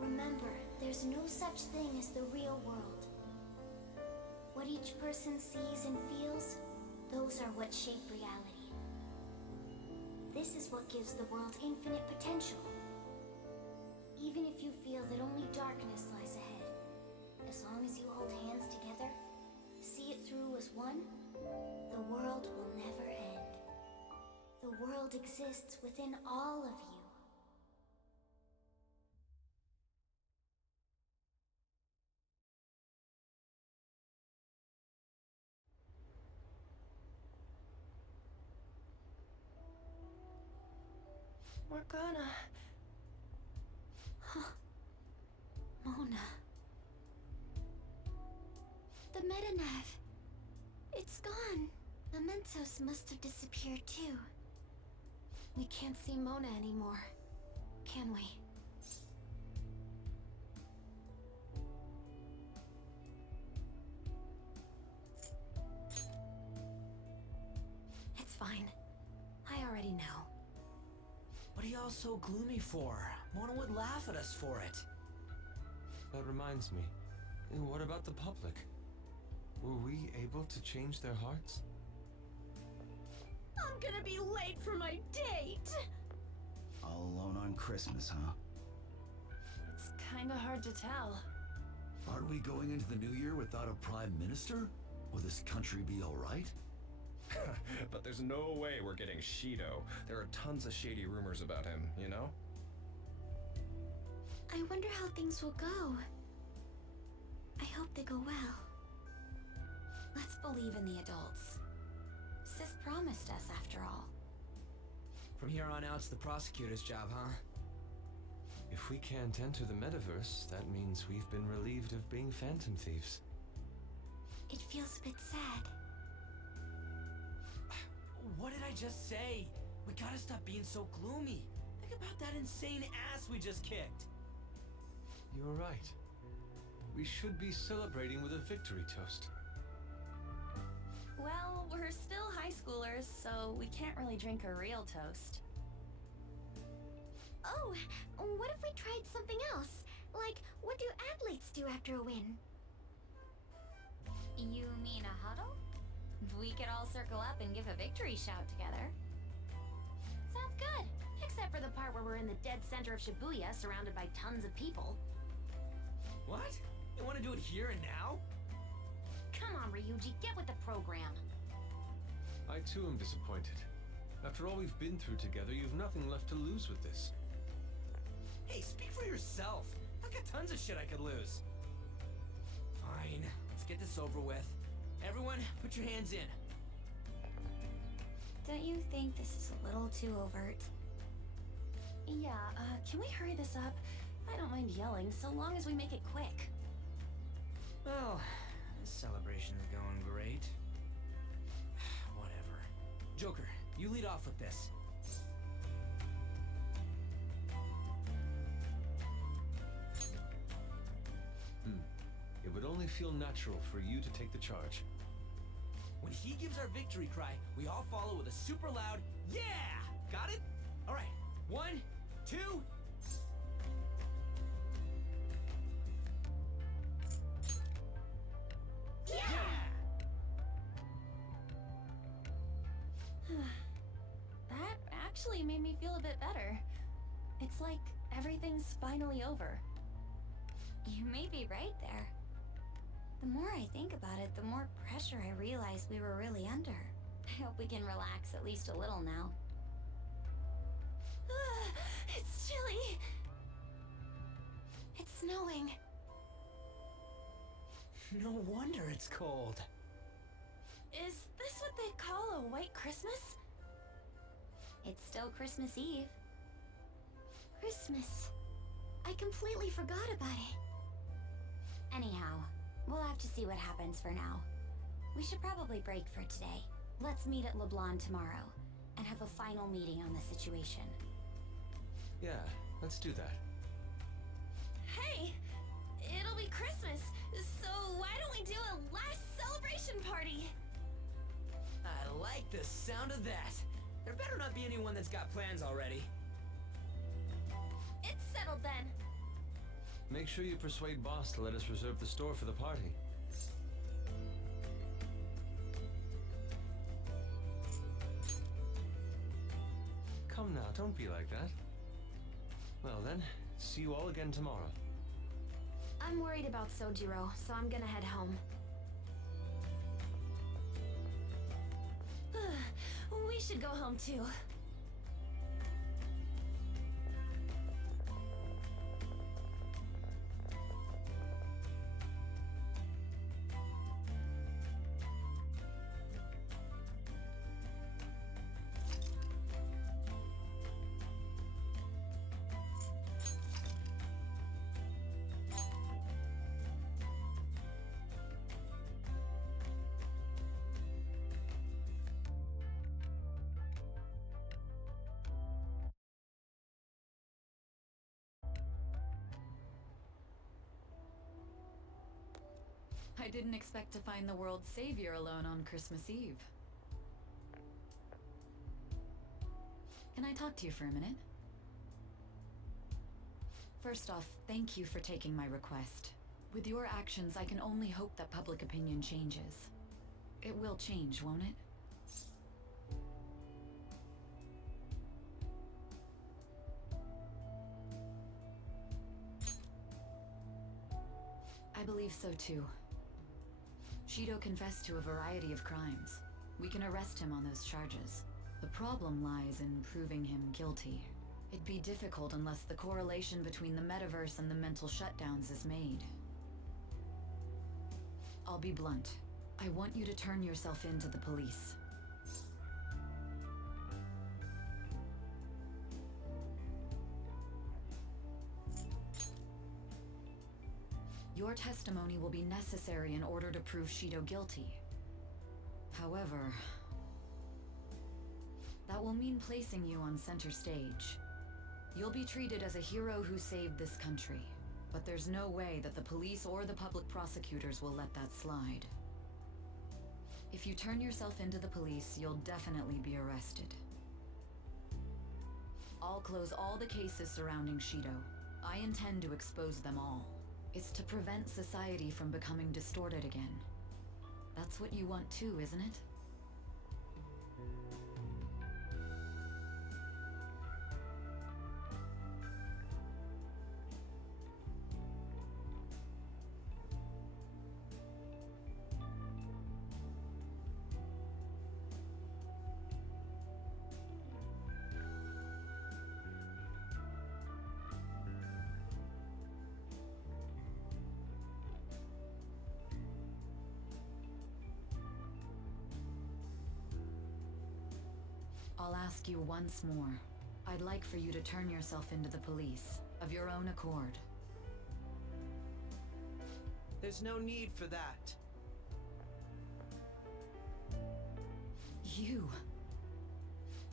Remember, there's no such thing as the real world. What each person sees and feels, those are what shape reality. This is what gives the world infinite potential. Even if you feel that only darkness lies ahead, as long as you hold hands together, see it through as one, the world will never end. The world exists within all of you. Morgana. Mona. The Metanav. It's gone. Mementos must have disappeared too. We can't see Mona anymore, can we? It's fine. I already know. What are y'all so gloomy for? Mona would laugh at us for it. That reminds me. What about the public? Were we able to change their hearts? I'm gonna be late for my date! All alone on Christmas, huh? It's kinda hard to tell. Aren't we going into the new year without a prime minister? Will this country be alright? But there's no way we're getting Shido. There are tons of shady rumors about him, you know? I wonder how things will go. I hope they go well. Let's believe in the adults. Sis promised us, after all. From here on out, it's the prosecutor's job, huh? If we can't enter the metaverse, that means we've been relieved of being phantom thieves. It feels a bit sad. What did I just say? We gotta stop being so gloomy. Think about that insane ass we just kicked. You're right. We should be celebrating with a victory toast. Well, we're still high schoolers, so we can't really drink a real toast. Oh, what if we tried something else? Like, what do athletes do after a win? You mean a huddle? We could all circle up and give a victory shout together. Sounds good. Except for the part where we're in the dead center of Shibuya, surrounded by tons of people. What? They want to do it here and now? Come on, Ryuji, get with the program. I too am disappointed. After all we've been through together, you've nothing left to lose with this. Hey, speak for yourself. I've got tons of shit I could lose. Fine, let's get this over with. Everyone, put your hands in. Don't you think this is a little too overt? Yeah, can we hurry this up? I don't mind yelling, so long as we make it quick. Well, this celebration is going great. Whatever. Joker, you lead off with this. It would only feel natural for you to take the charge. When he gives our victory cry, we all follow with a super loud, yeah! Got it? All right, 1, 2... That actually made me feel a bit better. It's like everything's finally over. You may be right there. The more I think about it, the more pressure I realize we were really under. I hope we can relax at least a little now. It's chilly. It's snowing. No wonder it's cold. Is this what they call a white Christmas? It's still Christmas Eve. Christmas. I completely forgot about it. Anyhow, we'll have to see what happens for now. We should probably break for today. Let's meet at LeBlanc tomorrow and have a final meeting on the situation. Yeah, let's do that. Hey! It'll be Christmas, so why don't we do a last celebration party? I like the sound of that. There better not be anyone that's got plans already. It's settled then. Make sure you persuade Boss to let us reserve the store for the party. Come now, don't be like that. Well then, see you all again tomorrow. I'm worried about Sojiro, so I'm gonna head home. We should go home too. I didn't expect to find the world's savior alone on Christmas Eve. Can I talk to you for a minute? First off, thank you for taking my request. With your actions, I can only hope that public opinion changes. It will change, won't it? I believe so too. Shido confessed to a variety of crimes. We can arrest him on those charges. The problem lies in proving him guilty. It'd be difficult unless the correlation between the metaverse and the mental shutdowns is made. I'll be blunt. I want you to turn yourself in to the police. Your testimony will be necessary in order to prove Shido guilty. However, that will mean placing you on center stage. You'll be treated as a hero who saved this country, but there's no way that the police or the public prosecutors will let that slide. If you turn yourself into the police, you'll definitely be arrested. I'll close all the cases surrounding Shido. I intend to expose them all. It's to prevent society from becoming distorted again. That's what you want too, isn't it? I'll ask you once more. I'd like for you to turn yourself into the police, of your own accord. There's no need for that. You...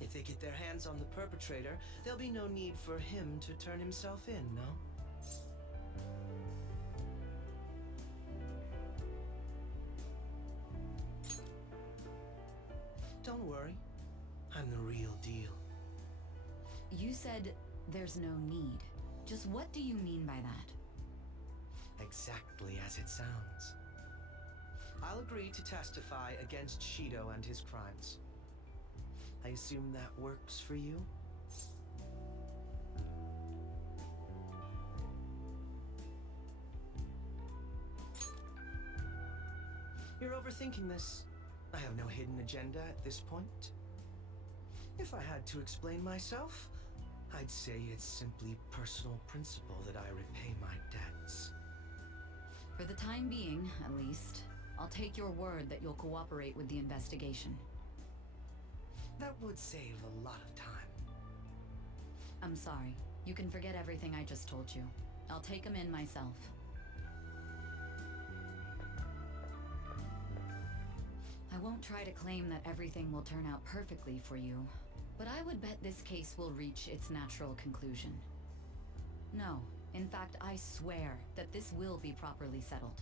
If they get their hands on the perpetrator, there'll be no need for him to turn himself in, no? Don't worry. I'm the real deal. You said there's no need. Just what do you mean by that? Exactly as it sounds. I'll agree to testify against Shido and his crimes. I assume that works for you? You're overthinking this. I have no hidden agenda at this point. If I had to explain myself, I'd say it's simply personal principle that I repay my debts. For the time being, at least, I'll take your word that you'll cooperate with the investigation. That would save a lot of time. I'm sorry. You can forget everything I just told you. I'll take him in myself. I won't try to claim that everything will turn out perfectly for you, but I would bet this case will reach its natural conclusion. No, in fact, I swear that this will be properly settled.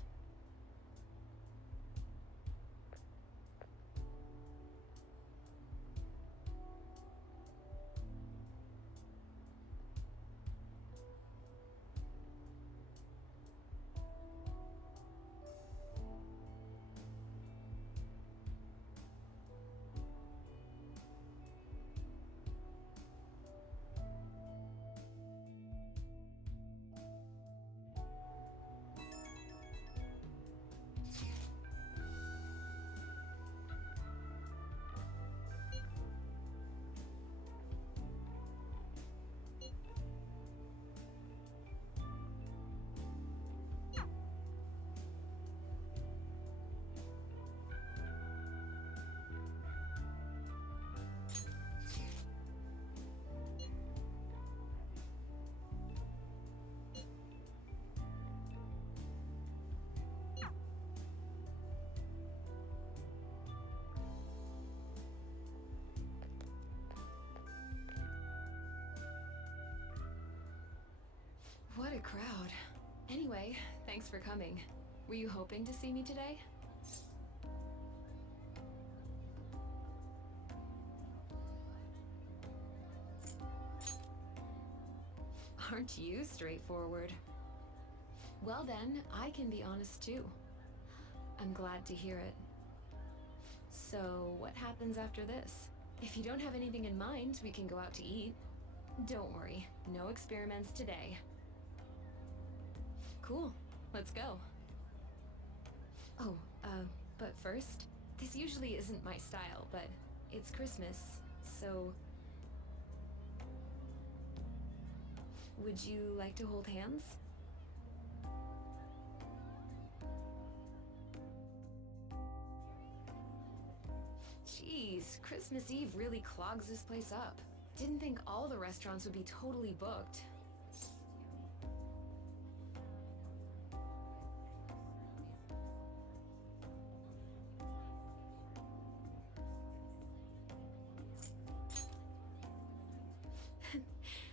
What a crowd. Anyway, thanks for coming. Were you hoping to see me today? Aren't you straightforward? Well then, I can be honest too. I'm glad to hear it. So, what happens after this? If you don't have anything in mind, we can go out to eat. Don't worry, no experiments today. Cool, let's go. Oh, but first, this usually isn't my style, but it's Christmas, so... Would you like to hold hands? Jeez, Christmas Eve really clogs this place up. Didn't think all the restaurants would be totally booked.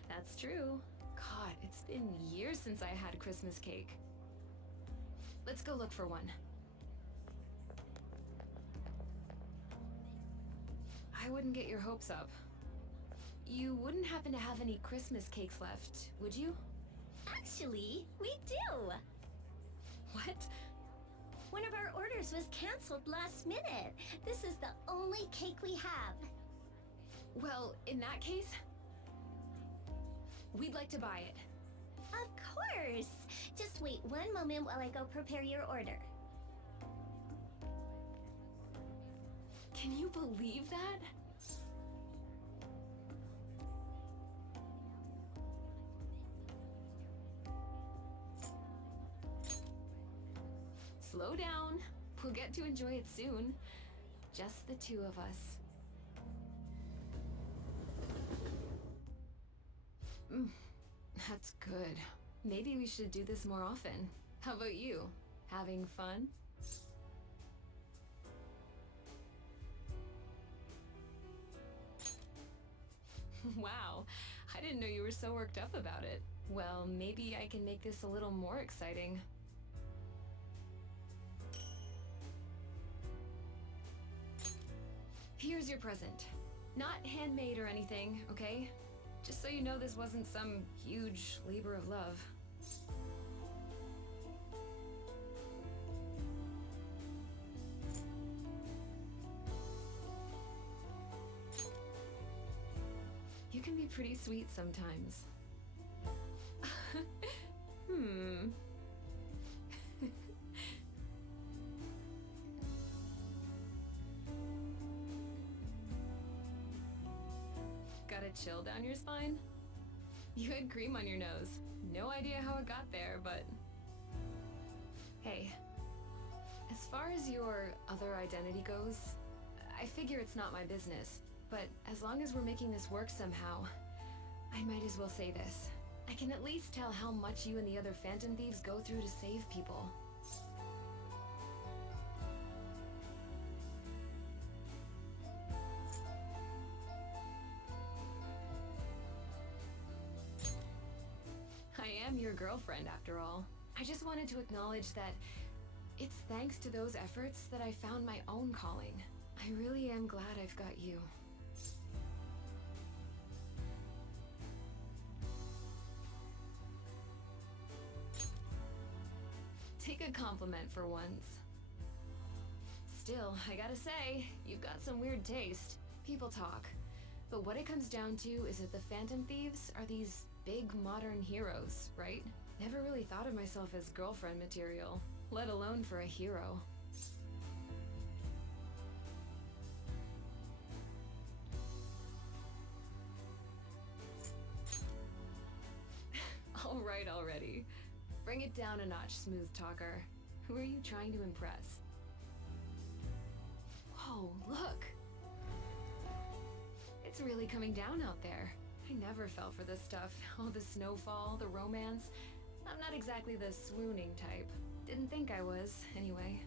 That's true. God, it's been years since I had Christmas cake. Let's go look for one. I wouldn't get your hopes up. You wouldn't happen to have any Christmas cakes left, would you? Actually, we do! What? One of our orders was canceled last minute. This is the only cake we have. Well, in that case, we'd like to buy it. Of course! Just wait one moment while I go prepare your order. Can you believe that? Slow down. We'll get to enjoy it soon. Just the two of us. That's good. Maybe we should do this more often. How about you? Having fun? Wow, I didn't know you were so worked up about it. Well, maybe I can make this a little more exciting. Here's your present. Not handmade or anything, okay? Just so you know this wasn't some huge labor of love. You can be pretty sweet sometimes. chill down your spine? You had cream on your nose. No idea how it got there, but... Hey, as far as your other identity goes, I figure it's not my business, but as long as we're making this work somehow, I might as well say this. I can at least tell how much you and the other Phantom Thieves go through to save people. I am your girlfriend, after all. I just wanted to acknowledge that it's thanks to those efforts that I found my own calling. I really am glad I've got you. Take a compliment for once. Still, I gotta say, you've got some weird taste. People talk. But what it comes down to is that the Phantom Thieves are these big modern heroes, right? Never really thought of myself as girlfriend material, let alone for a hero. All right already. Bring it down a notch, smooth talker. Who are you trying to impress? Whoa, look! It's really coming down out there. I never fell for this stuff. Oh, the snowfall, the romance. I'm not exactly the swooning type. Didn't think I was, anyway.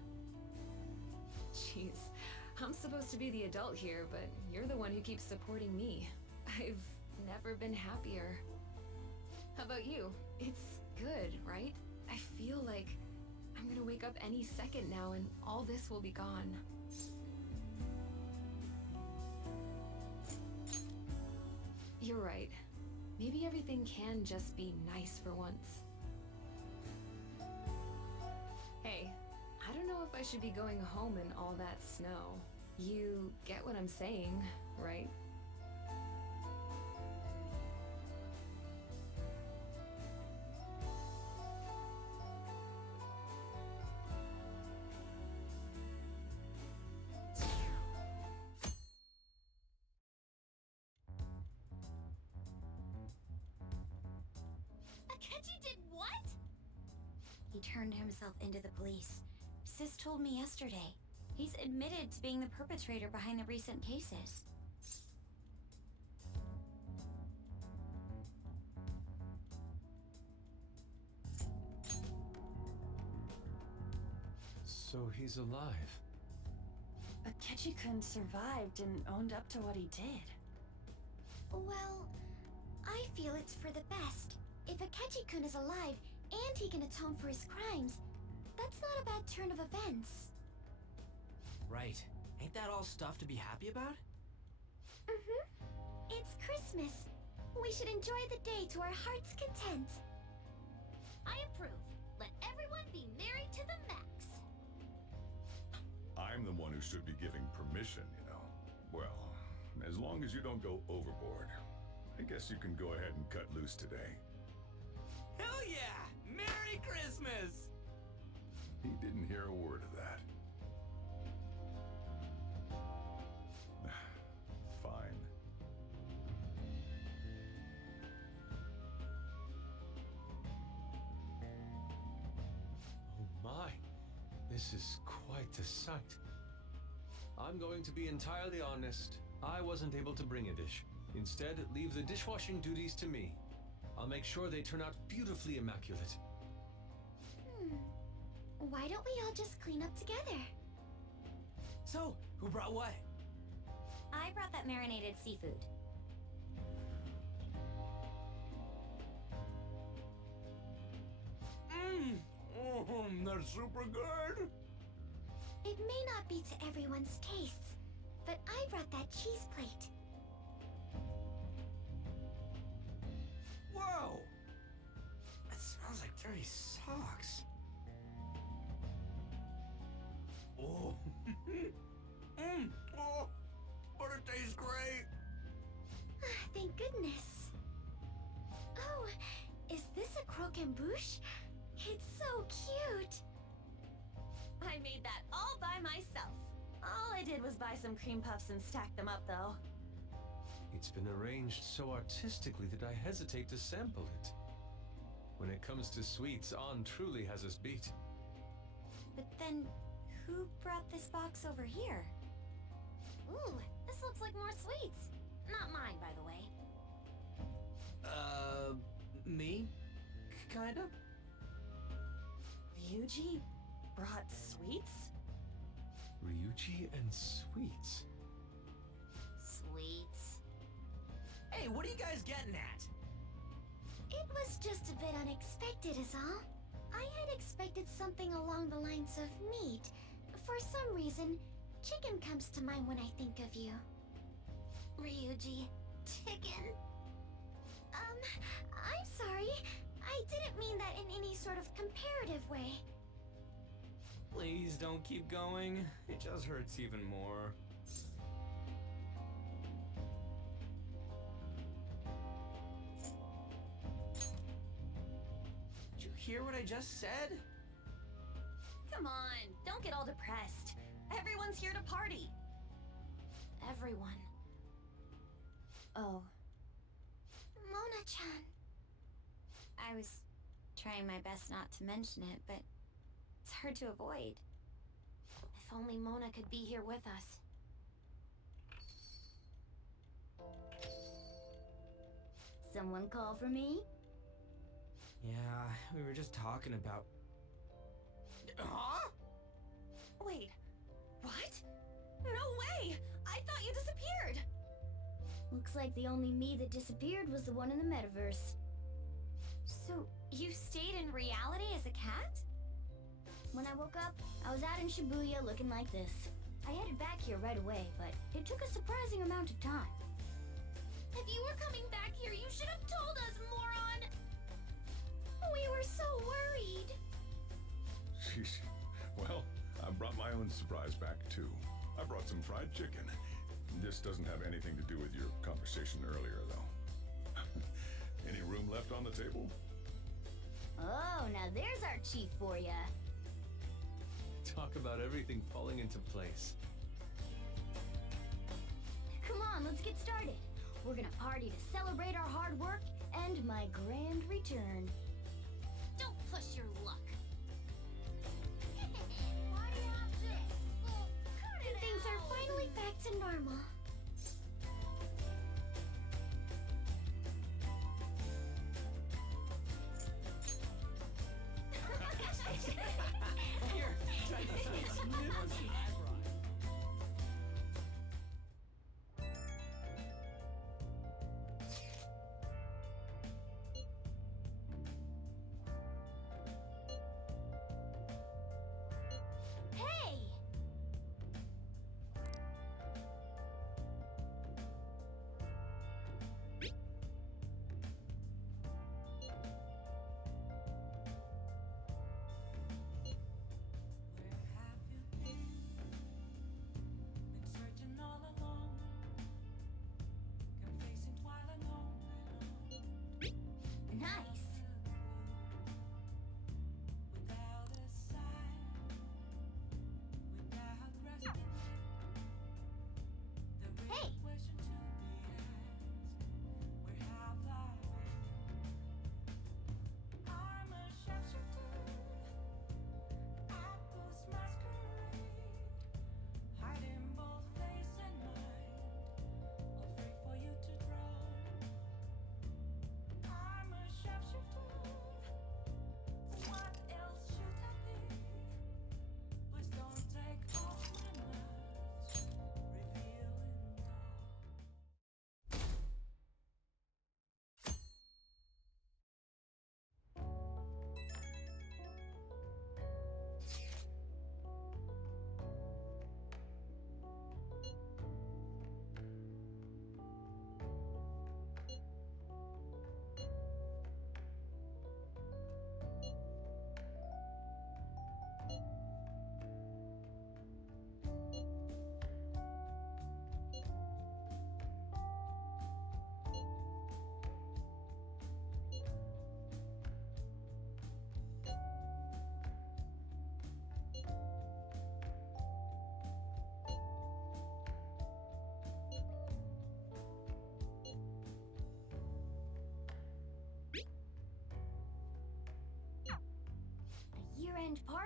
Jeez, I'm supposed to be the adult here, but you're the one who keeps supporting me. I've never been happier. How about you? It's good, right? I feel like I'm gonna wake up any second now and all this will be gone. You're right. Maybe everything can just be nice for once. Hey, I don't know if I should be going home in all that snow. You get what I'm saying, right? Akechi did what? He turned himself into the police. Sis told me yesterday. He's admitted to being the perpetrator behind the recent cases. So he's alive. Akechi-kun survived and owned up to what he did. Well, I feel it's for the best. If Akechi-kun is alive and he can atone for his crimes, that's not a bad turn of events. Right. Ain't that all stuff to be happy about? Mm-hmm. It's Christmas. We should enjoy the day to our heart's content. I approve. Let everyone be merry to the max. I'm the one who should be giving permission, you know. Well, as long as you don't go overboard. I guess you can go ahead and cut loose today. Hell yeah! Merry Christmas! He didn't hear a word of that. Fine. Oh my, this is quite a sight. I'm going to be entirely honest. I wasn't able to bring a dish. Instead, leave the dishwashing duties to me. I'll make sure they turn out beautifully immaculate. Why don't we all just clean up together? So, who brought what? I brought that marinated seafood. They're super good! It may not be to everyone's tastes, but I brought that cheese plate. Whoa! That smells like dirty socks. Oh. Oh, but it tastes great! Thank goodness. Oh, is this a croquembouche? It's so cute. I made that all by myself. All I did was buy some cream puffs and stack them up, though. It's been arranged so artistically that I hesitate to sample it. When it comes to sweets, On truly has us beat. But then, who brought this box over here? Ooh, this looks like more sweets. Not mine, by the way. Me? Kinda? Ryuji brought sweets? Ryuji and sweets. Sweets. Hey, what are you guys getting at? It was just a bit unexpected is all. I had expected something along the lines of meat. For some reason, chicken comes to mind when I think of you. Ryuji, chicken? I'm sorry. I didn't mean that in any sort of comparative way. Please don't keep going. It just hurts even more. Did you hear what I just said? Come on, don't get all depressed. Everyone's here to party. Everyone. Oh. Mona-chan. I was trying my best not to mention it, but it's hard to avoid. If only Mona could be here with us. Someone call for me? Yeah, we were just talking about... Huh? Wait, what? No way! I thought you disappeared! Looks like the only me that disappeared was the one in the metaverse. So, you stayed in reality as a cat? When I woke up, I was out in Shibuya looking like this. I headed back here right away, but it took a surprising amount of time. If you were coming back here, you should have told us, moron! We were so worried. Sheesh. Well, I brought my own surprise back too. I brought some fried chicken. This doesn't have anything to do with your conversation earlier, though. Any room left on the table? Oh, now there's our chief for ya. Talk about everything falling into place. Come on, let's get started. We're gonna party to celebrate our hard work and my grand return. Don't push your luck. Things are finally back to normal. Here, try this.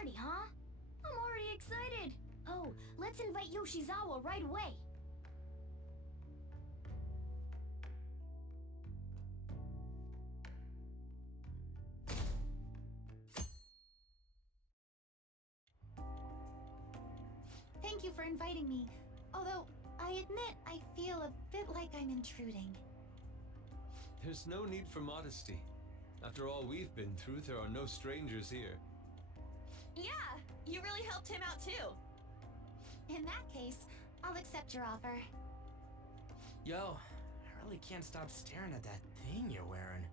party, huh? I'm already excited. Oh, let's invite Yoshizawa right away. Thank you for inviting me. Although, I admit I feel a bit like I'm intruding. There's no need for modesty. After all we've been through, there are no strangers here. Yeah, you really helped him out too. In that case, I'll accept your offer. Yo, I really can't stop staring at that thing you're wearing.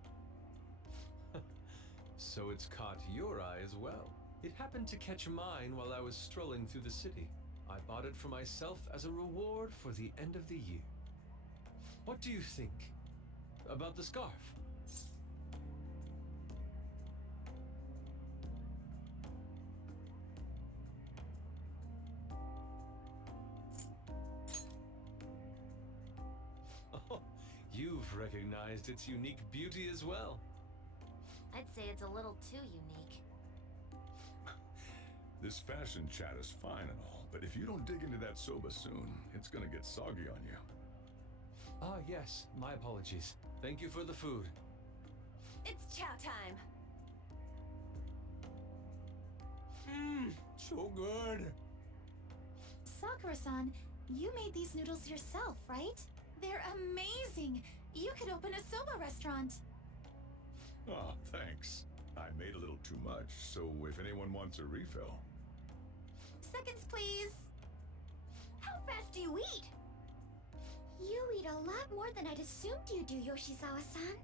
So it's caught your eye as well. It happened to catch mine while I was strolling through the city. I bought it for myself as a reward for the end of the year. What do you think about the scarf? Oh, you've recognized its unique beauty as well. I'd say it's a little too unique. This fashion chat is fine and all, but if you don't dig into that soba soon, it's gonna get soggy on you. Ah, yes. My apologies. Thank you for the food. It's chow time. Mmm, so good. Sakura-san, you made these noodles yourself, right? They're amazing! You could open a soba restaurant. Oh, thanks. I made a little too much, so if anyone wants a refill. Seconds, please. How fast do you eat? You eat a lot more than I'd assumed you do, Yoshizawa-san.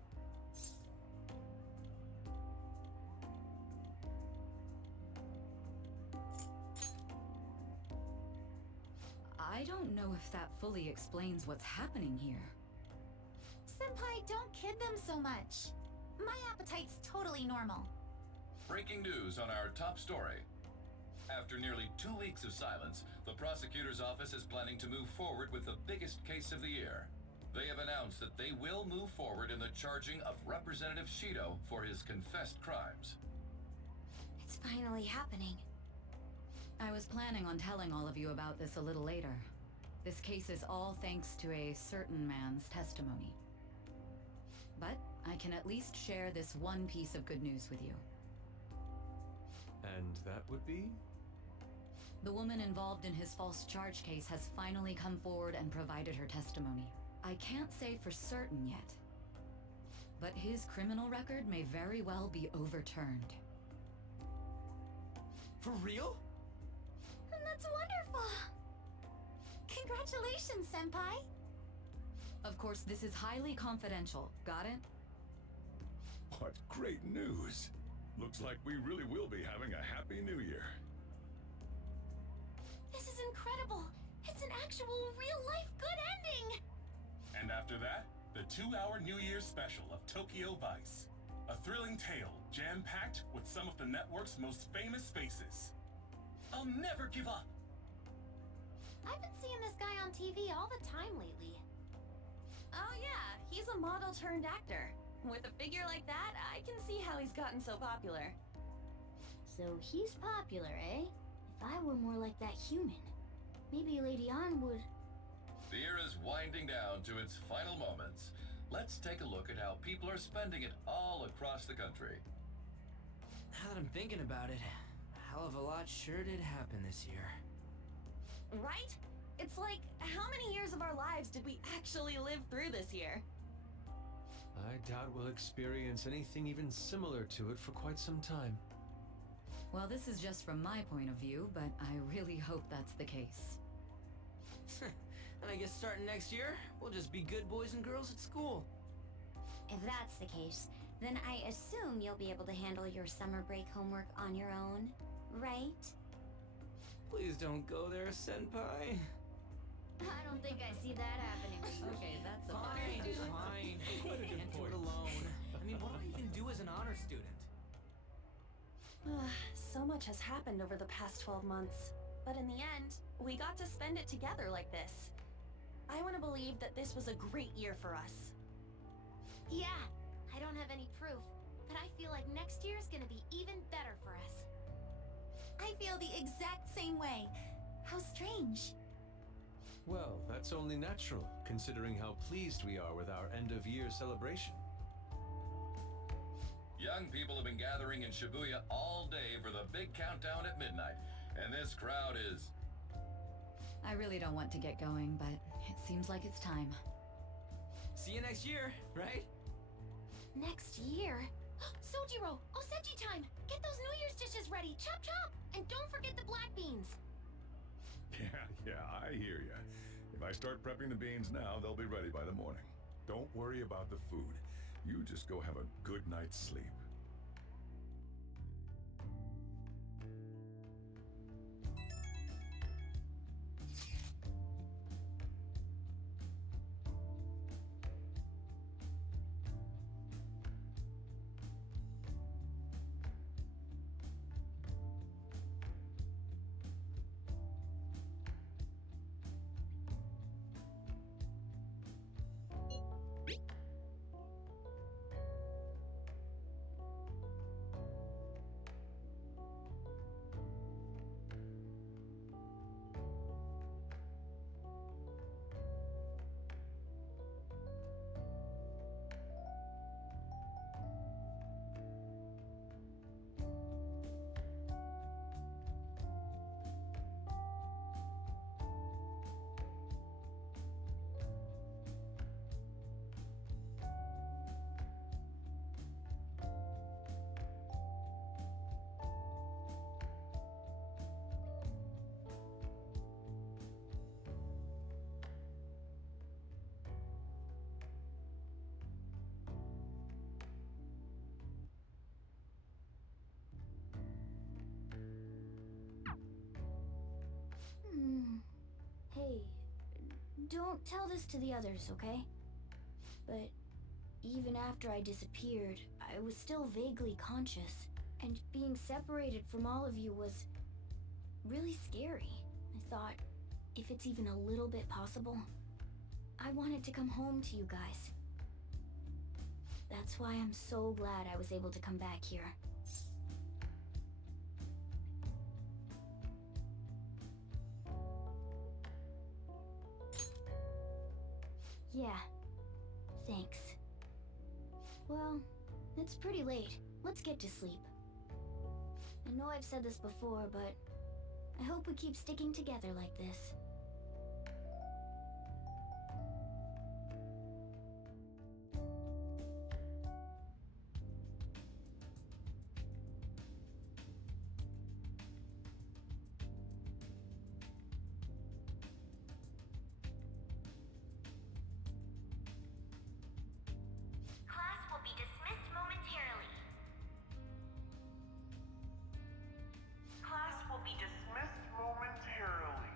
I don't know if that fully explains what's happening here. Senpai, don't kid them so much. My appetite's totally normal. Breaking news on our top story. After nearly 2 weeks of silence, the prosecutor's office is planning to move forward with the biggest case of the year. They have announced that they will move forward in the charging of Representative Shido for his confessed crimes. It's finally happening. I was planning on telling all of you about this a little later. This case is all thanks to a certain man's testimony. But I can at least share this one piece of good news with you. And that would be? The woman involved in his false charge case has finally come forward and provided her testimony. I can't say for certain yet, but his criminal record may very well be overturned. For real? That's wonderful! Congratulations, Senpai! Of course, this is highly confidential. Got it? What great news! Looks like we really will be having a happy new year. This is incredible! It's an actual real-life good ending! And after that, the 2-hour New Year's special of Tokyo Vice. A thrilling tale, jam-packed with some of the network's most famous faces. I'll never give up! I've been seeing this guy on TV all the time lately. Oh yeah, he's a model turned actor. With a figure like that, I can see how he's gotten so popular. So he's popular, eh? If I were more like that human, maybe Lady Ann would... The year is winding down to its final moments. Let's take a look at how people are spending it all across the country. Now that I'm thinking about it, a hell of a lot sure did happen this year. Right? It's like, how many years of our lives did we actually live through this year? I doubt we'll experience anything even similar to it for quite some time. Well, this is just from my point of view, but I really hope that's the case. And I guess starting next year, we'll just be good boys and girls at school. If that's the case, then I assume you'll be able to handle your summer break homework on your own, right? Please don't go there, Senpai. I don't think I see that happening. Okay, that's a Fine. Can't do it alone. I mean, what do I even do as an honor student? So much has happened over the past 12 months. But in the end, we got to spend it together like this. I want to believe that this was a great year for us. Yeah, I don't have any proof, but I feel like next year's gonna be even better for us. I feel the exact same way. How strange. Well, that's only natural, considering how pleased we are with our end-of-year celebration. Young people have been gathering in Shibuya all day for the big countdown at midnight, and this crowd is... I really don't want to get going, but it seems like it's time. See you next year, right? Next year? Sojiro! Osechi time! Get those New Year's dishes ready! Chop chop! And don't forget the black beans! Yeah, I hear ya. If I start prepping the beans now, they'll be ready by the morning. Don't worry about the food. You just go have a good night's sleep. Hey, don't tell this to the others, okay? But even after I disappeared, I was still vaguely conscious, and being separated from all of you was really scary. I thought, if it's even a little bit possible, I wanted to come home to you guys. That's why I'm so glad I was able to come back here. Yeah, thanks. Well, it's pretty late. Let's get to sleep. I know I've said this before, but I hope we keep sticking together like this. Class will be dismissed momentarily. Class will be dismissed momentarily.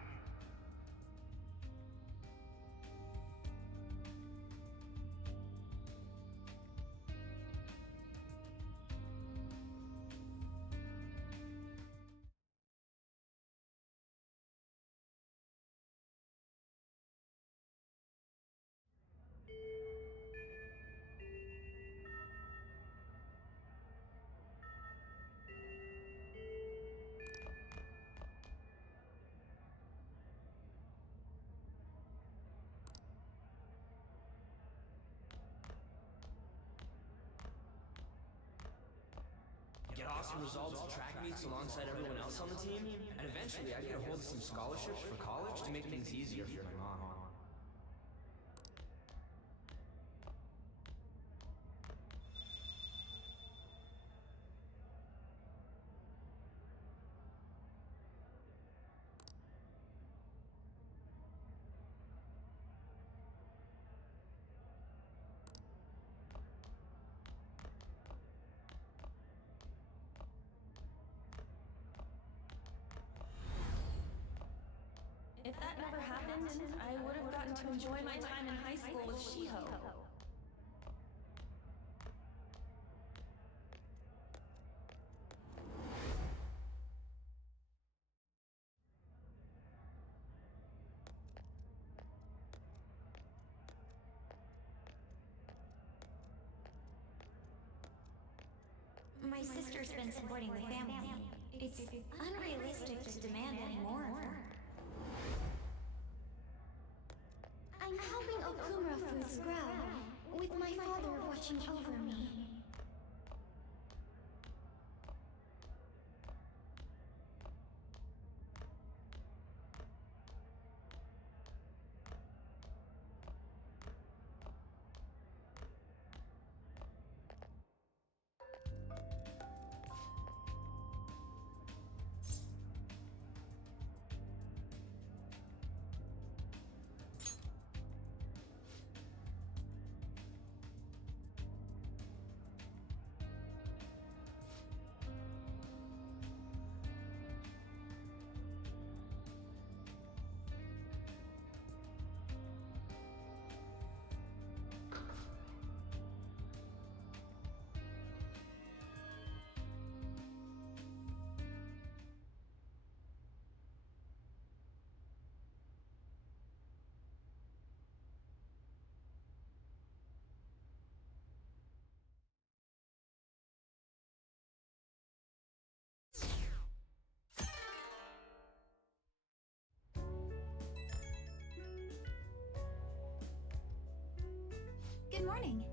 Get awesome results at track meets alongside everyone else on the team, and eventually I'd get a hold of some scholarships for college to make things easier for my mom. If that never happened, I would have gotten to enjoy my time in high school with Shiho. My sister's been supporting the family. It's unrealistic to demand any more of her. I'm helping Okumura foods grow, with my father watching over me. Good morning.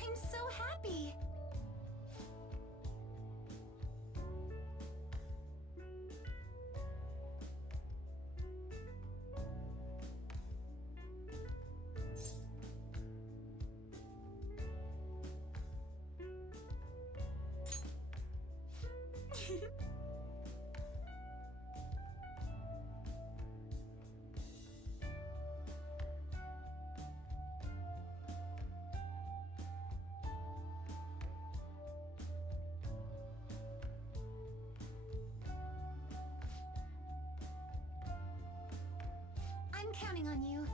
I'm so happy! I'm counting on you.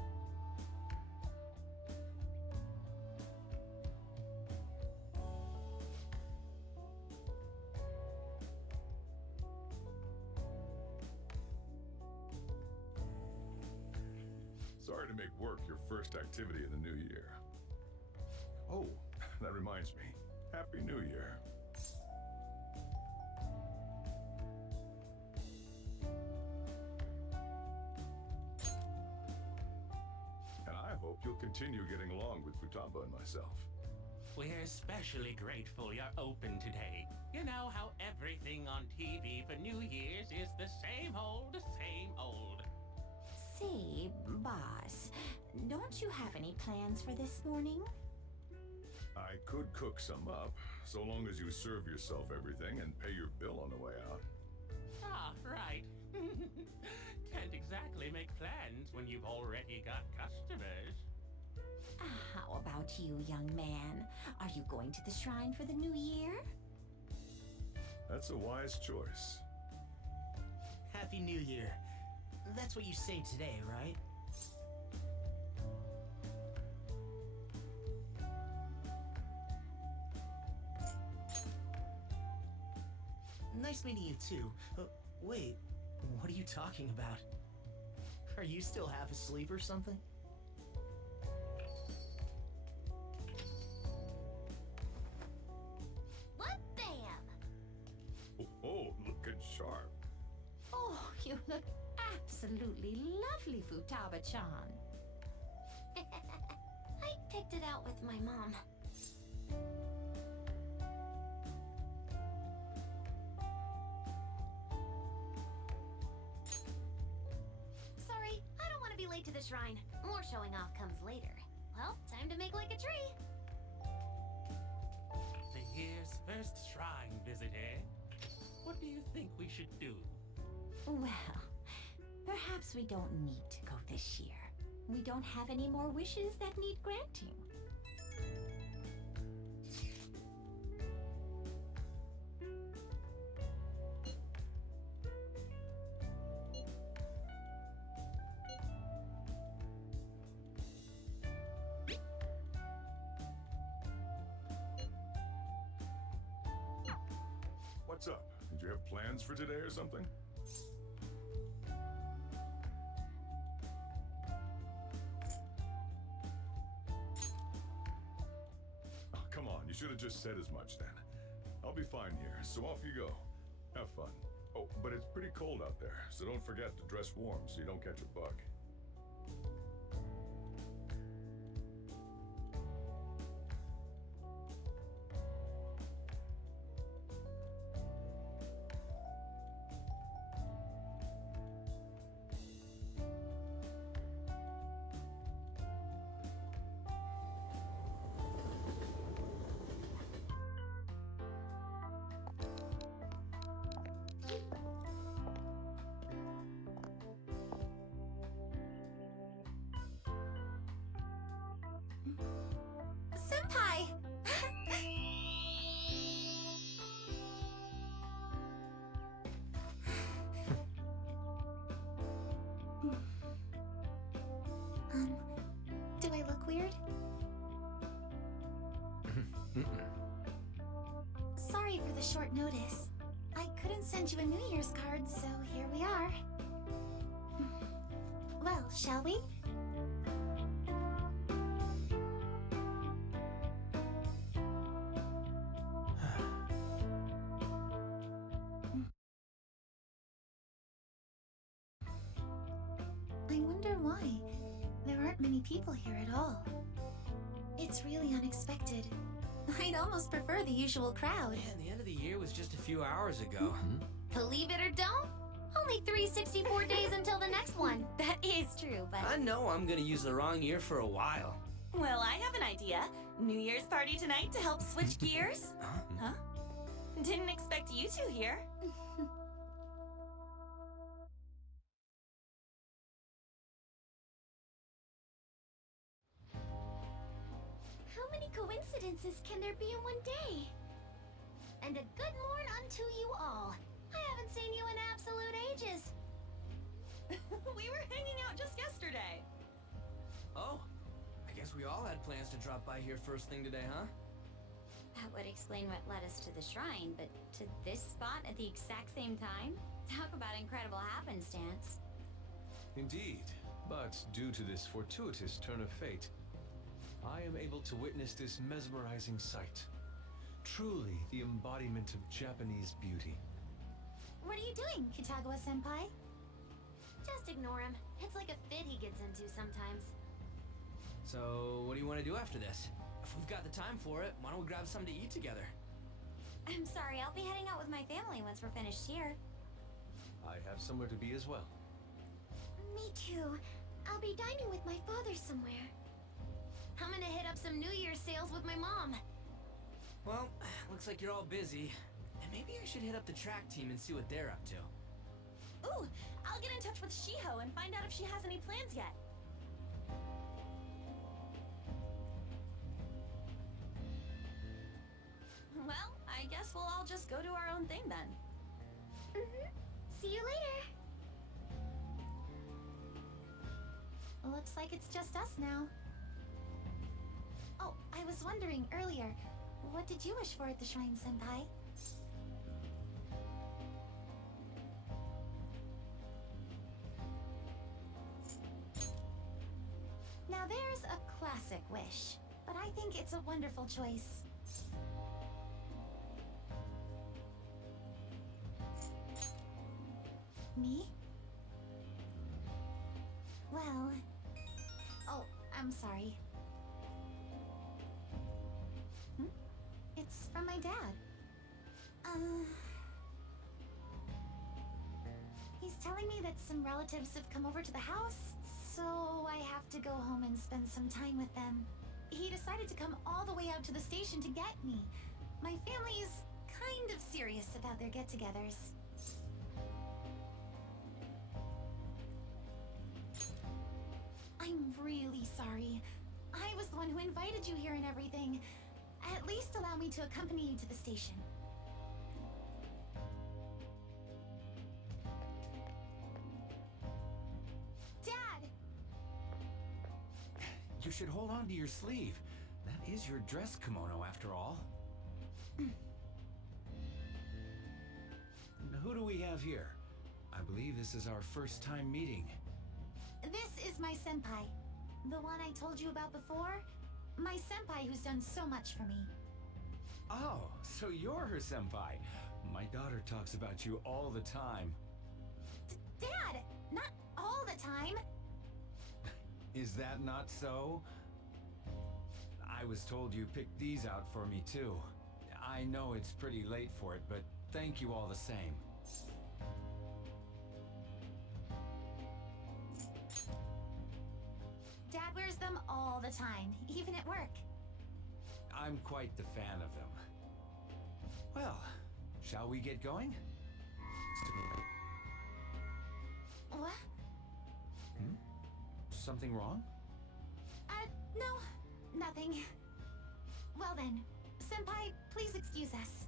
Sorry to make work your first activity in the new year. Oh, that reminds me. Happy New Year. And I hope you'll continue getting along with Futaba and myself. We're especially grateful you're open today. You know how everything on TV for New Year's is the same old, same old. Say, boss, don't you have any plans for this morning? I could cook some up, so long as you serve yourself everything and pay your bill on the way out. Ah, right. Can't exactly make plans when you've already got customers. How about you, young man? Are you going to the shrine for the new year? That's a wise choice. Happy New Year. That's what you say today, right? Nice meeting you too. Wait, what are you talking about? Are you still half asleep or something? What bam? Oh, looking sharp. Oh, you look absolutely lovely, Futaba-chan. I picked it out with my mom. Sorry, I don't want to be late to the shrine. More showing off comes later. Well, time to make like a tree. The year's first shrine visit, eh? What do you think we should do? Well, perhaps we don't need to go this year. We don't have any more wishes that need granting. What's up? Did you have plans for today or something? Oh, come on, you should have just said as much then. I'll be fine here, so off you go. Have fun. Oh, but it's pretty cold out there, so don't forget to dress warm so you don't catch a bug. Senpai! Do I look weird? Sorry for the short notice. I couldn't send you a New Year's card, so here we are. Well, shall we? I wonder why. There aren't many people here at all. It's really unexpected. I'd almost prefer the usual crowd. Man, the end of the year was just a few hours ago. Believe it or don't, only 364 days until the next one. That is true, but... I know I'm gonna use the wrong year for a while. Well, I have an idea. New Year's party tonight to help switch gears? Huh? Didn't expect you two here. How many coincidences can there be in one day? And a good morn unto you all. I haven't seen you in absolute ages. We were hanging out just yesterday. Oh, I guess we all had plans to drop by here first thing today, huh? That would explain what led us to the shrine, but to this spot at the exact same time? Talk about incredible happenstance. Indeed, but due to this fortuitous turn of fate, I am able to witness this mesmerizing sight. Truly the embodiment of Japanese beauty. What are you doing, Kitagawa-senpai? Just ignore him. It's like a fit he gets into sometimes. So, what do you want to do after this? If we've got the time for it, why don't we grab something to eat together? I'm sorry, I'll be heading out with my family once we're finished here. I have somewhere to be as well. Me too. I'll be dining with my father somewhere. I'm gonna hit up some New Year's sales with my mom. Well, looks like you're all busy. And maybe I should hit up the track team and see what they're up to. Ooh, I'll get in touch with Shiho and find out if she has any plans yet. Well, I guess we'll all just go do our own thing then. See you later. Looks like it's just us now. Oh, I was wondering earlier, what did you wish for at the shrine, senpai? Now there's a classic wish, but I think it's a wonderful choice. Me? Well... Oh, I'm sorry. It's from my dad. He's telling me that some relatives have come over to the house, so I have to go home and spend some time with them. He decided to come all the way out to the station to get me. My family's kind of serious about their get-togethers. I'm really sorry. I was the one who invited you here and everything. At least allow me to accompany you to the station. Dad! You should hold on to your sleeve. That is your dress kimono, after all. Who do we have here? I believe this is our first time meeting. This is my senpai. The one I told you about before. My senpai who's done so much for me. Oh, so you're her senpai. My daughter talks about you all the time. Dad! Not all the time! Is that not so? I was told you picked these out for me too. I know it's pretty late for it, but thank you all the same. Dad wears them all the time, even at work. I'm quite the fan of them. Well, shall we get going? What? Something wrong? No, nothing. Well then, senpai, please excuse us.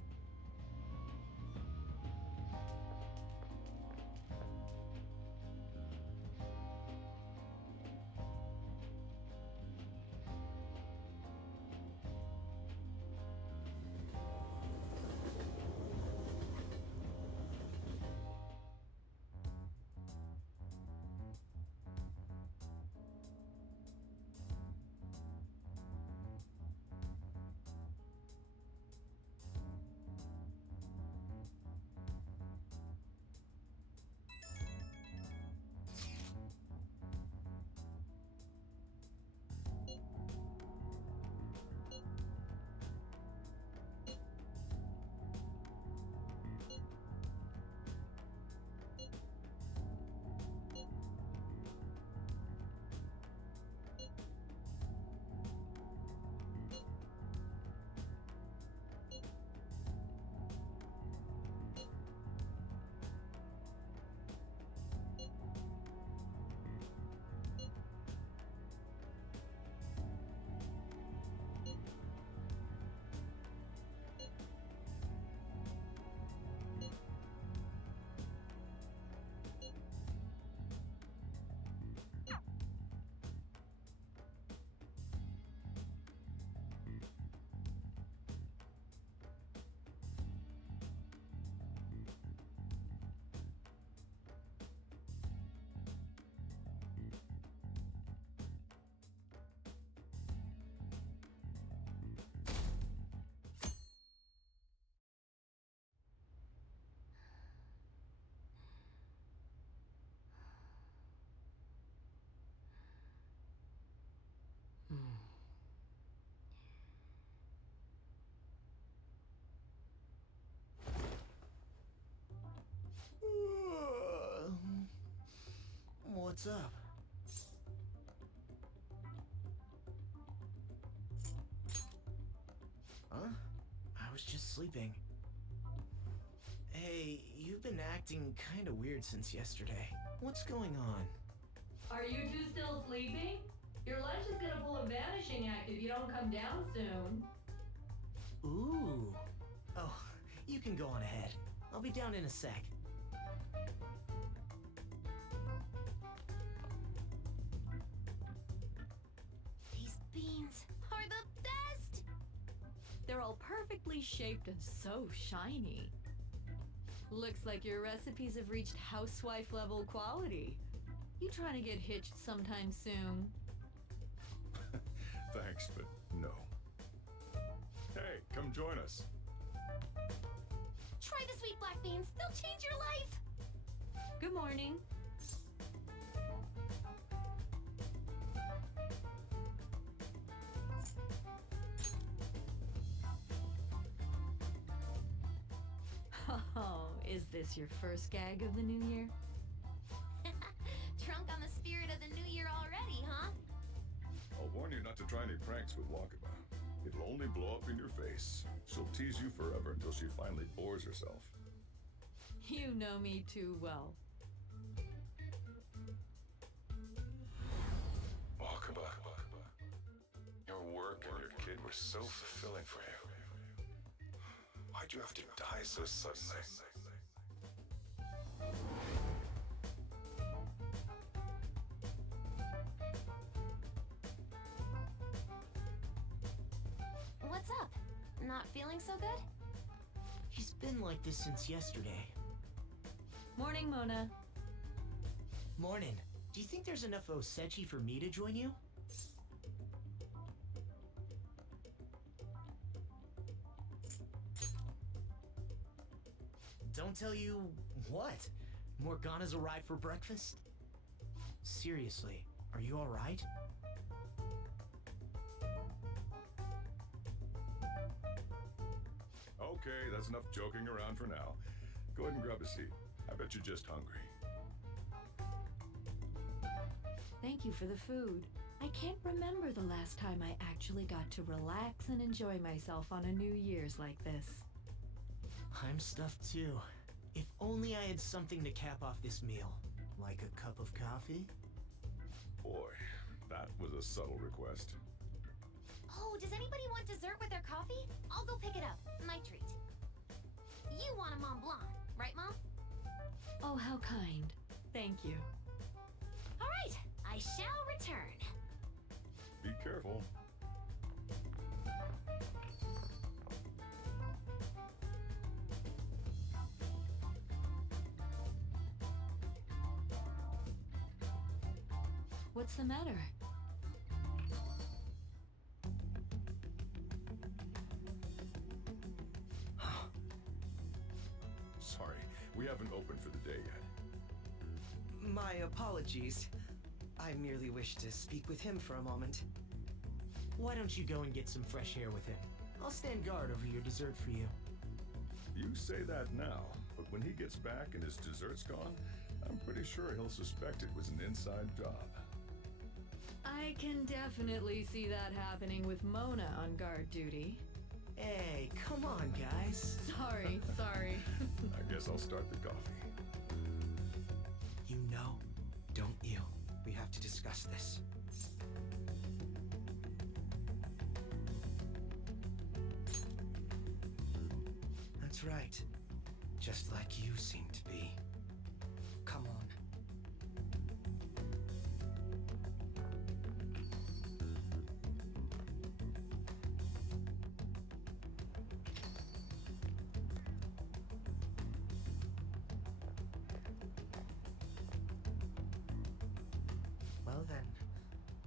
What's up? Huh? I was just sleeping. Hey, you've been acting kinda weird since yesterday. What's going on? Are you two still sleeping? Your lunch is gonna pull a vanishing act if you don't come down soon. Ooh. Oh, you can go on ahead. I'll be down in a sec. These beans are the best! They're all perfectly shaped and so shiny. Looks like your recipes have reached housewife level quality. You trying to get hitched sometime soon? Thanks, but no. Hey, come join us. Try the sweet black beans. They'll change your life. Good morning. Oh, is this your first gag of the new year? Drunk on the spirit of the new year already, huh? I'll warn you not to try any pranks with Wakaba. It'll only blow up in your face. She'll tease you forever until she finally bores herself. You know me too well. Wakaba, your work and your kid were so fulfilling for you. Why'd you have to die so suddenly? What's up? Not feeling so good? He's been like this since yesterday. Morning, Mona. Morning. Do you think there's enough Osechi for me to join you? Don't tell you what? Morgana's arrived for breakfast? Seriously, are you alright? Okay, that's enough joking around for now. Go ahead and grab a seat. I bet you're just hungry. Thank you for the food. I can't remember the last time I actually got to relax and enjoy myself on a New Year's like this. I'm stuffed too. If only I had something to cap off this meal. Like a cup of coffee? Boy, that was a subtle request. Oh, does anybody want dessert with their coffee? I'll go pick it up. My treat. You want a Mont Blanc, right, Mom? Oh, how kind. Thank you. All right, I shall return. Be careful. What's the matter? Sorry, we haven't opened for the day yet. My apologies. I merely wish to speak with him for a moment. Why don't you go and get some fresh air with him? I'll stand guard over your dessert for you. You say that now, but when he gets back and his dessert's gone, I'm pretty sure he'll suspect it was an inside job. I can definitely see that happening with Mona on guard duty. Hey, come on, guys. Sorry. I guess I'll start the coffee. You know, don't you? We have to discuss this. That's right. Just like you seem to be. Come on. Well then,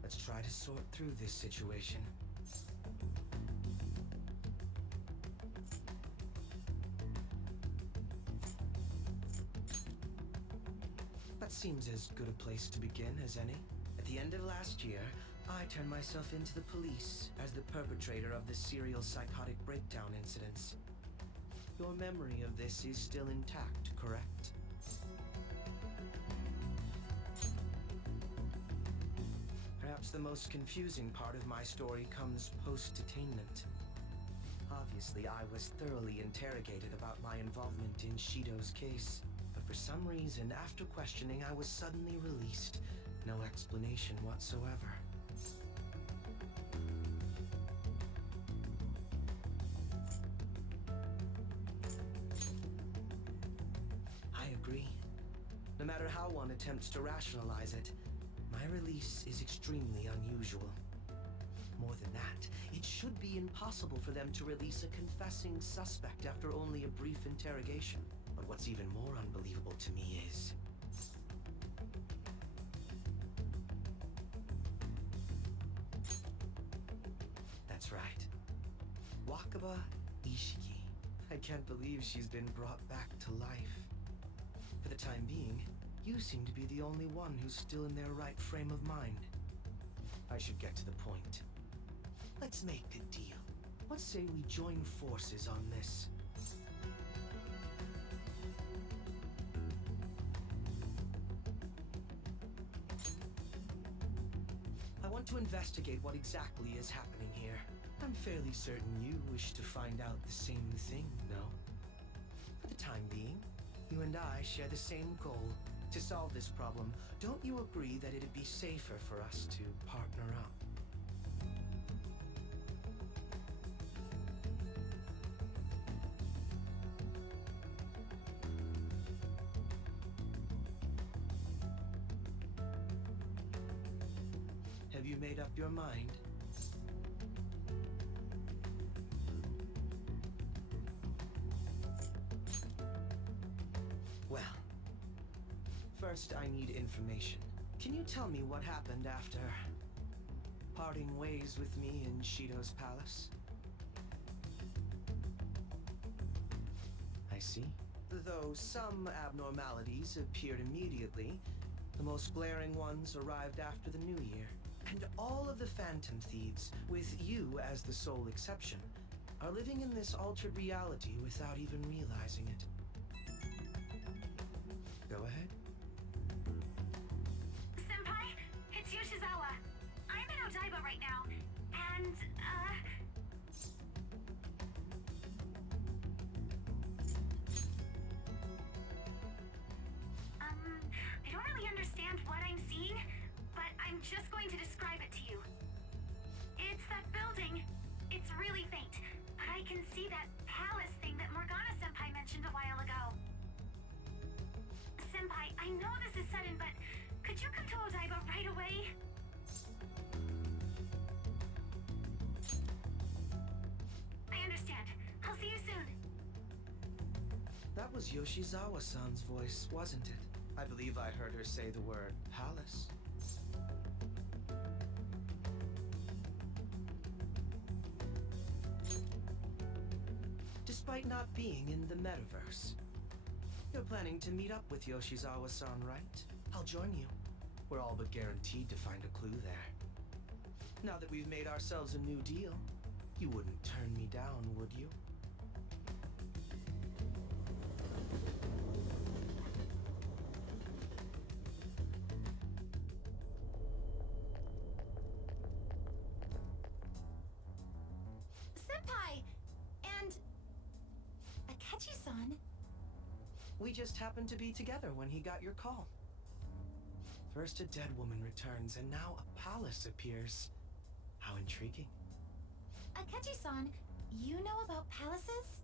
let's try to sort through this situation. That seems as good a place to begin as any. At the end of last year, I turned myself into the police as the perpetrator of the serial psychotic breakdown incidents. Your memory of this is still intact, correct? Perhaps the most confusing part of my story comes post-detainment. Obviously, I was thoroughly interrogated about my involvement in Shido's case. But for some reason, after questioning, I was suddenly released. No explanation whatsoever. I agree. No matter how one attempts to rationalize it, my release is extremely unusual. More than that, it should be impossible for them to release a confessing suspect after only a brief interrogation. But what's even more unbelievable to me is... That's right. Wakaba Ishiki. I can't believe she's been brought back to life. For the time being, you seem to be the only one who's still in their right frame of mind. I should get to the point. Let's make a deal. What say we join forces on this? I want to investigate what exactly is happening here. I'm fairly certain you wish to find out the same thing, no? For the time being, you and I share the same goal. To solve this problem, don't you agree that it'd be safer for us to partner up? Have you made up your mind? Well, first I need information. Can you tell me what happened after parting ways with me in Shido's palace? I see. Though some abnormalities appeared immediately, the most glaring ones arrived after the new year. And all of the Phantom Thieves, with you as the sole exception, are living in this altered reality without even realizing it. Go ahead. Senpai, it's Yoshizawa. I'm in Odaiba right now, and, I don't really understand what I'm seeing, but I'm just going to describe it to you. It's that building. It's really faint, but I can see that palace thing that Morgana-senpai mentioned a while ago. Senpai, I know this is sudden, but could you come to Odaiba right away? I understand. I'll see you soon. That was Yoshizawa-san's voice, wasn't it? I believe I heard her say the word palace. Despite not being in the metaverse, you're planning to meet up with Yoshizawa-san, right? I'll join you. We're all but guaranteed to find a clue there. Now that we've made ourselves a new deal, you wouldn't turn me down, would you? Senpai! And... Akechi-san? We just happened to be together when he got your call. First a dead woman returns, and now a palace appears. How intriguing. Akechi-san, you know about palaces?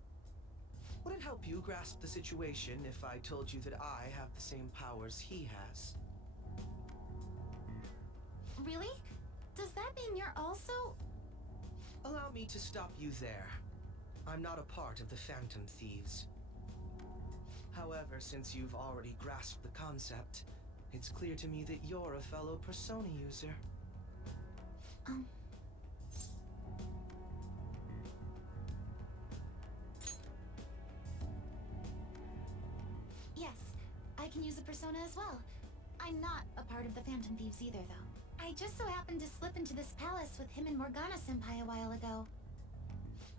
Would it help you grasp the situation if I told you that I have the same powers he has? Really? Does that mean you're also... Allow me to stop you there. I'm not a part of the Phantom Thieves. However, since you've already grasped the concept, it's clear to me that you're a fellow Persona user. Yes, I can use a persona as well. I'm not a part of the Phantom Thieves either, though. I just so happened to slip into this palace with him and Morgana-senpai a while ago.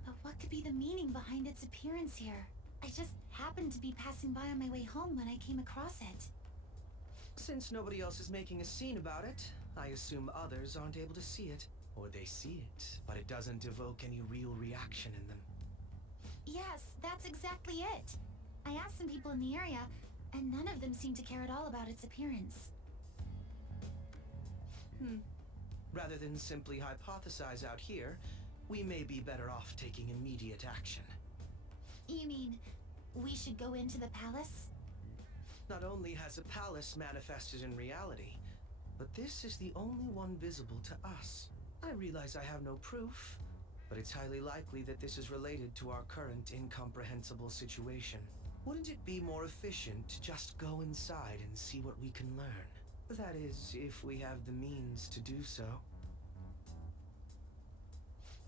But what could be the meaning behind its appearance here? I just happened to be passing by on my way home when I came across it. Since nobody else is making a scene about it, I assume others aren't able to see it. Or they see it, but it doesn't evoke any real reaction in them. Yes, that's exactly it. I asked some people in the area, and none of them seemed to care at all about its appearance. Rather than simply hypothesize out here, we may be better off taking immediate action. You mean, we should go into the palace? Not only has a palace manifested in reality, but this is the only one visible to us. I realize I have no proof, but it's highly likely that this is related to our current incomprehensible situation. Wouldn't it be more efficient to just go inside and see what we can learn? That is, if we have the means to do so.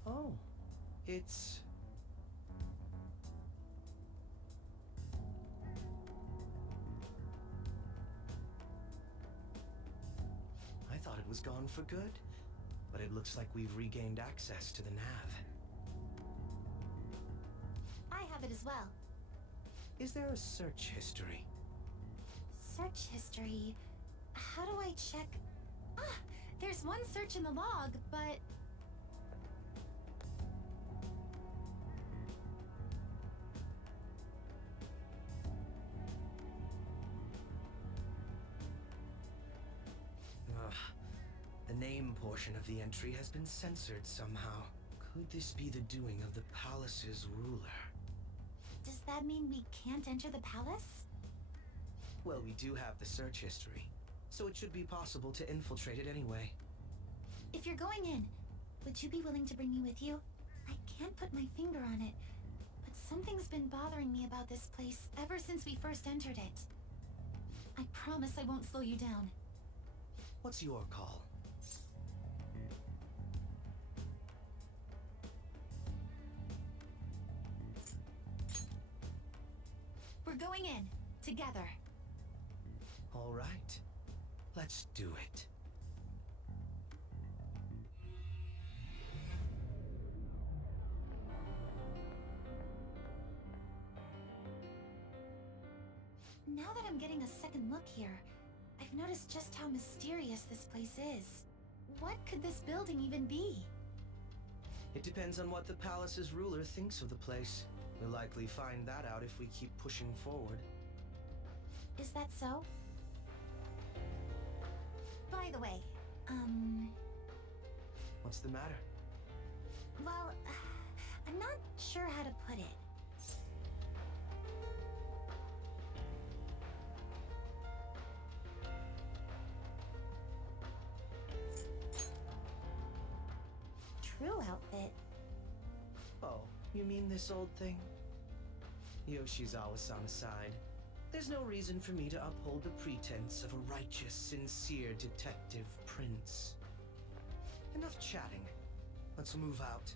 Oh, it's... was gone for good, but it looks like we've regained access to the nav. I have it as well. Is there a search history? Search history. How do I check? Ah, there's one search in the log, but... The name portion of the entry has been censored somehow. Could this be the doing of the palace's ruler? Does that mean we can't enter the palace? Well, we do have the search history, so it should be possible to infiltrate it anyway. If you're going in, would you be willing to bring me with you? I can't put my finger on it, but something's been bothering me about this place ever since we first entered it. I promise I won't slow you down. What's your call? We're going in, together. All right, let's do it. Now that I'm getting a second look here, I've noticed just how mysterious this place is. What could this building even be? It depends on what the palace's ruler thinks of the place. We'll likely find that out if we keep pushing forward. Is that so? By the way, What's the matter? well, I'm not sure how to put it. True outfit. Oh, you mean this old thing? Yoshizawa-san aside, there's no reason for me to uphold the pretense of a righteous, sincere detective prince. Enough chatting. Let's move out.